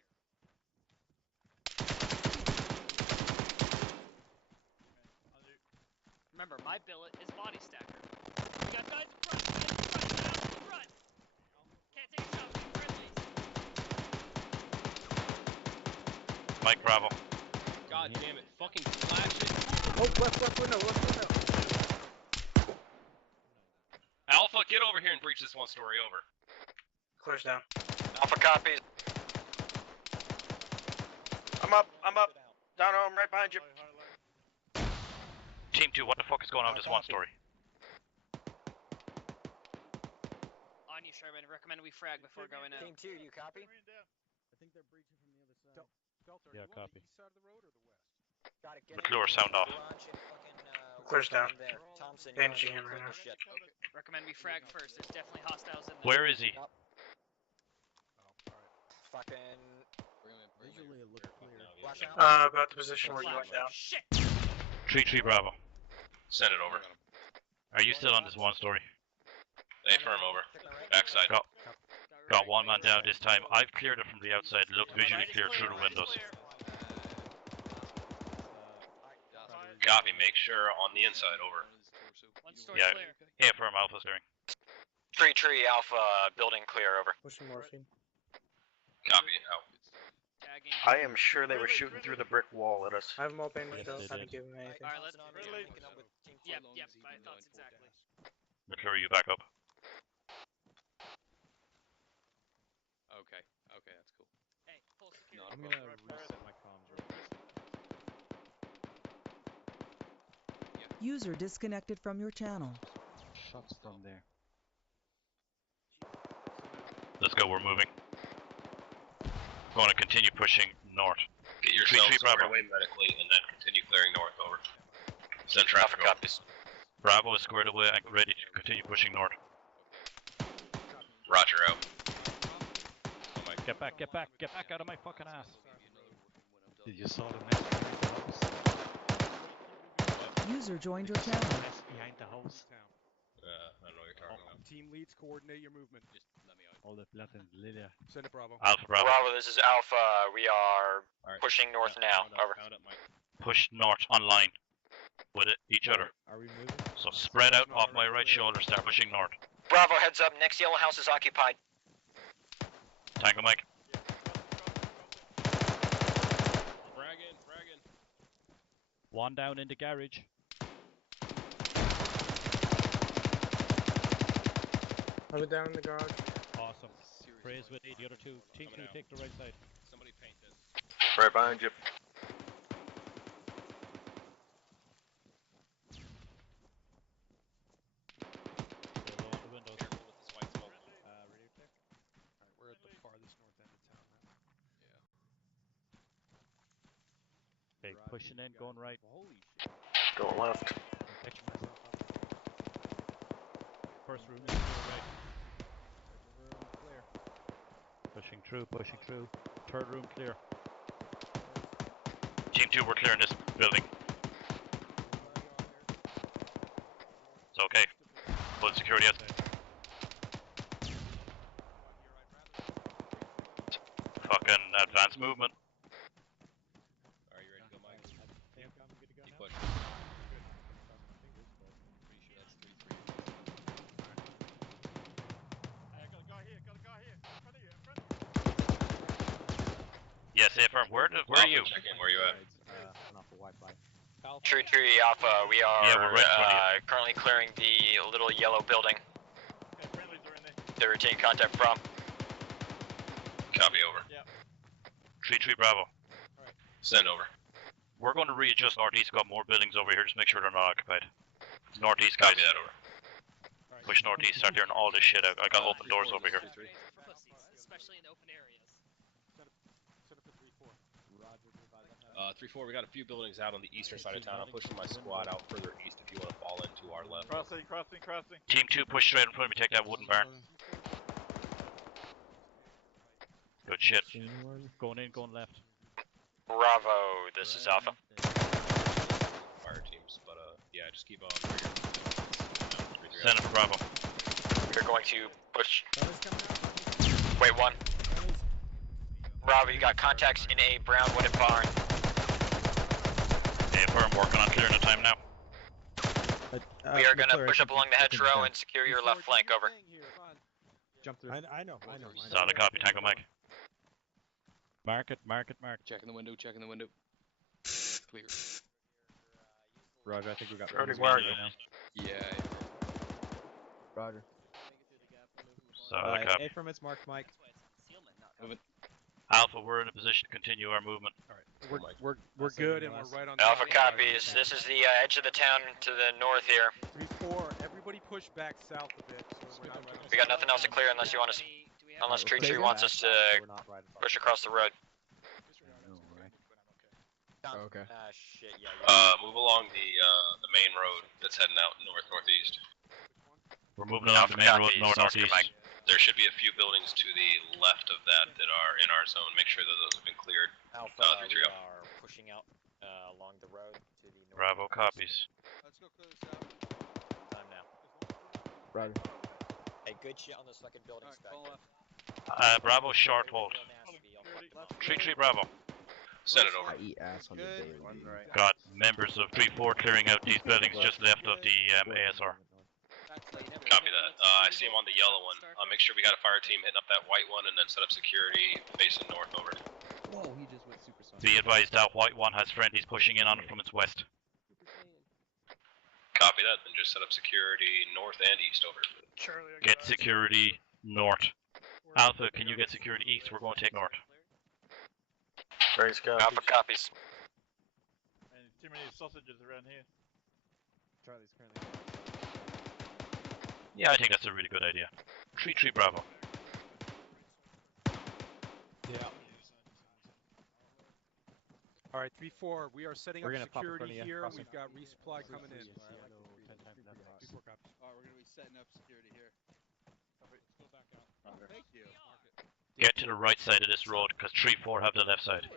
Remember, my billet is body stacker. We got guys in front. Get in front. Can't take a shot from friendlies. Mike Bravo. God damn it, fucking flash it. Oh, left window. Alpha, get over here and breach this one story over. Clears down. Alpha copies. I'm up. Down home, right behind you. Team 2, what the fuck is going on with this one story? On you, Sherman. Recommend we frag before going in. Team 2, you copy? I think they're breaching from the other side. Delta, Yeah, are you on copy. the east side of the road or the west? Got it. McClure, sound off. Clears down. There. Thompson, Bandaging him right now. shit. Recommend we frag first. There's definitely hostiles in there. Where is he? Fucking. Visually it looked clear. Flash out. About the position where you went down. Shit! 3-3 Bravo. Send it over. Are you still on this one story? They firm over. Backside. Got one man down this time. I've cleared it from the outside. It looked visually clear through the windows. Copy, make sure on the inside, over. One story Yeah. clear. Hey, firm Alpha steering. Tree Alpha building clear, over. Pushing morphine. Copy, out. Tagging. I am sure they were shooting through the brick wall at us. I have them all bandaged up. they Haven't did. given me anything. Alright, let's. Yep, my thoughts exactly. McClure, you back up. Okay, that's cool. Hey, full security. I'm gonna reset my comms real quick. User disconnected from your channel. Shots from there. Let's go, we're moving. Going to continue pushing north. Get yourself 3-3 squared Bravo. away medically and then continue clearing north, over. Send traffic over. copies. Bravo is squared away and ready to continue pushing north. Roger, out. Get back out of my fucking ass. Did you saw the next house? User joined your channel. That's behind the house. I don't know what you're talking about. Team leads, coordinate your movement. All the left and Lilia. Send it, Bravo. Alpha Bravo. Bravo, this is Alpha. We are pushing north now. Over. Push north online with each other. Are we moving? So spread out off my right shoulder, start pushing north. Bravo, heads up. Next yellow house is occupied. Tango Mike. Frag in. One down in the garage. Have it down in the garage. Awesome. Praise with the other two. Team 2, take the right side. Somebody paint this. Right behind you. Roll the windows. Careful with this white smoke. Radio check. Alright, we're at the farthest north end of town now. Okay, pushing in, going right. Holy shit. Going left. Catching myself up. First room is clear right. Second room clear. Pushing through. Third room clear. Team 2, we're clearing this building. It's okay. Full security outside. Fucking advanced movement. Are you ready to go, Mike? I think I'm good to go Keep now. pushing. Cross my fingers, but Pretty sure that's 3-3. Hey, I got a guy here. In front of you. Yes, affirm. Where are you? Check in, where you at? I'm off the Wi-Fi. Tree Alpha, we are Yeah, we're right in front of you. currently clearing the little yellow building. Okay, friendlies are in there. They retain contact from. Copy, over. 3-3 Bravo. Send over. We're going to readjust northeast. Got more buildings over here. Just make sure they're not occupied. Northeast, guys. Copy that, over. Push northeast. Start clearing all this shit out. I got open doors over here. Especially in open areas. Set up for 3-4. Roger, 3-4, we got a few buildings out on the eastern side of town. I'm pushing my squad out further east if you want to fall into our left. Crossing. Team 2, push straight in front of me, take that wooden barn. Good shit. Going in, going left. Bravo, this is Alpha. Fire teams, but yeah, just keep on. Send him Bravo. We're going to push. Wait, one. Bravo, you got contacts in a brown wooded barn. Okay, firm, working on clearing the time now. We are gonna push up along the hedgerow and secure your left flank, over. Jump through. I know. Solid copy, Tango Mike. Mark it. Checking the window. Clear. Roger, I think we got Brody, where are you now? Yeah. Roger. Solid copy. A from its marked, Mike. Moving. Alpha, we're in a position to continue our movement. We're good, and we're right on. Alpha copies. This is the edge of the town to the north here. 3-4. Everybody push back south a bit. So we're not right on We got nothing else to clear unless you want us. Unless Tree wants us to push across the road. Okay. Shit, Move along the main road that's heading out northeast. We're moving along the main road northeast. There should be a few buildings to the left of that are in our zone. Make sure that those have been cleared. Alpha, we are pushing out along the road to the north. Bravo copies. Let's go clear this out. Time now. Roger. Hey, good shit on the second building spec. Bravo short hold. 3-3 Bravo. Send it over. I eat ass on the daily. Got members of 3-4 clearing out these buildings just left of the ASR. Copy that. I see him on the yellow one. Make sure we got a fire team hitting up that white one and then set up security facing north, over. Whoa, he just went super sonic. Be advised that white one has friendlies pushing in on it from its west. Copy that, then just set up security north and east, over. Get security north. Alpha, can you get security east? We're going to take north. Alpha copies. And too many sausages around here. Charlie's currently. Yeah, I think that's a really good idea. 3-3 Bravo. Yeah. All right, 3-4. We are setting up security here. We've got resupply coming in. 3-4 copies. All right, we're gonna be setting up security here. Let's go back out. Thank you. Get to the right side of this road, because 3-4 have the left side.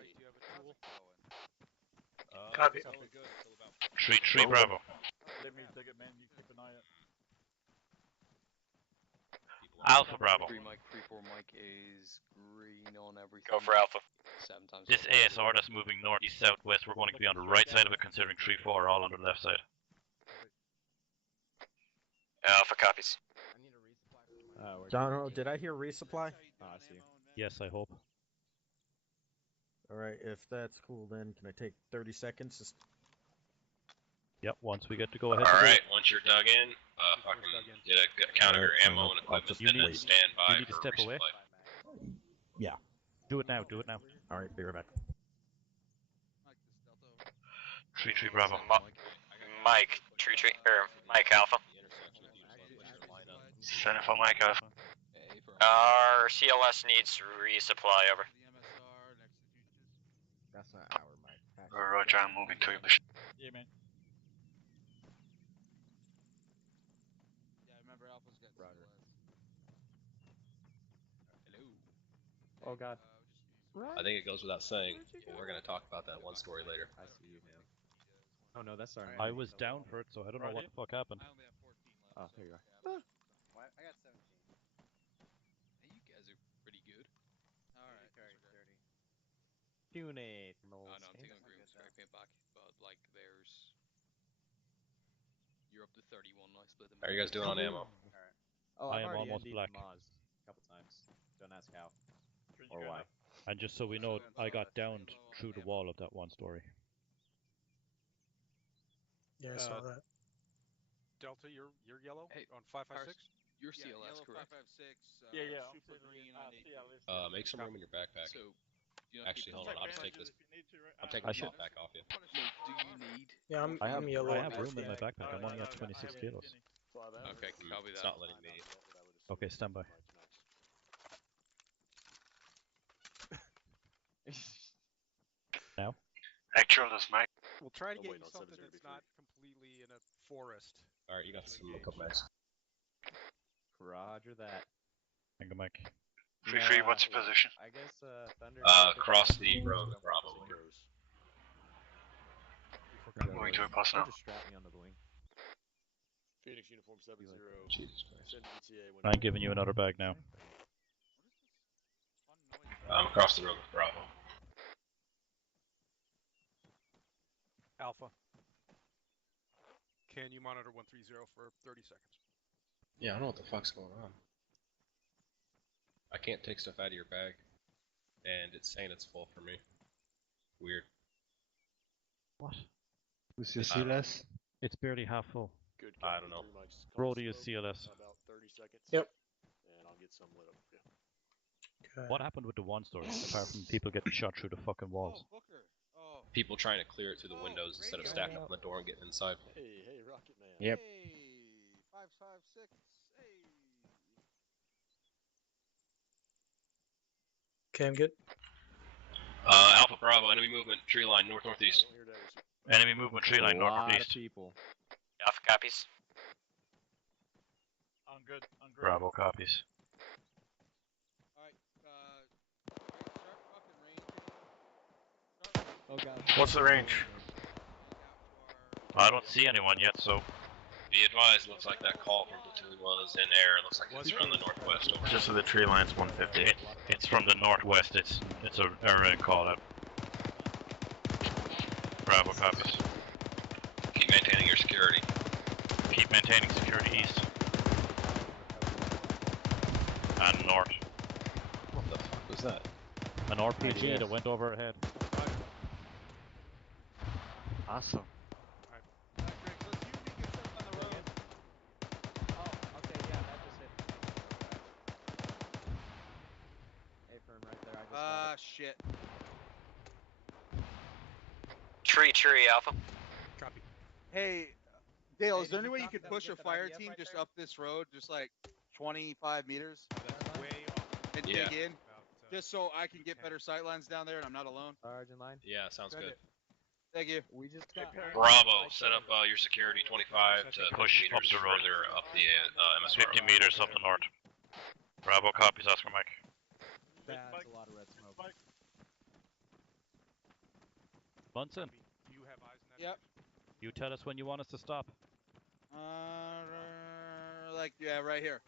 Copy. 3-3 Bravo. Let me take it, man. You keep an eye out. Alpha Bravo. 3 Mike, 3-4 Mike is green on everything. Go for Alpha. 7 times. This ASR that's moving northeast southwest, we're going to be on the right side of it, considering 3-4 are all on the left side. Alpha copies. Donald, did I hear resupply? I see. Yes, I hope. Alright, if that's cool, then can I take 30 seconds? Yep, once we get to go ahead. Alright, once you're dug in, fucking get a counter your ammo and equipment, and then stand by you need to for step away. resupply. Yeah. Do it now, Alright, be right back. 3-3 Bravo. Mike, Mike Alpha. Send it for Mike Alpha. Our CLS needs resupply, over. That's not our Mike. Roger, I'm moving to your position. Yeah, man. Yeah, remember Alpha's got Roger. Hello. Oh god. I think it goes without saying, but we're going to talk about that one story later. I see you, man. Oh no, that's our. I was down for it, so I don't know what the fuck happened. I only have 14 left. Oh, there you are. I got 17. Hey, you guys are pretty good. Alright. Unit. Oh no, I'm taking green spray paint back, but like there's. You're up to 31. I split them. How are you guys doing on ammo? Alright. Oh, I I'm am already almost ND'd black. Maz a couple times. Don't ask how or why. And just so we know, I got downed through the wall of that one story. Yeah, I saw that. Delta, you're yellow Hey, on 556. Your Yeah, CLS, yellow correct? 556. Yeah. Super green on 8. Make some room in your backpack. So, you know, Actually, hold on, I'll just take this. I'm taking I the should- top back off you. No, do you need? Yeah, I have yellow. room in my backpack. I'm only at 26 kilos. Okay, copy It's that. not letting me. Okay, stand by. Now? Actual is Mike. We'll try to get you something that's not completely in a forest. Alright, you got some couple bags. Roger that. Thank you, Mike. Free, what's your position? I guess Thunder. Across the road, Bravo. Moving to a bus now. Just strap me onto the wing. Phoenix uniform 7-0. Jesus Christ. Send ETA when I'm giving you another bag now. Across the road with Bravo. Alpha. Can you monitor 130 for 30 seconds? Yeah, I don't know what the fuck's going on. I can't take stuff out of your bag, and it's saying it's full for me. Weird. What? Who's your I don't know. CLS? It's barely half full. Good. I don't know. Brody is CLS. About 30 seconds. Yep. And I'll get some lit up for you. What happened with the one story, apart from people getting shot through the fucking walls? Booker. Oh. People trying to clear it through the windows instead of stacking up on the door and getting inside. Hey, Rocket Man. Yep. Hey, 556. Hey. Cam good? Alpha Bravo, enemy movement, tree line, north-northeast. Enemy movement, tree line, north-northeast. People. Alpha copies. I'm good. Bravo copies. Alright, start fucking range. Oh god. What's the range? I don't see anyone yet, so. Be advised, looks like that call from platoon was in air. It looks like it's from the northwest. Over. Just so the tree line's 150. It's from the northwest. It's a call out. Bravo copies. Keep maintaining your security. Keep maintaining security east. And north. What the fuck was that? An RPG that went over our head. Awesome. Oh, okay, yeah, that just hit. A-firm right there. I just got it. Shit. Tree, Alpha. Copy. Hey, Dale, Hey, is there did any you way you copy could that we push a get that fire IDF team right just there? up this road, just like 25 meters, Way off. and Yeah. dig in, About, just so I can get better sight lines down there and I'm not alone? Sarge in line. Yeah, sounds good. Thank you. We just got. Bravo, set up your security 25 to Push up meters the road. further up the MS 50 meters up the north. Bravo copies, Oscar Mike. That's a lot of red smoke. Bunsen, Do you have eyes in that? Yep. you tell us when you want us to stop. Like, yeah, right here.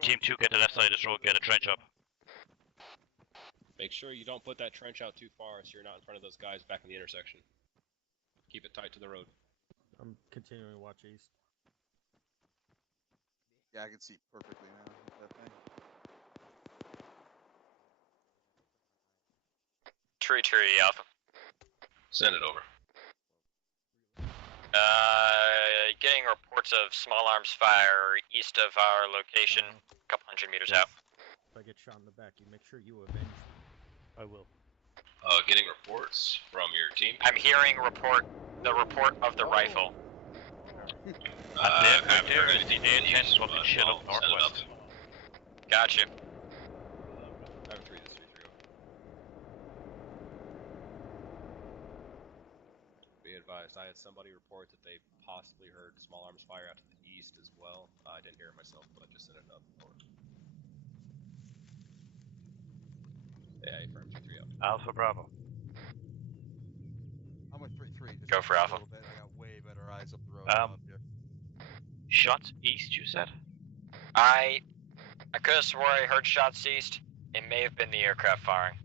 Team 2, get to left side of this road, get a trench up. Make sure you don't put that trench out too far so you're not in front of those guys back in the intersection. Keep it tight to the road. I'm continuing to watch east. Yeah, I can see perfectly now. That thing. Tree, Alpha. Send it over. Getting reports of small arms fire east of our location, a couple hundred meters out. If I get shot in the back, you make sure you avenge me. I will. Getting reports from your team. I'm hearing the report of the rifle. Right there is the A10 swapping shit up Send it northwest. Gotcha. Over 3, this 330. Be advised, I had somebody report that they possibly heard small arms fire out to the east as well. I didn't hear it myself, but just sent it up. Over. Yeah, affirm 2-3 up. Alpha Bravo. I'm with 3-3. Just Go for a Alpha. little bit. I got way better eyes up the road. Um, up here. Shots east, you said? I could have swore I heard shots east. It may have been the aircraft firing.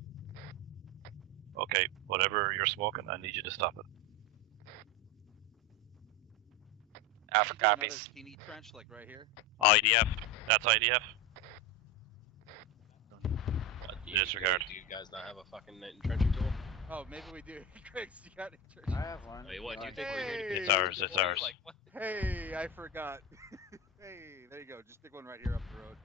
Okay, whatever you're smoking, I need you to stop it. Alpha You do another copies. teeny trench, like right here. IDF. That's IDF. Disregard. Do you guys not have a fucking entrenching tool? Oh, maybe we do. Greg's, you got it. I have one. Hey, what? Do you think we're here to It's ours, it's ours. Like, what? Hey, I forgot. Hey, there you go. Just stick one right here up the road.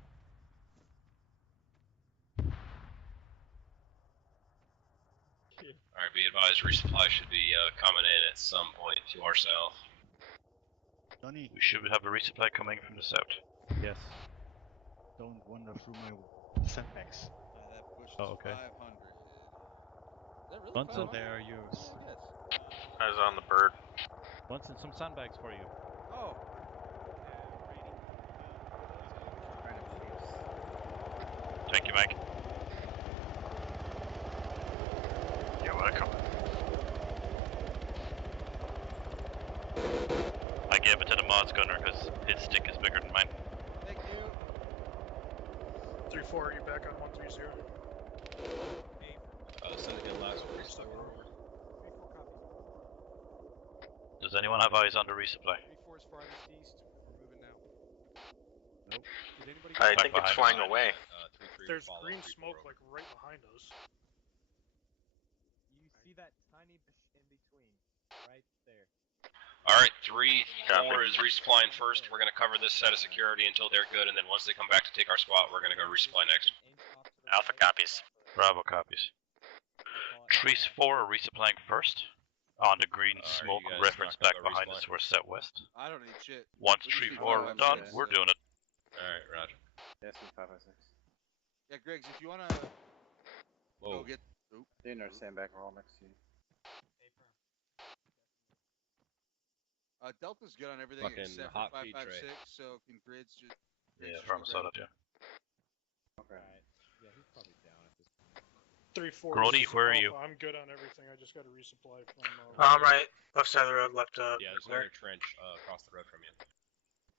Alright, be advised, resupply should be coming in at some point to our south. Donnie, We should have a resupply coming from the south. Yes. don't wander through my setbacks. That bush is Oh, okay. 500. that really Bunsen, fast? there are yours. I was on the bird. Bunsen, some sandbags for you. Oh. Thank you, Mike. You're welcome. I gave it to the Mods gunner because his stick is bigger than mine. Thank you. 3-4, are you back on 130? Send again last restore. Does anyone have eyes on the resupply? 3-4 is farthest east. We're moving now. Nope. Did anybody I Back think it's behind flying us. away. There's green smoke like right behind us. You see that tiny bush in between, right there. Alright, 3-4 is resupplying first. We're gonna cover this set of security until they're good, and then once they come back to take our spot, we're gonna go resupply next. Alpha copies. Bravo copies. Trees 4 are resupplying first. On the green smoke you guys reference not back gonna go behind resupply? us, we're set west. I don't need shit. Once We just tree need 4 556, done, we're so- doing it. Alright, roger. Yes, 556. Yeah, Griggs, if you wanna Whoa. go get. Oop. Dinner sandbag, we're all next to you. Delta's good on everything Fucking except hot for feed 556, tray. so can Grids just. Yeah, just from go grab Soda, it? yeah. Okay. Yeah, he's probably down at this point. 3-4. Grody, this is where are Alpha. you? I'm good on everything. I just got a resupply from. Right, left side of the road, left. Yeah, there's another trench across the road from you.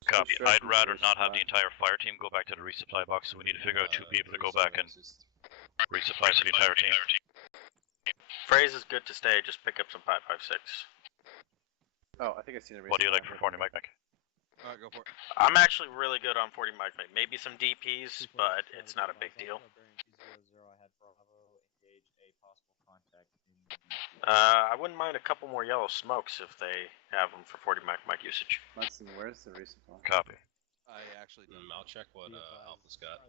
Copy. Straight I'd into rather not have resupply. the entire fire team go back to the resupply box, so we need to figure out 2 people to go back and resupply for the entire team. Phrase is good to stay, just pick up some 556. Oh, I think I've seen a resupply. What do you like for 40 Mike? Alright, go for it. I'm actually really good on 40 mic. Maybe some DPs, but it's not a big deal. I wouldn't mind a couple more yellow smokes if they have them for 40 mic usage. Munson, where's the resupply? Copy. I actually don't. I'll check what Alpha's got.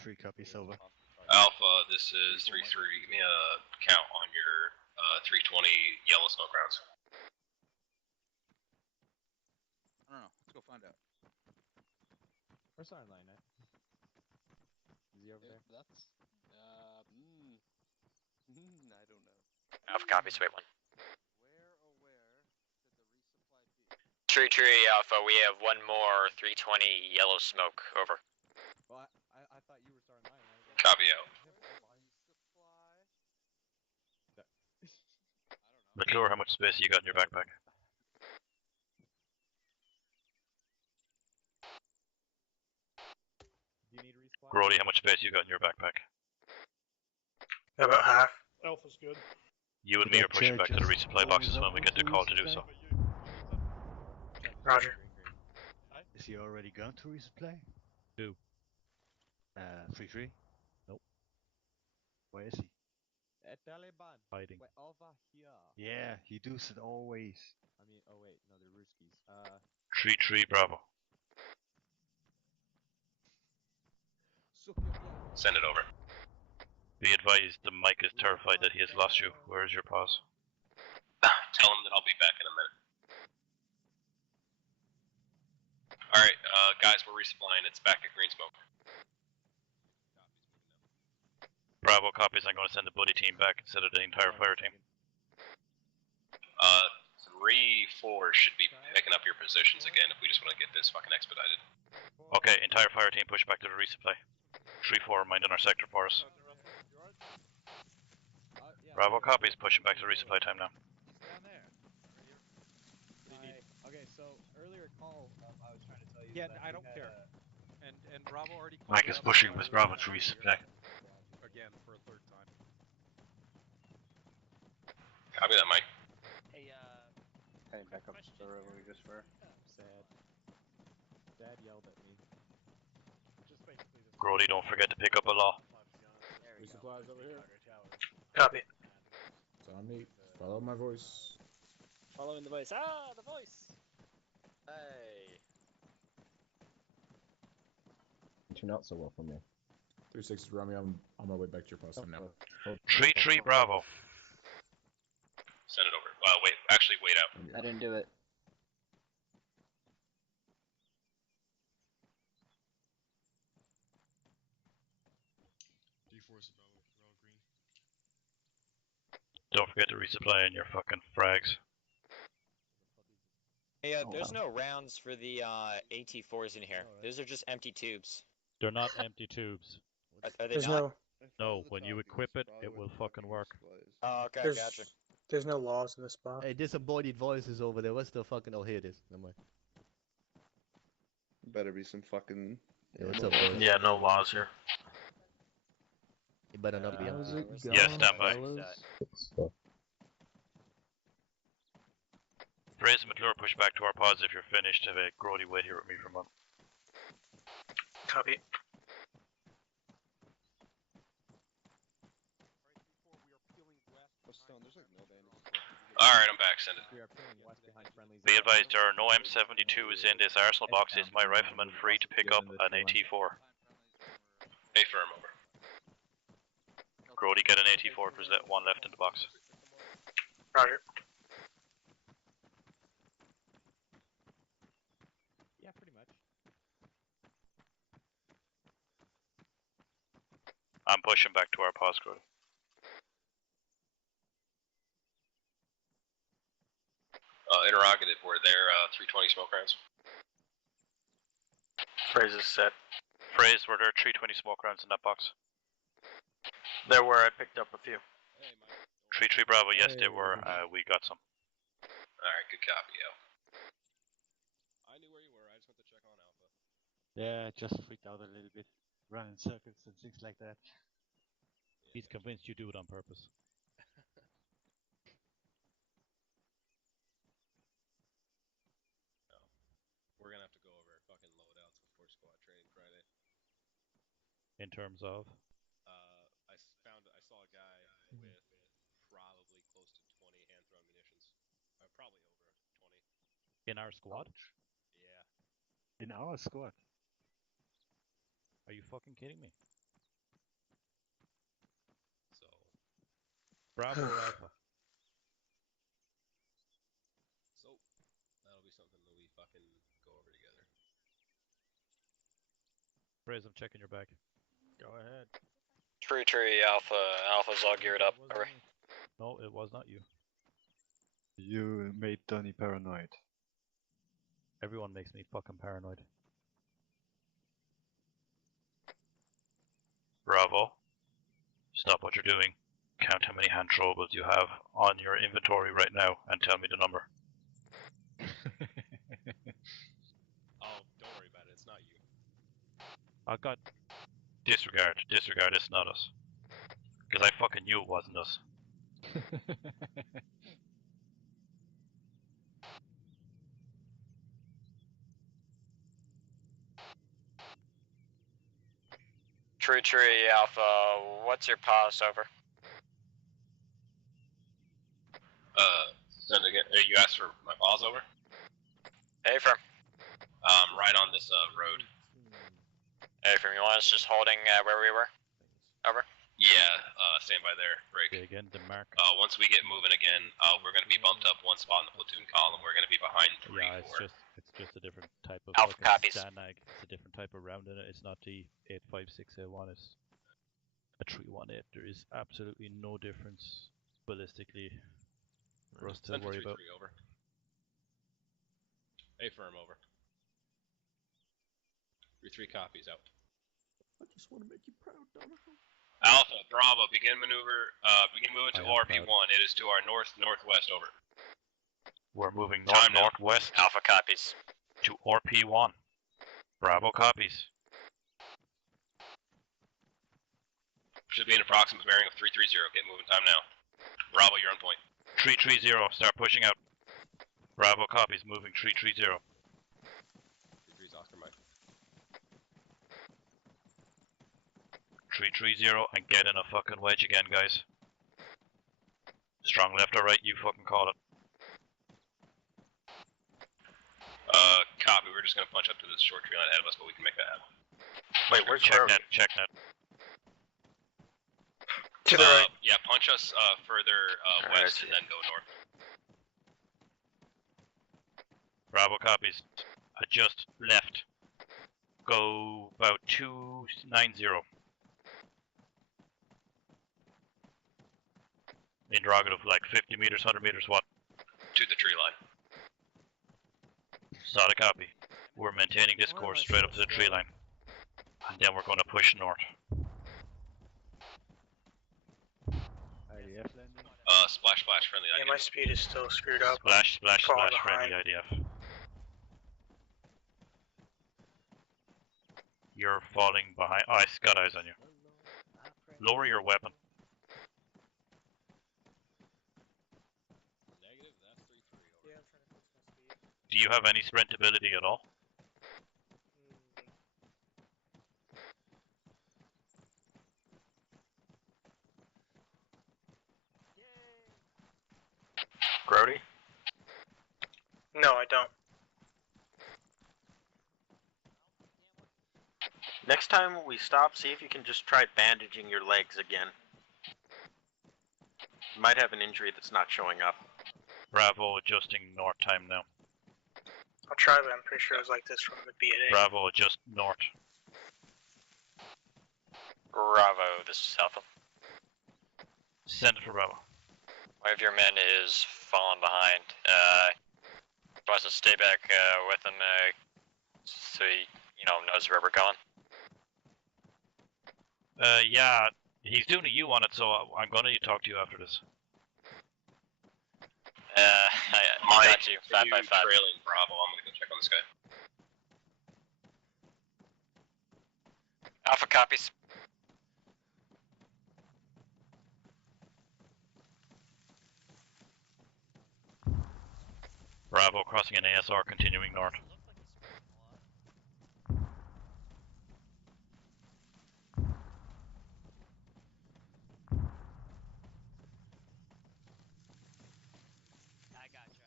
Free copy, Silver. Alpha, this is 3-3. Give me a count on your 320 yellow smoke rounds. I don't know. Let's go find out. Where's our line at? Is he over there? That's. I don't know. Alpha copies, wait one. Where could the resupply be? Tree Alpha, we have one more 320 yellow smoke, over. Well, I thought you were starting line. Copy out. McClure, how much space you got in your backpack? Do you need resupply? Grody, how much space you got in your backpack? About half. Alpha's good. You and me are pushing back to the resupply boxes when we get the call to do so. Roger. Is he already gone to resupply? Who? 3-3? Nope. Where is he? At Taliban. Hiding. Wait, over here. Yeah, he does it always. I mean, oh wait, no, they're Ruskies. 3-3, Bravo. Send it over. Be advised, the Mike is terrified that he has lost you. Where is your pause? Tell him that I'll be back in a minute. Alright, guys, we're resupplying. It's back at green smoke. Bravo copies, I'm going to send the buddy team back instead of the entire fire team. 3-4 should be picking up your positions again if we just want to get this fucking expedited. Okay, entire fire team push back to the resupply. 3-4 minding our sector for us. Bravo copies, pushing back to the resupply time now. Down there. Okay, so earlier call, I was trying to tell you. Yeah, that I we don't had care. And Bravo already. Mike is pushing with Bravo to resupply. Again for a third time. Copy that, Mike. Hey, Heading back up to the road where we just were. Sad. Dad yelled at me. Just basically this. Grody, don't forget to pick up a law. Resupplies over here. Copy. It's on me. Follow my voice. following the voice. Ah, the voice. Hey. Turned out so well for me. 3-6 is Romeo. I'm on my way back to your post now. 3-3 Bravo. Send it over. Wait, actually, wait out. I didn't do it. Don't forget to resupply in your fucking frags. Hey, there's no rounds for the AT4s in here. Those are just empty tubes. They're not empty tubes. Are they not? No, when you equip it, it will fucking work. Oh, okay, There's, gotcha. there's no laws in this spot. Hey, disembodied voices over there. What's the fucking? Oh, here it is. Never mind. Better be some fucking. Yeah, what's up, boys? Yeah, no laws here. You better not be How's empty. it Yeah, stand by. Fraser and McClure, push back to our pods if you're finished. Have a Grody wait here with me for a moment. Copy. Alright, I'm back, send it. Be advised, there are no M72s in this arsenal box. Is my rifleman free to pick up an AT4? Hey, firm, over. Grody, get an AT4 if there's one left in the box. Roger. Yeah, pretty much. I'm pushing back to our pods, Grody. Interrogative, were there 320 smoke rounds? Phrase is set. Phrase, were there 320 smoke rounds in that box? There were, I picked up a few. 3-3 Bravo, yes they were, we got some. Alright, good copy, yo. I knew where you were, I just went to check on Alpha. Yeah, just freaked out a little bit. Run in circles and things like that. He's convinced you do it on purpose. We're gonna have to go over fucking loadouts before squad training Friday. In terms of? I saw a guy with probably close to 20 hand-thrown munitions. Probably over 20. In our squad? Yeah. In our squad? Are you fucking kidding me? So. Bravo or Alpha? So, that'll be something that we fucking go over together. Fraser, I'm checking your back. Go ahead. Tree, Alpha's all geared up. Over. No, it was not you. You made Donnie paranoid. Everyone makes me fucking paranoid. Bravo. Stop what you're doing. Count how many hand throwables you have on your inventory right now and tell me the number. Oh, don't worry about it, it's not you. I got... Disregard, it's not us. Because I fucking knew it wasn't us. Tree, Alpha, what's your pause? Over. Send again. You asked for my pause over? Hey, firm. Right on this road. Hey, firm, you want us just holding where we were? Over. Yeah, stand by there, break. Okay, again, the mark. Once we get moving again, we're gonna be bumped up one spot in the platoon column. We're gonna be behind 3, Yeah, 4. it's just a different type of Alpha copies. Stanag. It's a different type of round in it. It's not the 856A1. It's a 318. There is absolutely no difference ballistically for us to Send worry 3-3 about. over. Hey, firm, over. 3-3 copies out. I just want to make you proud, Donovan. Alpha, Bravo, begin maneuver. Begin moving to I am RP1. It is to our northwest. Over. We're moving Time now. northwest Alpha copies. to RP1. Bravo copies. Should be an approximate bearing of 330. Get moving. Time now. Bravo, you're on point. 330, start pushing out. Bravo copies, moving 330. 3-3's Oscar Mike. 330 and get in a fucking wedge again, guys. Strong left or right, you fucking call it. Copy. We're just gonna punch up to this short tree line ahead of us, but we can make that happen. Wait, where's check Road? net, check net. To the right. Yeah, punch us further west and then go north. Bravo copies. Adjust left. Go about 290. Interrogative, like 50 meters, 100 meters, what? To the tree line. Solid copy. We're maintaining this course straight up to the tree line. And then we're going to push north. IDF landing. Splash, friendly IDF. Yeah, my speed is still screwed up. Splash, Falling friendly behind. IDF. You're falling behind. Oh, I got eyes on you. Lower your weapon. Negative, that's 3-3. Yeah, I'm trying to fix my speed. Do you have any sprint ability at all? Grody? No, I don't. Next time we stop, see if you can just try bandaging your legs again. You might have an injury that's not showing up. Bravo, adjusting north time now. I'll try, but I'm pretty sure it was like this from the beginning. Bravo, adjust north. Bravo, this is Alpha. Send it for Bravo. One of your men is falling behind. Wants to stay back with him so he, knows where we're going. Yeah, he's doing a U on it, so I'm going to talk to you after this. I got you. 5 by 5. Trailing Bravo. I'm gonna go check on this guy. Alpha copies. Bravo crossing an ASR, continuing north. I got you.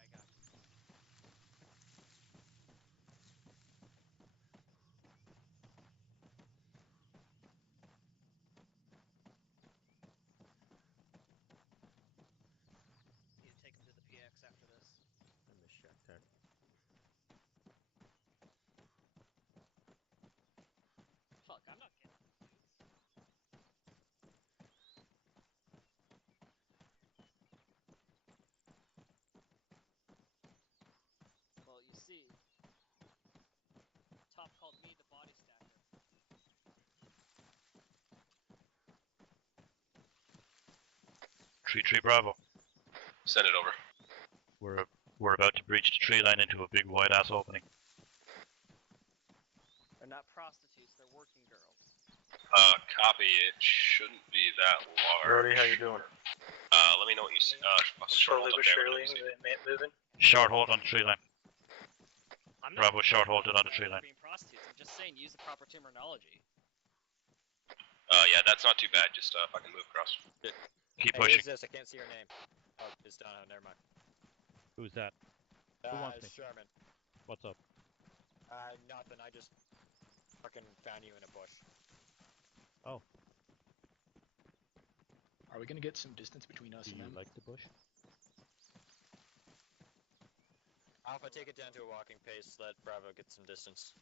Need to take him to the PX after this. I miss Shakhtar. Fuck, I'm not getting these dudes. Well, you see, Top called me the body stacker. Tree Bravo. Send it over. We're about to breach the tree line into a big wide ass opening. They're not prostitutes, they're working girls. Copy. It shouldn't be that large. Brody, how you doing? Let me know what you see. Slowly but surely, moving. Short hold on the tree line. I'm Bravo, short hold it on the tree line. being prostitutes, I'm just saying use the proper terminology. Yeah, that's not too bad. Just fucking move across. Keep pushing. Who's this? I can't see your name. Oh, it's Dono. Never mind. Who's that? Who wants me? Sherman. What's up? Nothing. I just fucking found you in a bush. Oh. Are we gonna get some distance between us and them? Like the bush? Alpha, take it down to a walking pace. Let Bravo get some distance.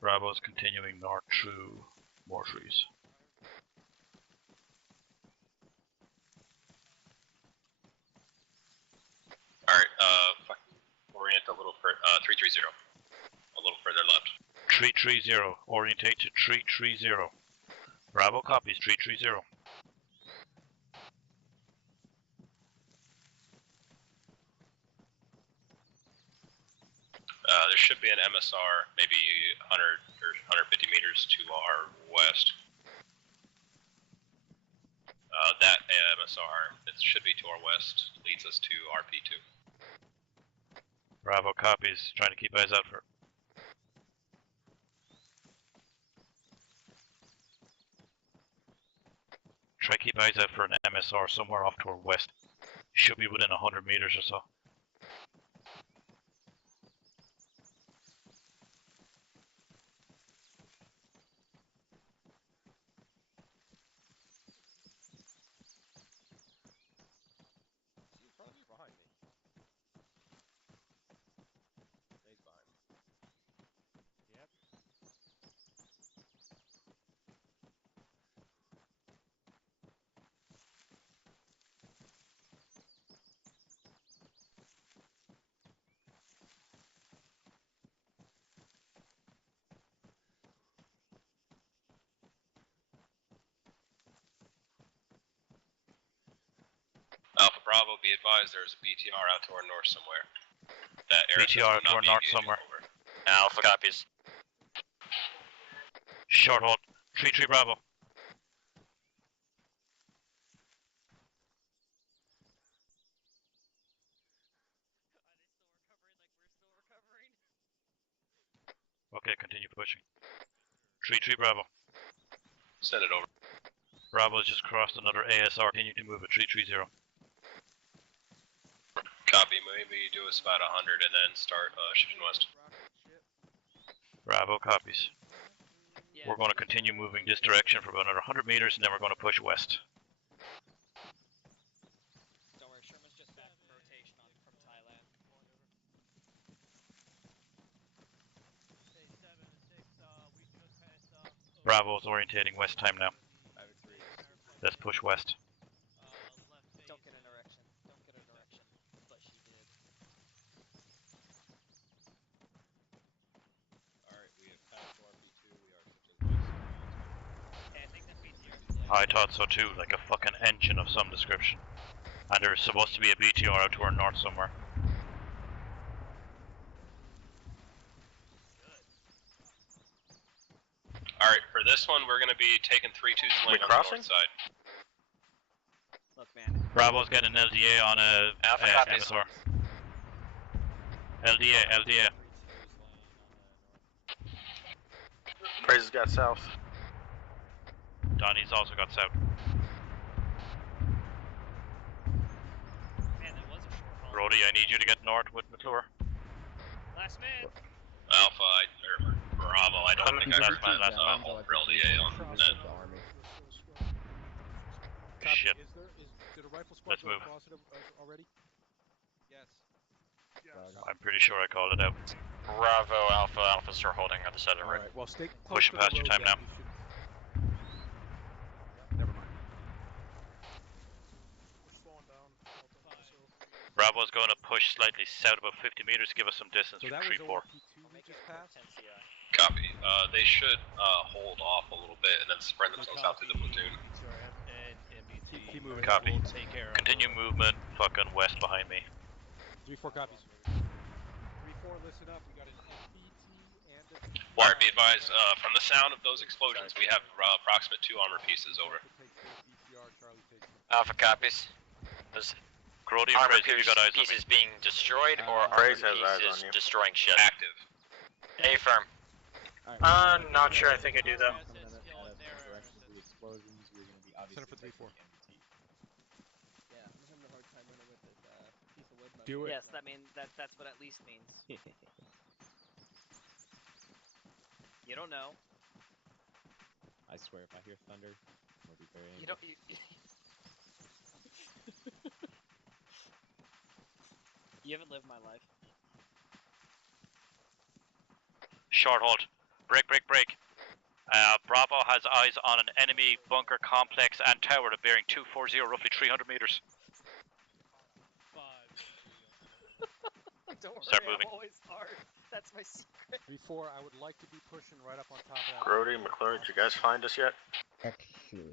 Bravo's continuing north through more trees. Alright, orient a little further, 330. A little further left. 330, orientate to 330. Bravo copies, 330. There should be an MSR, maybe 100 or 150 meters to our west. That MSR, it should be to our west, leads us to RP2. Bravo copies, trying to keep eyes out for. Try to keep eyes out for an MSR somewhere off to our west. Should be within 100 meters or so. Is he in front of you or behind? Bravo, be advised there's a BTR out to our north somewhere. That BTR to our north somewhere. Alpha copies. Short hold. 3-3 Bravo. Okay, continue pushing. 3-3 Bravo. Send it over. Bravo's just crossed another ASR. Continue to move at 330. Copy, maybe do us about 100 and then start shifting west. Bravo copies. We're going to continue moving this direction for about another 100 meters and then we're going to push west. Don't worry, Sherman's just back from rotation from Thailand. Bravo's orientating west time now. Let's push west. Don't get an erection. Don't get an erection. But she did. Alright, we have passed RP2, we are shifting west. Okay, I think that BTR. I thought so too, like a fucking engine of some description. And there's supposed to be a BTR out to our north somewhere. Alright, for this one, we're going to be taking 3-2's lane on the north side. Look, man. Bravo's getting an LDA on a MSR. LDA. Praise's got south. Donnie's also got south. Man, that was a short haul. Brody, I need you to get north with McClure. Last man. Alpha, or Bravo, I don't think I Last man. hold for LDA on that. Shit. Did a rifle squad Let's move. across it already? Yes. I'm pretty sure I called it out. Bravo, Alpha, Alphas are holding on the side of the road. Alright, well, stay Pushing past your time now. Never mind. We're slowing down. Bravo's going to push slightly south about 50 meters to give us some distance So for that was 3-4. ORP2 we just passed? Copy. They should hold off a little bit and then spread themselves out through the platoon. Keep moving. Copy. We'll take care of Continue movement, fucking west behind me. 3-4 copies. 3-4, listen up. We got an FBT and a BT. Alright, be advised, from the sound of those explosions, we have approximate 2 armor pieces over. Alpha copies. Those Grody, armor Praise, you got eyes on me. pieces being destroyed or Praise armor has eyes on pieces you. destroying shit? Active. A firm. Not sure. I think I do though. Explosions, we're gonna be Center for 3-4. Yeah, I'm having a hard time running with this piece of wood. Do it. Yes, that means that's what at least means. You don't know. I swear, if I hear thunder, I'm gonna be very angry. You don't. You haven't lived my life. Short hold. Break. Bravo has eyes on an enemy bunker complex and tower at bearing 240, roughly 300 meters. Don't worry, Start moving. I'm always hard. That's my secret. 3-4, I would like to be pushing right up on top of that. Grody, McClure, did you guys find us yet? Actually,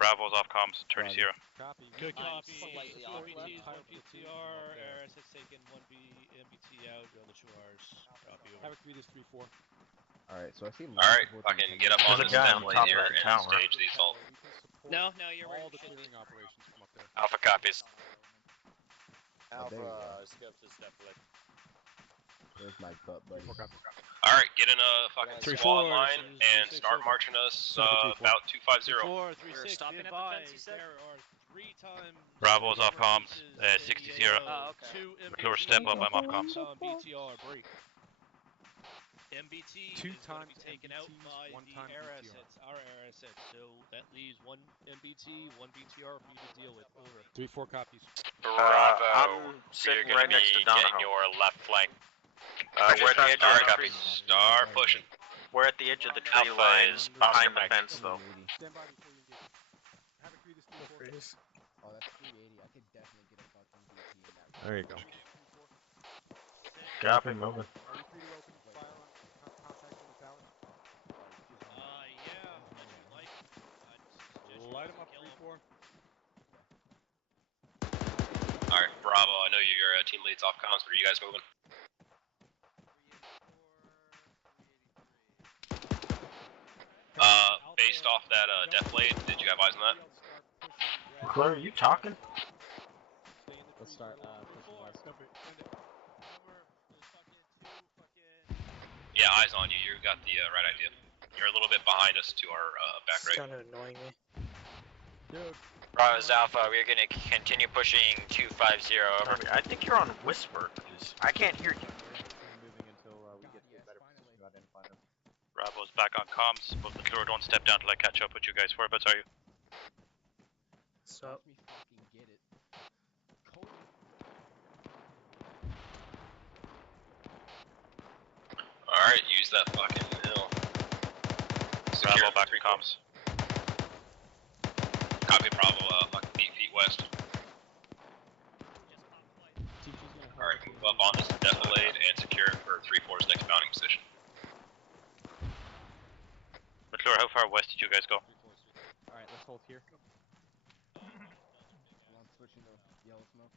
Bravo's off comms, 30. Copy. Good I'm copy. slightly off BTs, left. 1 PTR, Aris has taken 1 MBT out, the other 2 Rs. Copy over. Havoc 3, this 3-4. alright, so I see. Alright, fucking get up on There's a this guy vent on lane top of here that and tower. stage the assault. No, you're All right. the clearing operations from up there. Alpha copies. Alpha, skip to step left. Where's my butt, buddy? Alright, get in a fucking 3-4, squad line this is and 3-6 start over. marching us Center for 3-4. about 250. 4, 3, We're 6, stopping be at the fence, you advised, said? there are 3 times. Bravo's off armor comms, pieces 60. in the AO, Oh, okay. 2 McClure, MBT, step up, I'm off comms. on BTR, break. MBT 2 is going to be times taken out MBTs, by 1 the time air BTR. assets, our air assets, so that leaves 1 MBT, 1 BTR for you to deal with, over. 3-4 copies. Bravo. I'm sitting You're right gonna next to be getting Donahoe. your left flank. We're at the edge of Alright, the copy. tree. Start pushing. We're at the edge of the tree Alpha line is behind the Oscar fence, though. Stand by before you engage. Havoc 3, this 3-4. Oh, that's 380. I could definitely get a fucking BT in that. There you go. Copy, moving. Are we free to open fire on contact on the tower? Yeah, if you like. I'd suggest you Light guys him up, kill 3-4. Bravo, I know your team leads off comms, but are you guys moving? Based off that death blade, did you have eyes on that? McClure, are you talking? Let's start pushing west. Yeah, eyes on you. You got the right idea. You're a little bit behind us to our back It's right. kind of annoying me. Dude. Bravo's Alpha, we're gonna continue pushing 250 over. I think you're on whisper, because I can't hear you. Moving until we get to a better position to identify them. Bravo's back on comms, but McClure, don't step down till I catch up with you guys. Whereabouts are you? So. Watch me fucking get it. Alright, use that fucking hill. Bravo, back to comms. Copy Bravo, fucking 8 feet west. Alright, move up on this defilade and secure it for 3-4's next mounting position. McClure, how far west did you guys go? Alright, let's hold here. I'm switching to yellow smoke.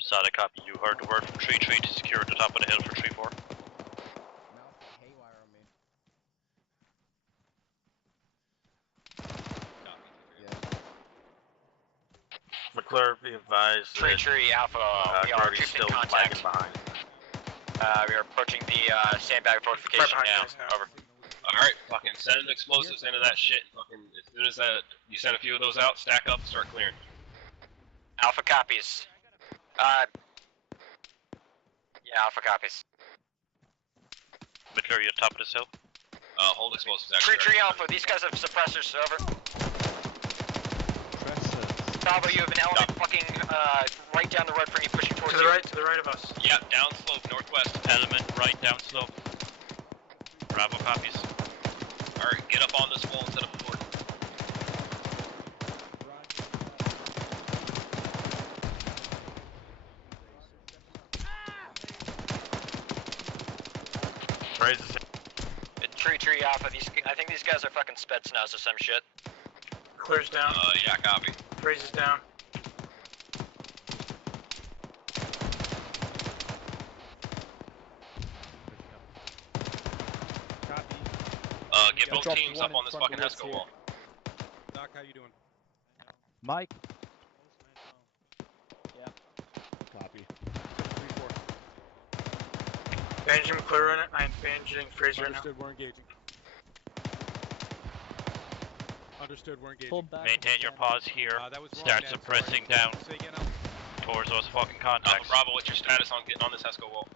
Solid copy. You heard the word from 3-3 to secure at the top of the hill for 3-4. Mout haywire on me. McClure, be advised. Tree Alpha, we are Brody's still contact. lagging behind. We are approaching the sandbag fortification now. Over. Alright, fucking send explosives into that shit. Fucking, as soon as you send a few of those out, stack up and start clearing. Alpha copies. Yeah, Alpha copies. McClure, you at the top of this hill? Hold explosives actually. Tree Alpha, these guys have suppressors, over. Bravo, you have an element fucking right down the road from you, pushing towards To the right of us. Yeah, down slope, northwest. Element right down slope. Bravo copies. Alright, get up on this wall instead of forward. Raises. Tree Alpha, I think these guys are fucking Spetsnaz or some shit. Clears down. Yeah, copy. Raises down. Copy. Get both teams up on this fucking Hesco wall. Doc, how you doing? Mike. Yeah. Copy. 3-4. Bandaging McClure in it. I'm bandaging Fraser now. Understood, we're engaging. Understood, we're engaging. Maintain your pause here. That was wrong, Start Ned, suppressing sorry. down Say again, Al. towards those fucking contacts. Bravo, what's your status on getting on this Hesco wall?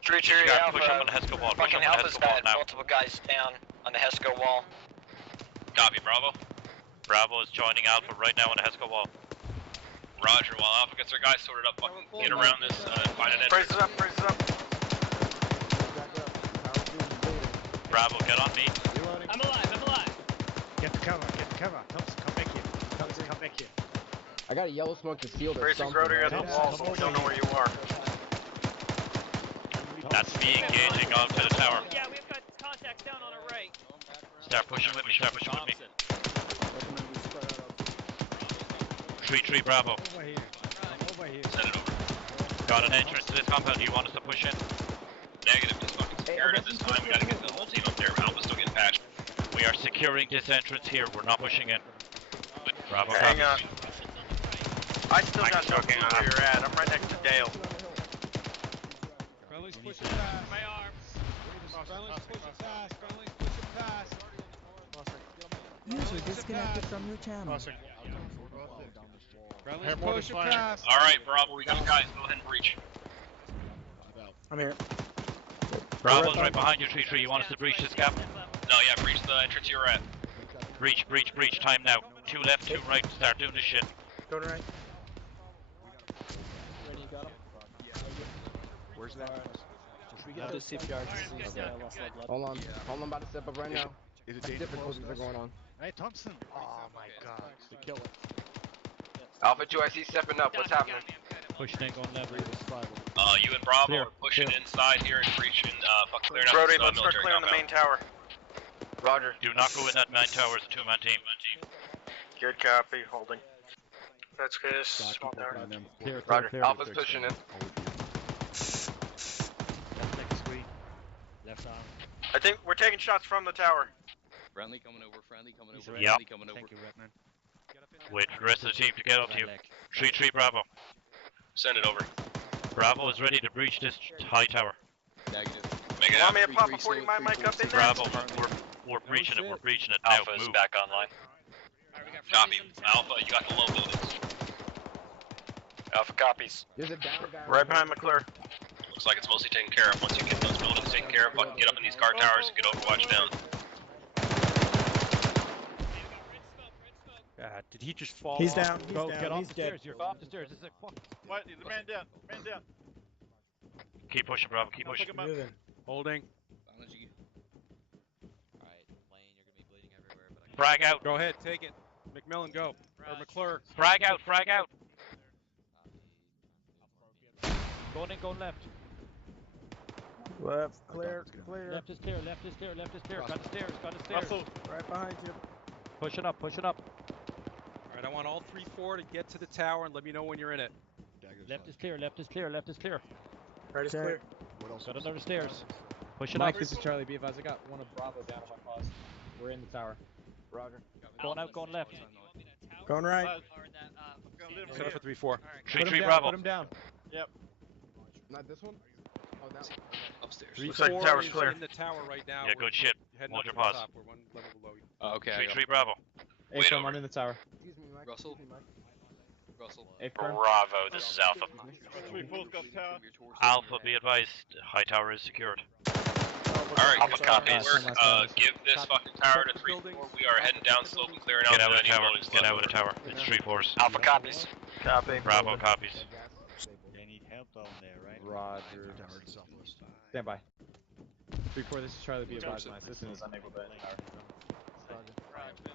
Tree Alpha, Alpha, push up on the Hesco wall. Push fucking up on the Alpha's Hesco wall got now. multiple guys down on the Hesco wall. Copy, Bravo. Bravo is joining Alpha right now on the Hesco wall. Roger, while Alpha gets their guys sorted up, fucking get around this, find an entrance. Raises up, raises up. Bravo, get on me. I'm alive. Get the cover, Thompson, come back here. Thompson, come back here. I got a yellow smoke concealed or Racing something. Grody on the wall, so we don't know where you are. That's me engaging onto the tower. Yeah, we've got contacts down on our right. Start pushing with me, 3-3 Bravo. Over here. Over here. Send it over. Got an entrance to this compound. Do you want us to push in? Negative, just fucking secure it at this time. We gotta get the whole team up there. Alpha's still getting patched. We are securing this entrance here. We're not pushing in. Bravo. Hang on. copies. I still got no clue where you're at. I'm right next to Dale. Friendly's pushing fast. My arms. Friendly's pushing fast. Friendly's pushing fast. User disconnected from your channel. Friendly's pushing fast. Alright, Bravo, we got guys. Go ahead and breach. I'm here. Bravo's right behind you, 3-3. You want us to breach this gap? No, yeah, breach the entrance you're at. Breach. Time now. 2 left, 2 right. Start doing this shit. Go to right. Ready, you got him? Where's that? We got the CPR. Hold on, about to step up right now. Is it dangerous? Difficulties are going on. Hey, Thompson. Oh my god. The killer. Alpha 2, I see stepping up. What's happening? Pushing in, going level. You and Bravo Clear, are pushing inside here and breaching, fuck clearing out Brody, this, let's start military clearing the compound. main tower. Roger. Do not go in that main tower as a two-man team. Good copy. Holding. That's good. Small tower. Roger. Alpha's pushing in. Left screen. Left arm. I think we're taking shots from the tower. Friendly coming over, friendly coming over, Yep. friendly coming over. Thank you, Redman. Wait for the rest of the team to get up to you. 3-3 Bravo. Send it over. Bravo is ready to breach this high tower. Negative. Make it Want me to happen. pop a 40 my mic up in there? Bravo, we're breaching it. We're breaching it now. Alpha is Move. back online. Copy. Alpha, you got the low buildings. Alpha copies. There's a down guy. Right behind McClure. Looks like it's mostly taken care of. Once you get those buildings taken care of, fucking get up in these car towers and get Overwatch down. God, did he just fall He's off? down. He's Go, down. get off He's the dead. stairs. You're off the stairs. It's like fuck. What? The man down. Man down. Keep pushing, Bravo. Keep pushing. Moving. Holding. Alright, Lane, you're gonna be bleeding everywhere, but I Frag out. Go ahead, take it. McMillan, go. Or McClure. Frag out. Frag out. Going in, going left. Left, clear, clear. Left is clear, left is clear, left is clear. Got the stairs, got the stairs. Russell. Right behind you. Pushing up, pushing up. Alright, I want all 3-4 to get to the tower and let me know when you're in it. Left is clear, left is clear, left is clear. Right is clear. Got another stairs. Pushing Mike, up. this is Charlie. Be advised, I got one of Bravo down on my pause. We're in the tower. Roger. Going out, going left. Going right. Set up for 3-4. 3-3 down, Bravo. Put him down. Yep. Not this one? Oh, that one. upstairs. 3-4 tower's is clear. in the tower right now. Yeah, We're good shit. heading Hold up your to the pause. top. We're one level below you. Okay, I got 3-3 Bravo. Wait A-firm, over. I'm in the tower. Excuse me, Mike. Russell. Excuse me, Mike. Russell. A-firm. Bravo, this is Alpha. Alpha, be advised. High tower is secured. Alright, Alpha copies. work. Give this fucking tower to 3-4. We are heading down slope and clearing out Get out of any the tower. buildings Get left. out of the tower. It's 3-4s. Alpha copies. Copy. Bravo copies. They need help down there, right? Roger. Stand by. 3-4, this is Charlie. Be advised, my assistant is unable to enter tower.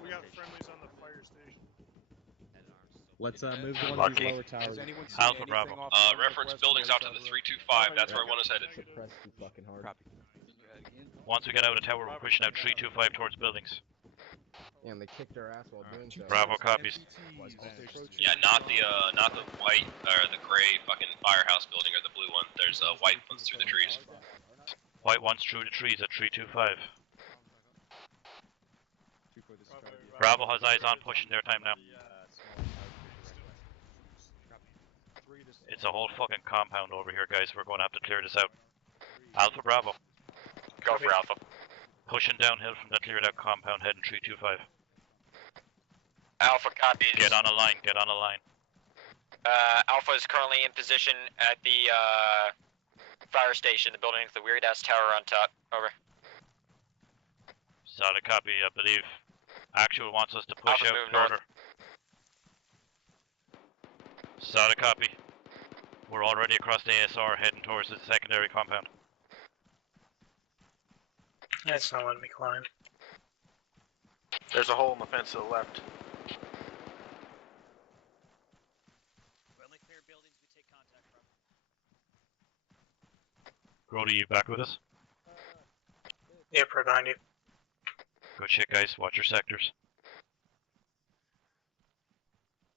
We got friendlies on the fire station. Let's move to one of Lucky. these lower towers. Has anyone seen Alpha, anything Bravo. off the Reference northwest buildings out to the 325. That's where one is headed. Suppress too fucking hard. Copy. Once we get out of the tower, we're pushing out 325 towards buildings. Yeah, and they kicked our ass while doing so. Bravo copies. Yeah, not the white or the gray fucking firehouse building or the blue one. There's white ones through the trees. White ones through the trees at 325. Bravo has eyes on pushing their time now. It's a whole fucking compound over here, guys. We're going to have to clear this out. Alpha Bravo. Go for Alpha. Pushing downhill from that cleared out compound, heading 325. Alpha copies. Get on a line, get on a line. Alpha is currently in position at the fire station, the building with the weird ass tower on top. Over. Solid copy, I believe. Actual wants us to push Alpha out move north. further. Solid copy. We're already across the ASR heading towards the secondary compound. That's not letting me climb. There's a hole in the fence to the left. Friendly clear buildings we take contact from. Grody, you back with us? Yep, right behind you. Good shit, guys. Watch your sectors.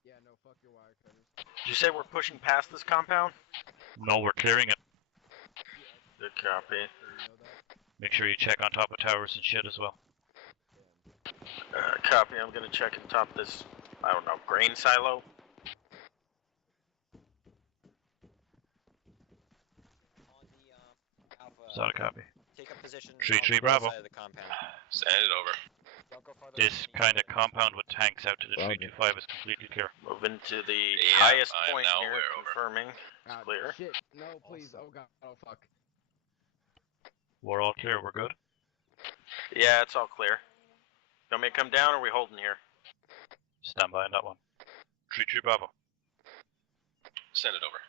Yeah, no, fuck your wire cutters. Did you say we're pushing past this compound? No, we're clearing it. Good copy. Make sure you check on top of towers and shit as well. Copy. I'm gonna check on top of this, I don't know, grain silo. Solid copy. Take up position. 3-3 Bravo. Side of the compound. Send it over. This kind of compound with tanks out to the 325 is completely clear. Moving to the Yeah, highest I am point now here, aware over. confirming. It's Ah, clear. shit. No, please. Oh, God. Oh, fuck. We're all clear, we're good? Yeah, it's all clear. You want me to come down or are we holding here? Stand by on that one. 3-3 Bravo. Send it over.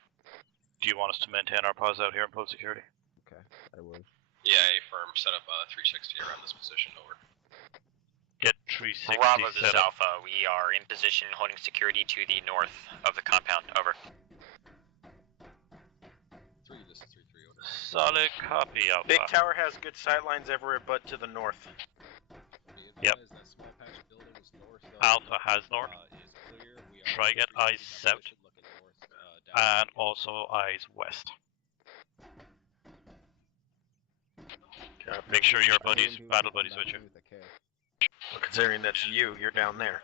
Do you want us to maintain our pause out here in post security? Okay, I would. Yeah, A firm. Set up 360 around this position. Over. Get 360 Bravo, this is set up. Alpha. We are in position holding security to the north of the compound. Over. 3, this is 3-3, over. Solid copy, Alpha. Big tower has good sightlines everywhere but to the north. Alpha has north. Try get eyes south. And also eyes west. Make sure your buddies, battle buddies with you. Well, considering that's you, you're down there.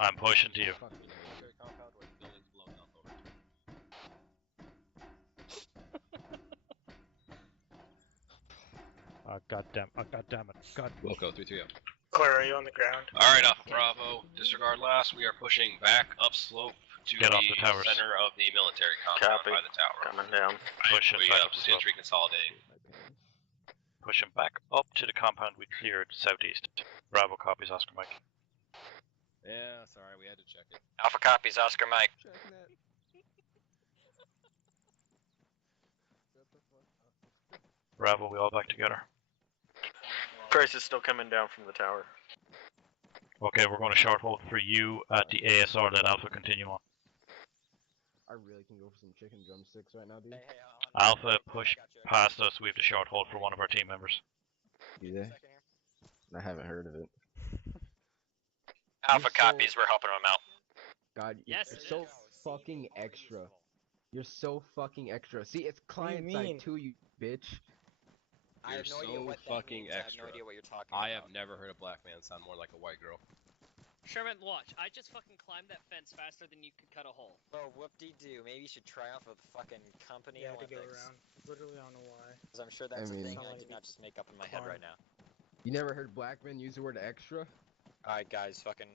I'm pushing to you. God damn it. God. Wilco, 3-3 up. Claire, are you on the ground? Alright, Alpha Bravo. Disregard last. We are pushing back upslope to Get the off the towers. center of the military compound Copy. by the tower. Coming down. Pushing We back up the slope. potentially consolidating. Pushing back up to the compound we cleared southeast. Bravo copies, Oscar Mike. Yeah, sorry, we had to check it. Alpha copies, Oscar Mike. Bravo, we all back together. Price is still coming down from the tower. Okay, we're going to short hold for you at the ASR. Let Alpha continue on. I really can go for some chicken drumsticks right now, dude. Alpha push past us. We have to short hold for one of our team members. Do they? I haven't heard of it. Alpha copies, we're helping them out. God, Yes, you're it so is. fucking extra. You're so fucking extra. See, it's client side too, you bitch. You're I have no idea so what that fucking means. I have extra. no idea what you're talking I about. have never heard a black man sound more like a white girl. Sherman, watch. I just fucking climbed that fence faster than you could cut a hole. Well, whoop-de-doo. Maybe you should try out for the fucking company Yeah, to go Olympics. around. Literally, I don't know why. Because I'm sure that's a mean- thing I did not just make up in my head right now. You never heard black men use the word extra? Alright, guys, fucking,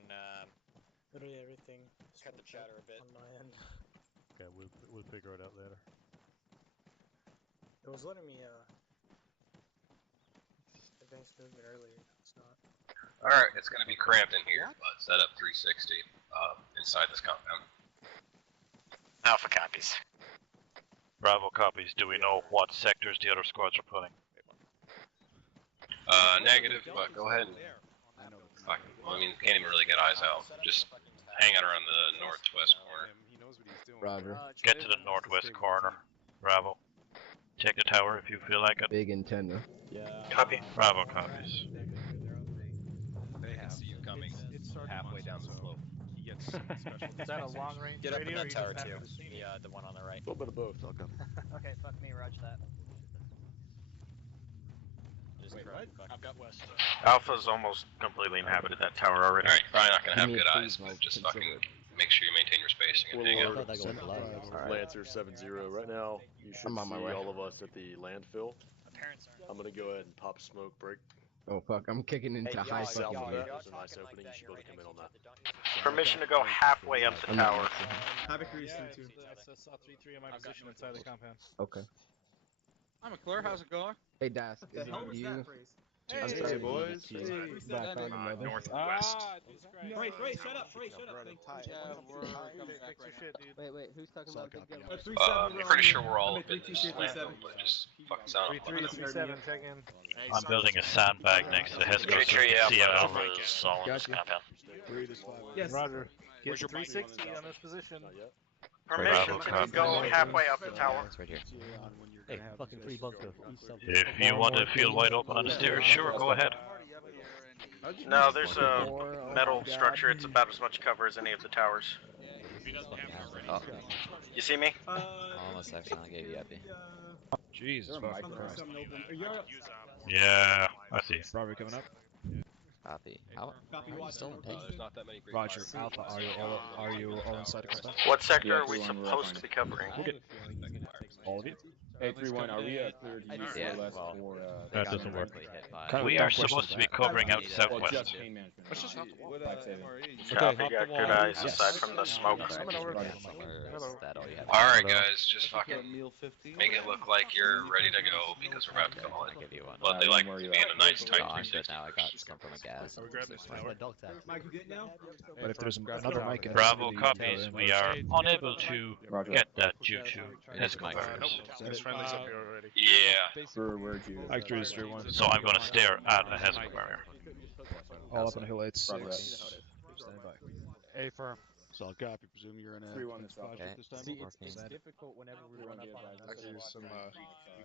Literally everything. cut the chatter a bit. On my end. Okay, we'll figure it out later. It was letting me, advance movement earlier. It's not. Alright, it's gonna be cramped in here, but set up 360 inside this compound. Alpha copies. Bravo copies. Do we know what sectors the other squads are pulling? Negative, but go ahead. Fuck, well, I mean, can't even really get eyes out. Just hang out around the northwest corner. Roger. Get to the northwest corner. Bravo. Take the tower if you feel like it. Big antenna. Yeah. Copy. Bravo copies. They can see you coming halfway down the slope. He gets special. Is that a long range Get up in radio? that tower, too. The one on the right. A little bit of both, I'll come. Okay, fuck me, roger that. Wait, what? I've got west. Alpha's almost completely inhabited that tower already. Alright, probably not gonna have Give me good a eyes, please, but I'll just consider fucking it. make sure you maintain your spacing and hang out. Lancer 7-0. Right now, you should I'm on my see way. all of us at the landfill. My parents are. I'm gonna go ahead and pop smoke break. Oh fuck, I'm kicking into high South fucking of gear. that, there's a nice opening. You should be able to come in on that. Permission to go halfway up the I'm not tower. listening. Havoc 3-2. I saw 3-3 in my position inside the compound. Okay. Hi, McClure. How's it going? Hey, Dask, is it you? Hey, I'm hey, sorry, boys. Back on another. Northwest. Ray, shut up. Ray, shut up. Yeah, we're coming back right now. Wait, who's talking about big gun? I'm pretty sure we're all up in this landfill, but just fucking sound off. 3-3-7, check in. I'm building a sandbag next to the Hesco so Tree you can see Alpha it. is all in this Gotcha. compound. Yes. Roger. Get Where's your 360 on this position. Permission Bravo, to go halfway up the tower. It's right here. Hey, fucking free bunker. If you want to feel wide open on the stairs, sure, go ahead. No, there's a metal structure. It's about as much cover as any of the towers. Oh, You see me? almost accidentally gave you epi. Jesus fucking Christ. Yeah, I see. Robert coming up. Copy. How are you still in ping? There's not that many great Roger. fires. Alpha, are you all inside the compound? What sector are we supposed to be covering? All of you? 831, are we cleared east Yeah, or west well, for they That got doesn't work. directly hit by- Kind of We a are dumb question supposed to be that. covering out well, southwest. just pain management? Let's just hop the wall. Life saving. Copy, hop got the good wall. eyes Yes. aside from the smoke. Coming over. Where is that all you have? Alright guys, just fucking make it look like you're ready to go because we're about to call I'll in. give you one. But they like to be in a nice tight Oh, I'm good 360. now. I got some from a gas. Mike, you good now? But if there's another mic in Bravo the copies. tower, We are unable to get that due to Hesco Nope. virus. There's friendlies up here already. Yeah. Where'd you? Mike 3-1. So I'm going to stare at a Hesco barrier. All up on hill 8-6. Roger Stand by. A firm. Solid copy. Presume you're in a 3-1 this spot round. this time. See, it's difficult whenever we run up on another I could use some we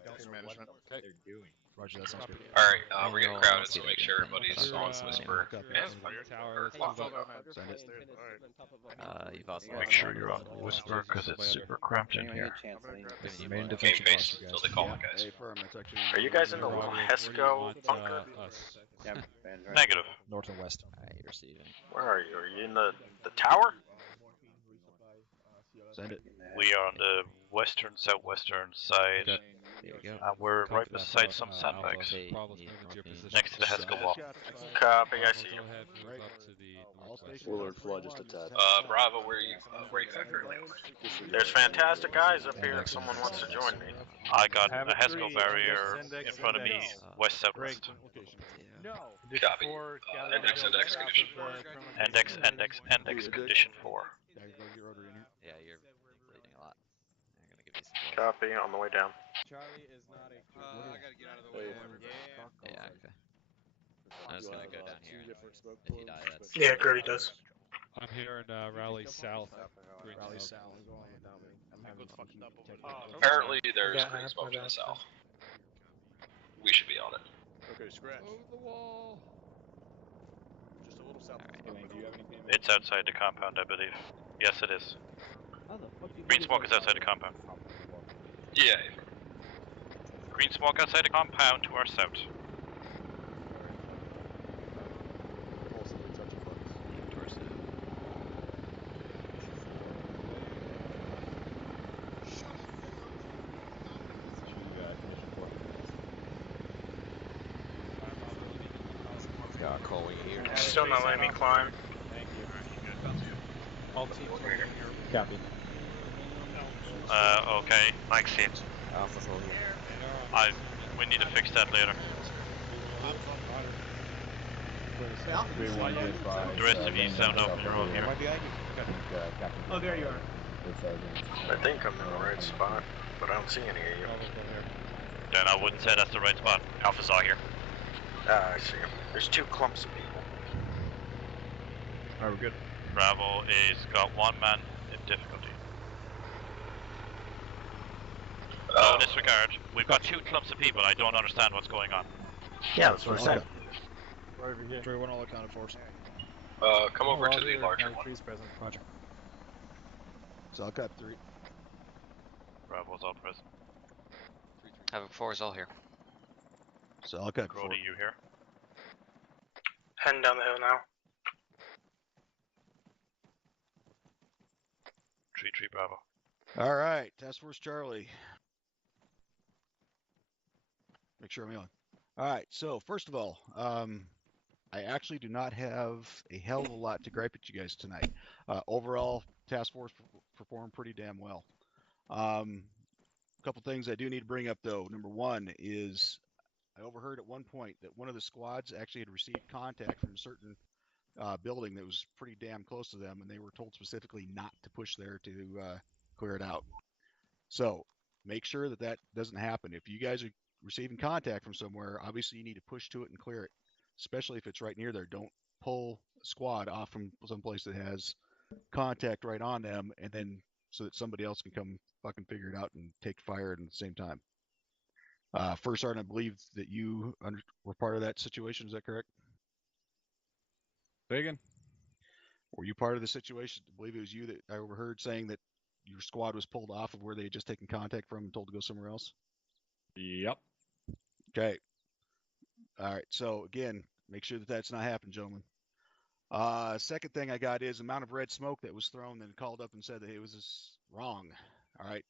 don't pain know management. what they're doing. Roger, that sounds good. Alright, we're Yeah, getting I'll crowded, see so that make again. sure Thank you. everybody's Sure, on uh, whisper. yeah, Tower, let's Clock. move on. Send it. You've also Make sure you're on whisper because it's super cramped in here. Game Main defense face boss, you until guys. they call it, guys. Hey, firm. That's actually. Are you guys in the Roger, little where do you Hesco want bunker? us? Yeah, band's right. Negative. North and west. Alright, receiving. Where are you? Are you in the tower? Send it. We are on the western southwestern side, There you go. and we're Copy right that, beside Bravo. some Alpha. sandbags Need Bravo's moving to your morphine. position. next to the Hesco wall. Copy, I see Go you. ahead, move Right. up to the All northwest. stations. Willard flood just a tad. Bravo, where are you? Where are you at currently? There's fantastic guys up here if someone wants to join me. I got a Hesco barrier in front of me, west southwest. No. Copy. Index, condition. Index, condition 4. Yeah, go get rotary in here. Yeah, you're bleeding a lot. I'm gonna give you some blood. Copy, on the way down. Charlie is not a crew. I gotta get out of the way. Yeah, okay. I'm just gonna go down here. Two different smoke If you die, plugs, that's. Yeah, Grody does. I'm here in Raleigh South. Green Rally South. South. I'm going without me. I'm having some heat technical. Apparently, there's Yeah, I green have smoke my to the back. south. We should be on it. Okay, scratch. Over the wall. Just a little south of the Hey, man, do you have any pain It's outside the compound, I believe. Yes, it is. How the fuck do you Green do smoke this? is outside the compound. Yeah. Green smoke outside the compound to our south. Pulsing, touching buttons. Towards the. Yeah, calling here. Still not letting me climb. Thank you. All teams are here. Copy. Okay. Mike seems. Alpha's all here. We need to fix that later. The rest of you sound off, you're all here. Oh, there you are. I think I'm in the right spot, but I don't see any of you. Then I wouldn't say that's the right spot. Alpha's all here. Ah, I see you. There's two clumps of people. Alright, we're good. Bravo is got one man in difficulty. No disregard. We've got two clumps of people. I don't understand what's going on. Yeah, that's what I said. Right over here. 3-1 all accounted for. Come over to the larger one. Present. Roger. Solid copy 3. Bravo's all present. Havoc 4 is all here. Solid copy 4. Grody, you here? Heading down the hill now. 3-3 Bravo. All right, Task Force Charlie. Make sure I'm on. All right, so first of all, I actually do not have a hell of a lot to gripe at you guys tonight. Overall, Task Force performed pretty damn well. A couple things I do need to bring up though. Number one is I overheard at one point that one of the squads actually had received contact from a certain building that was pretty damn close to them, and they were told specifically not to push there to clear it out. So make sure that that doesn't happen. If you guys are receiving contact from somewhere, obviously you need to push to it and clear it, especially if it's right near there. Don't pull a squad off from someplace that has contact right on them, and then so that somebody else can come fucking figure it out and take fire at the same time. First Sergeant, I believe that you were part of that situation. Is that correct? Biggin. Were you part of the situation? I believe it was you that I overheard saying that your squad was pulled off of where they had just taken contact from and told to go somewhere else? Yep. Okay. All right. So again, make sure that that's not happening, gentlemen. Second thing I got is the amount of red smoke that was thrown and called up and said that it was just wrong. All right.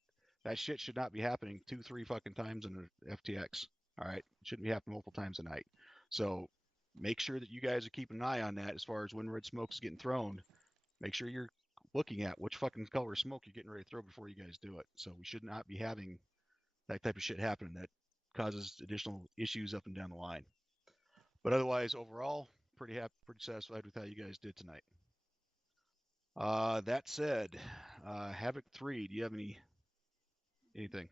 That shit should not be happening 2-3 fucking times in an FTX. All right. It shouldn't be happening multiple times a night. So make sure that you guys are keeping an eye on that as far as when red smoke is getting thrown. Make sure you're looking at which fucking color of smoke you're getting ready to throw before you guys do it. So we should not be having that type of shit happening that causes additional issues up and down the line. But otherwise, overall, pretty happy, pretty satisfied with how you guys did tonight. That said, Havoc 3, do you have anything?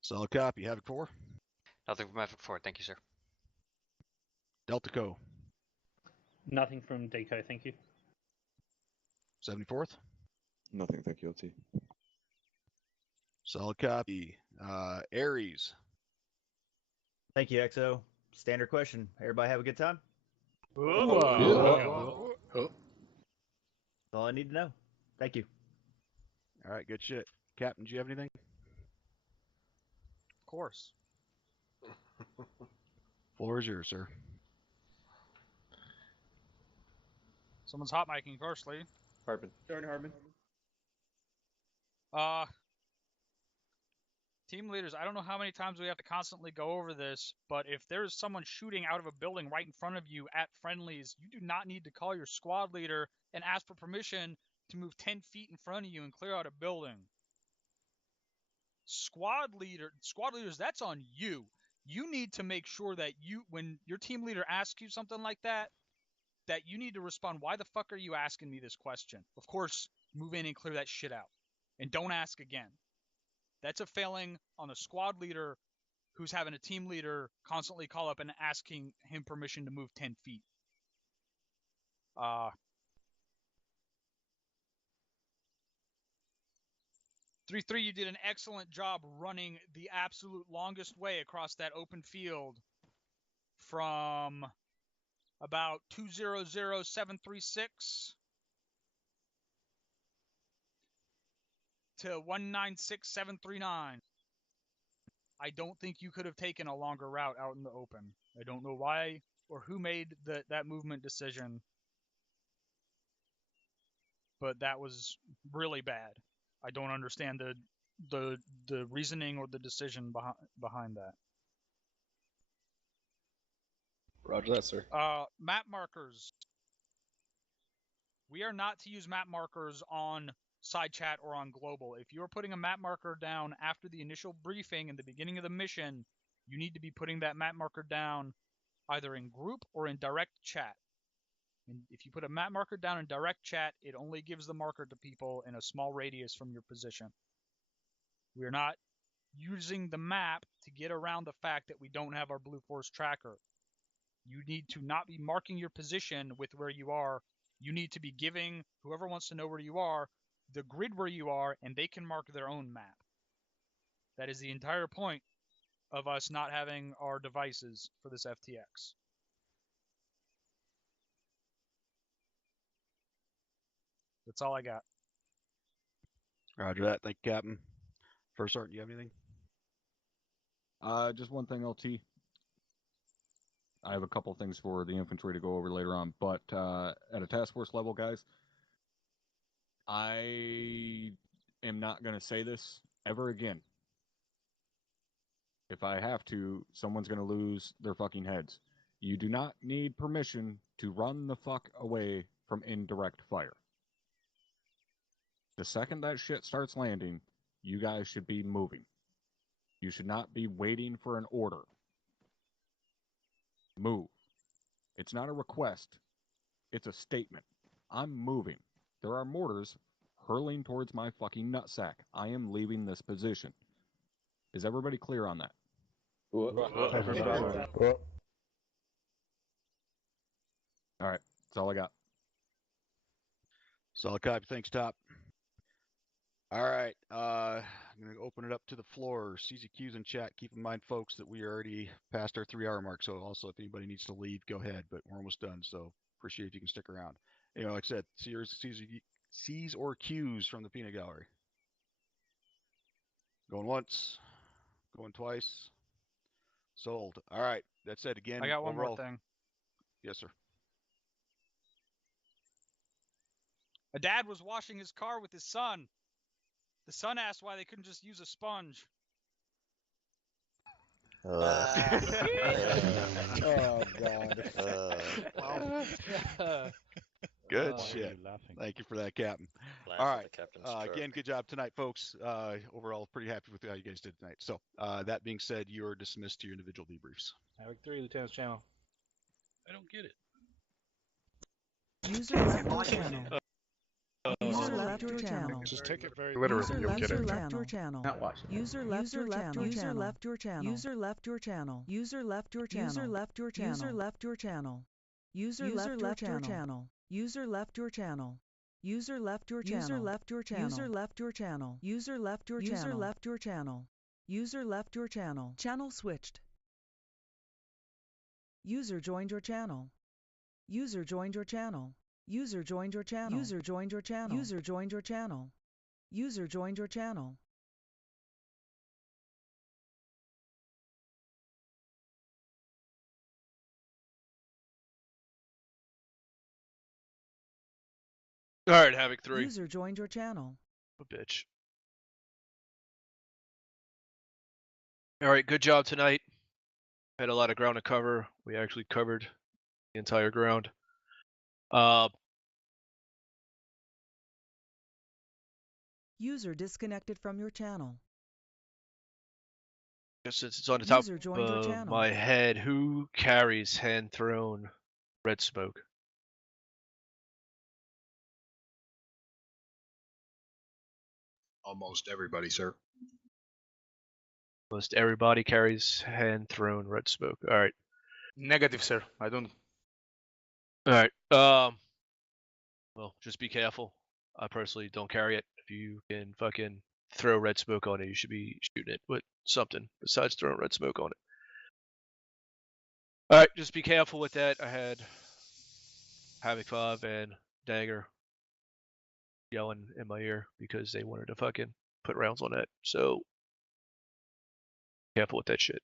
Solid copy. Havoc 4? Nothing from Havoc 4, thank you, sir. Delta Co. Nothing from Deco, thank you. 74th? Nothing, thank you, LT. Solid copy. Aries. Thank you, XO. Standard question. Everybody have a good time? That's all I need to know. Thank you. All right, good shit. Captain, do you have anything? Of course. Floor is yours, sir. Someone's hot micing firstly. Hardman. Jordan Hardman. Team leaders, I don't know how many times we have to constantly go over this, but if there's someone shooting out of a building right in front of you at friendlies, you do not need to call your squad leader and ask for permission to move 10 feet in front of you and clear out a building. Squad leaders, that's on you. You need to make sure that when your team leader asks you something like that you need to respond, why the fuck are you asking me this question? Of course, move in and clear that shit out. And don't ask again. That's a failing on the squad leader who's having a team leader constantly call up and asking him permission to move 10 feet. 3-3, you did an excellent job running the absolute longest way across that open field from about 200,736 to 196,739. I don't think you could have taken a longer route out in the open. I don't know why or who made that movement decision, but that was really bad. I don't understand the reasoning or the decision behind that. Roger that, sir. Map markers. We are not to use map markers on side chat or on global. If you're putting a map marker down after the initial briefing in the beginning of the mission, you need to be putting that map marker down either in group or in direct chat. And if you put a map marker down in direct chat, it only gives the marker to people in a small radius from your position. We are not using the map to get around the fact that we don't have our Blue Force tracker. You need to not be marking your position with where you are. You need to be giving whoever wants to know where you are the grid where you are, and they can mark their own map. That is the entire point of us not having our devices for this FTX. That's all I got. Roger that. Thank you, Captain. First Sergeant, do you have anything? Just one thing, LT. I have a couple things for the infantry to go over later on, but at a task force level, guys, I am not going to say this ever again. If I have to, someone's going to lose their fucking heads. You do not need permission to run the fuck away from indirect fire. The second that shit starts landing, you guys should be moving. You should not be waiting for an order. Move. It's not a request. It's a statement. I'm moving. There are mortars hurling towards my fucking nutsack. I am leaving this position. Is everybody clear on that? All right. That's all I got. Solid copy. Thanks, Top. All right. I'm going to open it up to the floor. CZQs in chat. Keep in mind, folks, that we are already past our 3-hour mark. So also, if anybody needs to leave, go ahead. But we're almost done. So appreciate if you can stick around. You know, like I said, C's or Q's from the peanut gallery. Going once. Going twice. Sold. All right. That said, again, I got one overall... more thing. Yes, sir. A dad was washing his car with his son. The son asked why they couldn't just use a sponge. Oh, God. Good shit. Thank you for that, Captain. Laugh All at right. the captain's truck. Again, good job tonight, folks. Overall, pretty happy with how you guys did tonight. So, that being said, you are dismissed to your individual debriefs. Havoc 3, Lieutenant's channel. I don't get it. User left your channel. User left your channel. Just take it very literally. User left your channel. Not watching. User left your channel. User left your channel. User left your channel. User left your channel. User left your channel. User left your channel. User left your channel. User left your channel. User left your channel. User left your channel. User left your channel. User left your channel. User left your channel. User left your channel. Channel switched. User joined your channel. User joined your channel. User joined your channel. User joined your channel. User joined your channel. User joined your channel. Alright, Havoc 3. User joined your channel. A bitch. Alright, good job tonight. Had a lot of ground to cover. We actually covered the entire ground. User disconnected from your channel. Since it's on the top User joined your of channel. my head, who carries hand-thrown red smoke? Almost everybody, sir. Almost everybody carries hand-thrown red smoke. Alright. Negative, sir. I don't. Alright. Well, just be careful. I personally don't carry it. If you can fucking throw red smoke on it, you should be shooting it with something besides throwing red smoke on it. Alright, just be careful with that. I had Havoc 5 and Dagger yelling in my ear because they wanted to fucking put rounds on that. So, careful with that shit.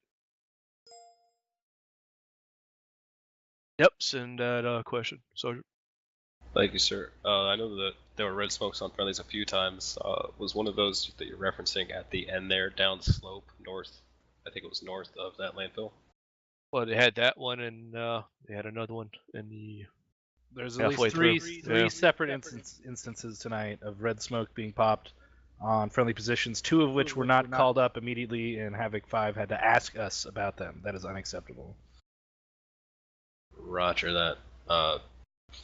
Yep, send that question, Sergeant. Thank you, sir. I know that there were red smokes on friendlies a few times. Was one of those that you're referencing at the end there, down slope, north? I think it was north of that landfill. Well, they had that one, and they had another one in the. There's at least three separate instances tonight of red smoke being popped on friendly positions, two of which were not called up immediately, and Havoc 5 had to ask us about them. That is unacceptable. Roger that.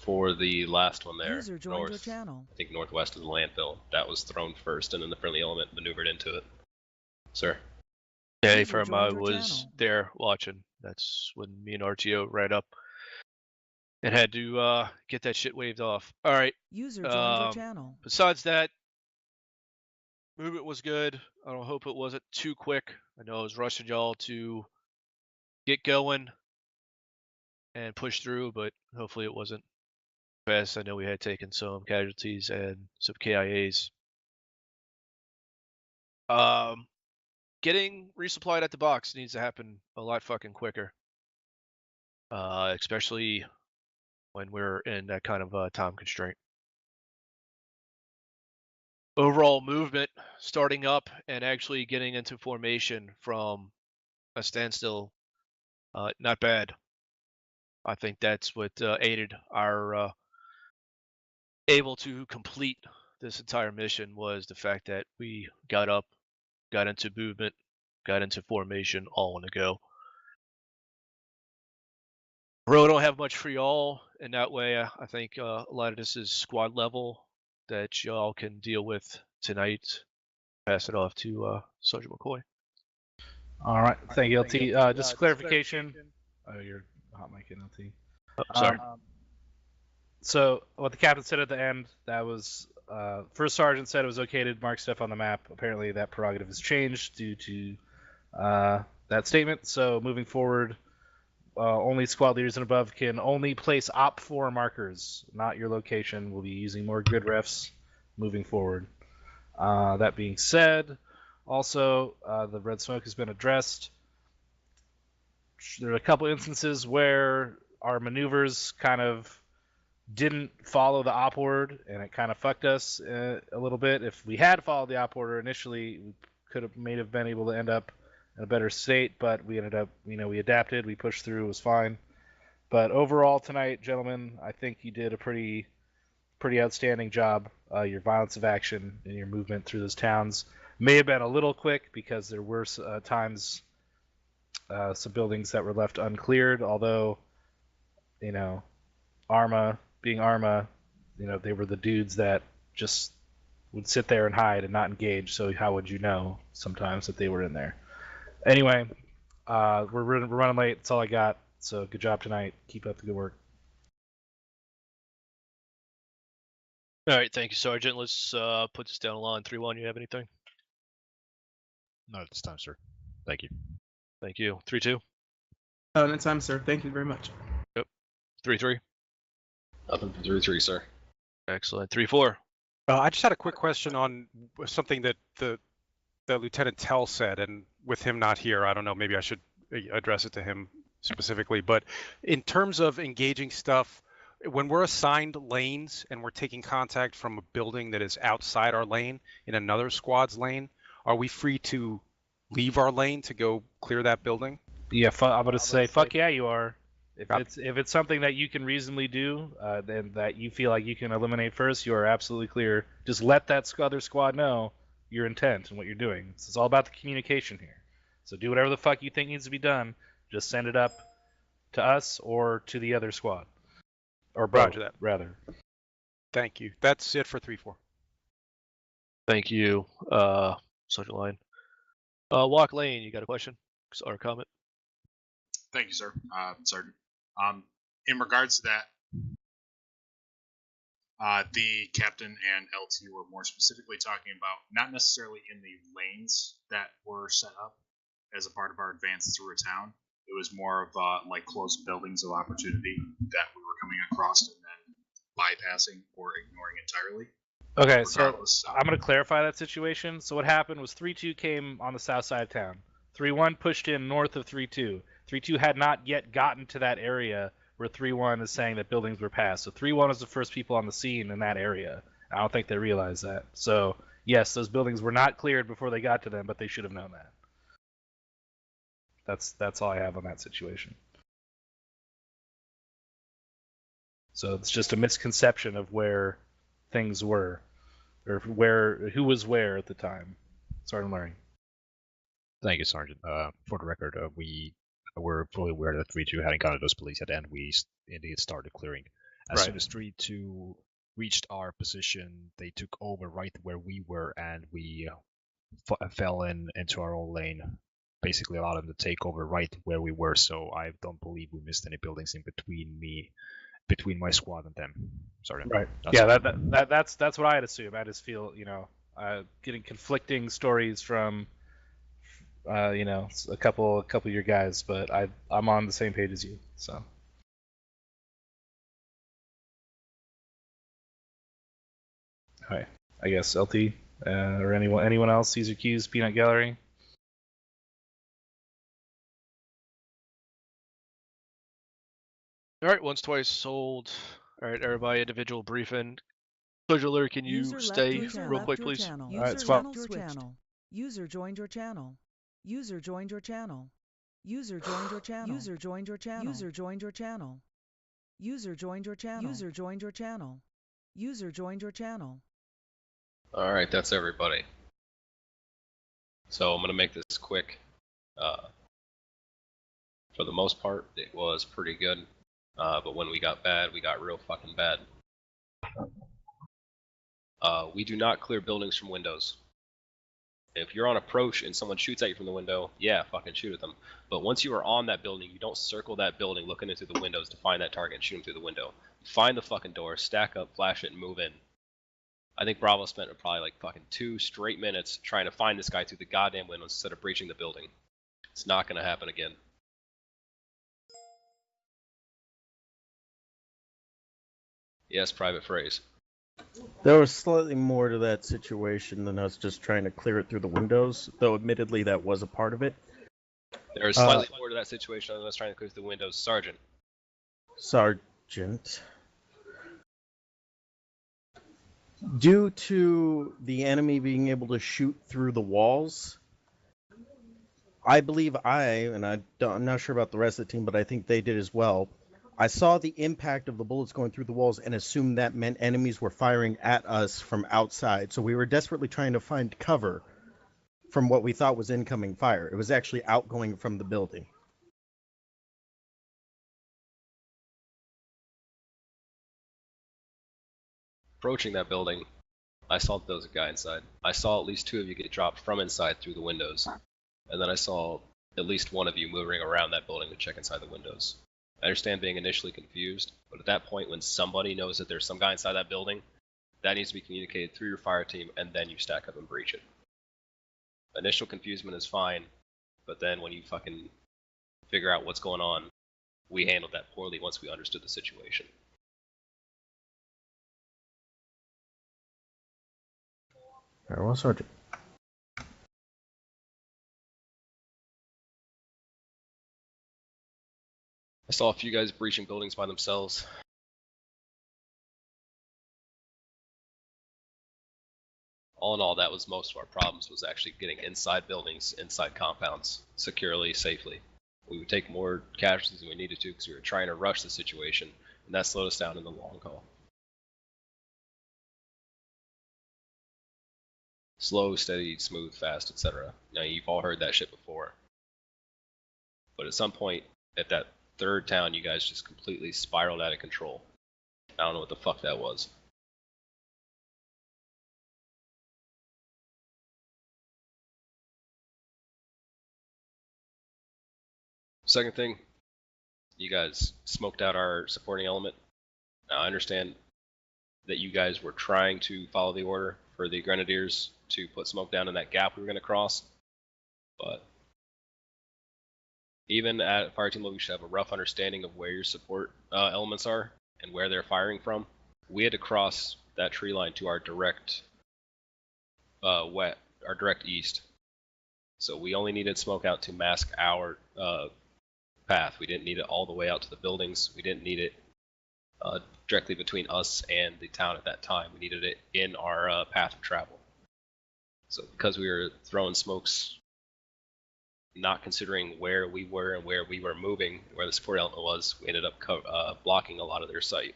For the last one there, User joined north, your channel. I think northwest of the landfill, that was thrown first, and then the friendly element maneuvered into it. Sir? Yeah, firm, I was there watching. That's when me and RTO ran up and had to get that shit waved off. Alright. User joined your channel. Besides that, movement was good. I don't hope it wasn't too quick. I know I was rushing y'all to get going and push through, but hopefully it wasn't fast. I know we had taken some casualties and some KIAs. Getting resupplied at the box needs to happen a lot fucking quicker. Especially when we're in that kind of time constraint. Overall movement, starting up and actually getting into formation from a standstill, not bad. I think that's what aided our able to complete this entire mission was the fact that we got up, got into movement, got into formation all in a go. Really don't have much for y'all in that way. I think a lot of this is squad level that y'all can deal with tonight. Pass it off to Sergeant McCoy. All right, thank you, LT. Just clarification. Oh, you're hot mic in LT. Oh, sorry. So what the captain said at the end, that was first sergeant said it was okay to mark stuff on the map. Apparently that prerogative has changed due to that statement. So moving forward, only squad leaders and above can only place OP4 markers, not your location. We'll be using more grid refs moving forward. That being said, also the red smoke has been addressed. There are a couple instances where our maneuvers kind of didn't follow the op order, and it kind of fucked us a little bit. If we had followed the op order initially, we may have been able to end up in a better state, but we ended up, we adapted, we pushed through, it was fine. But overall tonight, gentlemen, I think you did a pretty outstanding job. Your violence of action and your movement through those towns may have been a little quick because there were times some buildings that were left uncleared, although, Arma, being Arma, they were the dudes that just would sit there and hide and not engage, so how would you know sometimes that they were in there? Anyway, we're running late. That's all I got. So good job tonight. Keep up the good work. All right, thank you, Sergeant. Let's put this down the line. 3-1, you have anything? Not at this time, sir. Thank you. Thank you. 3-2? No time, sir. Thank you very much. Yep. 3-3? Nothing for 3-3, sir. Excellent. 3-4? I just had a quick question on something that the Lieutenant Tell said, and with him not here, I don't know, maybe I should address it to him specifically, but in terms of engaging stuff, when we're assigned lanes and we're taking contact from a building that is outside our lane in another squad's lane, are we free to leave our lane to go clear that building? Yeah, I'm gonna say, fuck yeah, you are. If it's something that you can reasonably do, then that you feel like you can eliminate first, you are absolutely clear. Just let that other squad know your intent and what you're doing. It's all about the communication here. So do whatever the fuck you think needs to be done. Just send it up to us or to the other squad. Or Roger that. rather. Thank you. That's it for 3-4. Thank you, Sergeant Lyon. Walk Lane, you got a question or a comment? Thank you, sir. Sergeant. In regards to that, the captain and LT were more specifically talking about not necessarily in the lanes that were set up as a part of our advance through a town. It was more of like closed buildings of opportunity that we were coming across and then bypassing or ignoring entirely. Okay, so I'm going to clarify that situation. So what happened was 3-2 came on the south side of town. 3-1 pushed in north of 3-2. 3-2 had not yet gotten to that area where 3-1 is saying that buildings were passed. So 3-1 was the first people on the scene in that area. I don't think they realized that. So yes, those buildings were not cleared before they got to them, but they should have known that. That's all I have on that situation. So it's just a misconception of where things were, or who was where at the time. Sergeant Larry. Thank you, Sergeant. For the record, we were fully aware that 3-2 hadn't gotten those police yet, and we indeed started clearing. As soon as 3-2 reached our position, they took over right where we were, and we fell into our own lane. Basically allowed them to take over right where we were, so I don't believe we missed any buildings in between my squad and them. Sorry. Right. Yeah, that's what I'd assume. I just feel, getting conflicting stories from, a couple of your guys, but I'm on the same page as you. So. All right. I guess LT or anyone else. Caesar Keys, Peanut Gallery. All right, once, twice sold. All right, everybody, individual briefing. Pleasure, can you stay real quick, please? All right, channel switched. User joined your channel. User joined your channel. User joined your channel. User joined your channel. User joined your channel. User joined your channel. User joined your channel. User joined your channel. All right, that's everybody. So I'm gonna make this quick. For the most part, it was pretty good. But when we got bad, we got real fucking bad. We do not clear buildings from windows. If you're on approach and someone shoots at you from the window, yeah, fucking shoot at them. But once you are on that building, you don't circle that building looking into the windows to find that target and shoot them through the window. Find the fucking door, stack up, flash it, and move in. I think Bravo spent probably like fucking 2 straight minutes trying to find this guy through the goddamn window instead of breaching the building. It's not gonna happen again. Yes, Private Phrase. There was slightly more to that situation than us just trying to clear it through the windows, though admittedly that was a part of it. There is slightly more to that situation than us trying to clear through the windows, Sergeant. Sergeant. Due to the enemy being able to shoot through the walls, I believe I'm not sure about the rest of the team, but I think they did as well. I saw the impact of the bullets going through the walls and assumed that meant enemies were firing at us from outside. So we were desperately trying to find cover from what we thought was incoming fire. It was actually outgoing from the building. Approaching that building, I saw that there was a guy inside. I saw at least 2 of you get dropped from inside through the windows. And then I saw at least 1 of you moving around that building to check inside the windows. I understand being initially confused, but at that point when somebody knows that there's some guy inside that building, That needs to be communicated through your fire team, and then you stack up and breach it. Initial confusement is fine, but then when you fucking figure out what's going on, we handled that poorly once we understood the situation. Very well, Sergeant. I saw a few guys breaching buildings by themselves. All in all, that was most of our problems, was actually getting inside buildings, inside compounds, securely, safely. We would take more casualties than we needed to because we were trying to rush the situation, and that slowed us down in the long haul. Slow, steady, smooth, fast, etc. Now, you've all heard that shit before. But at some point, at that third town, you guys just completely spiraled out of control. I don't know what the fuck that was. Second thing, you guys smoked out our supporting element. Now, I understand that you guys were trying to follow the order for the Grenadiers to put smoke down in that gap we were going to cross, but even at fire team level, you should have a rough understanding of where your support elements are and where they're firing from. We had to cross that tree line to our direct direct east, so we only needed smoke out to mask our path. We didn't need it all the way out to the buildings. We didn't need it directly between us and the town at that time. We needed it in our path of travel. So because we were throwing smokes, not considering where we were and where we were moving, where the support element was, we ended up blocking a lot of their sight.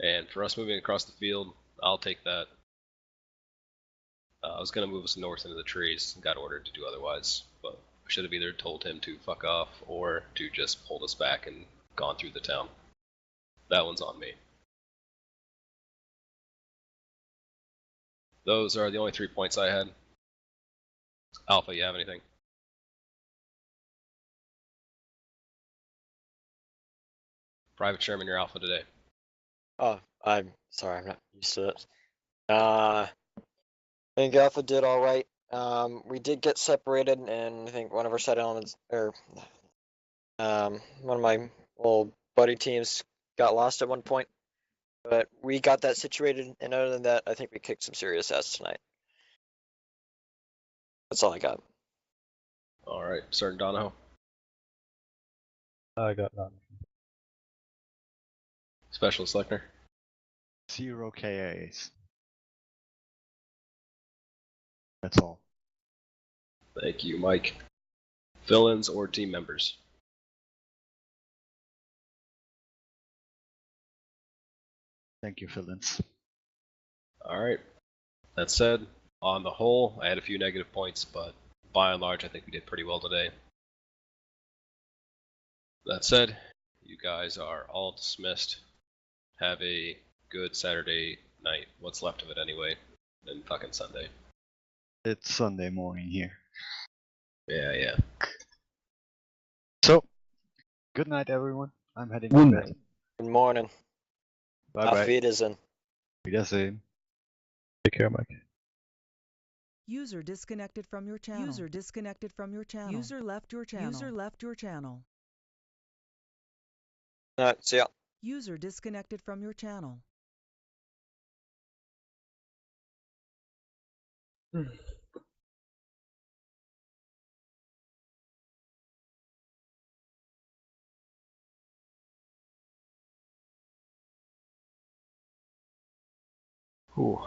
And for us moving across the field, I'll take that. I was going to move us north into the trees and got ordered to do otherwise, but I should have either told him to fuck off or to just hold us back and gone through the town. That one's on me. Those are the only 3 points I had. Alpha, you have anything? Private Sherman, you're Alpha today. Oh, I'm sorry, I'm not used to it. I think Alpha did all right. We did get separated, and I think one of our side elements, or one of my old buddy teams, got lost at one point. But we got that situated, and other than that, I think we kicked some serious ass tonight. That's all I got. All right, Sergeant Donahoe. I got none. Specialist Lechner. 0 KAs. That's all. Thank you, Mike. Fill-ins or team members? Thank you, fill-ins. Alright. That said, on the whole, I had a few negative points, but by and large, I think we did pretty well today. That said, you guys are all dismissed. Have a good Saturday night, what's left of it anyway, and fucking Sunday. It's Sunday morning here. Yeah. So, good night, everyone. I'm heading to bed. Good morning. Bye Auf bye. Wiedersehen. Wiedersehen. Take care, Mike. User disconnected from your channel. User disconnected from your channel. User left your channel. User left your channel. Alright, see ya. User disconnected from your channel. Whew.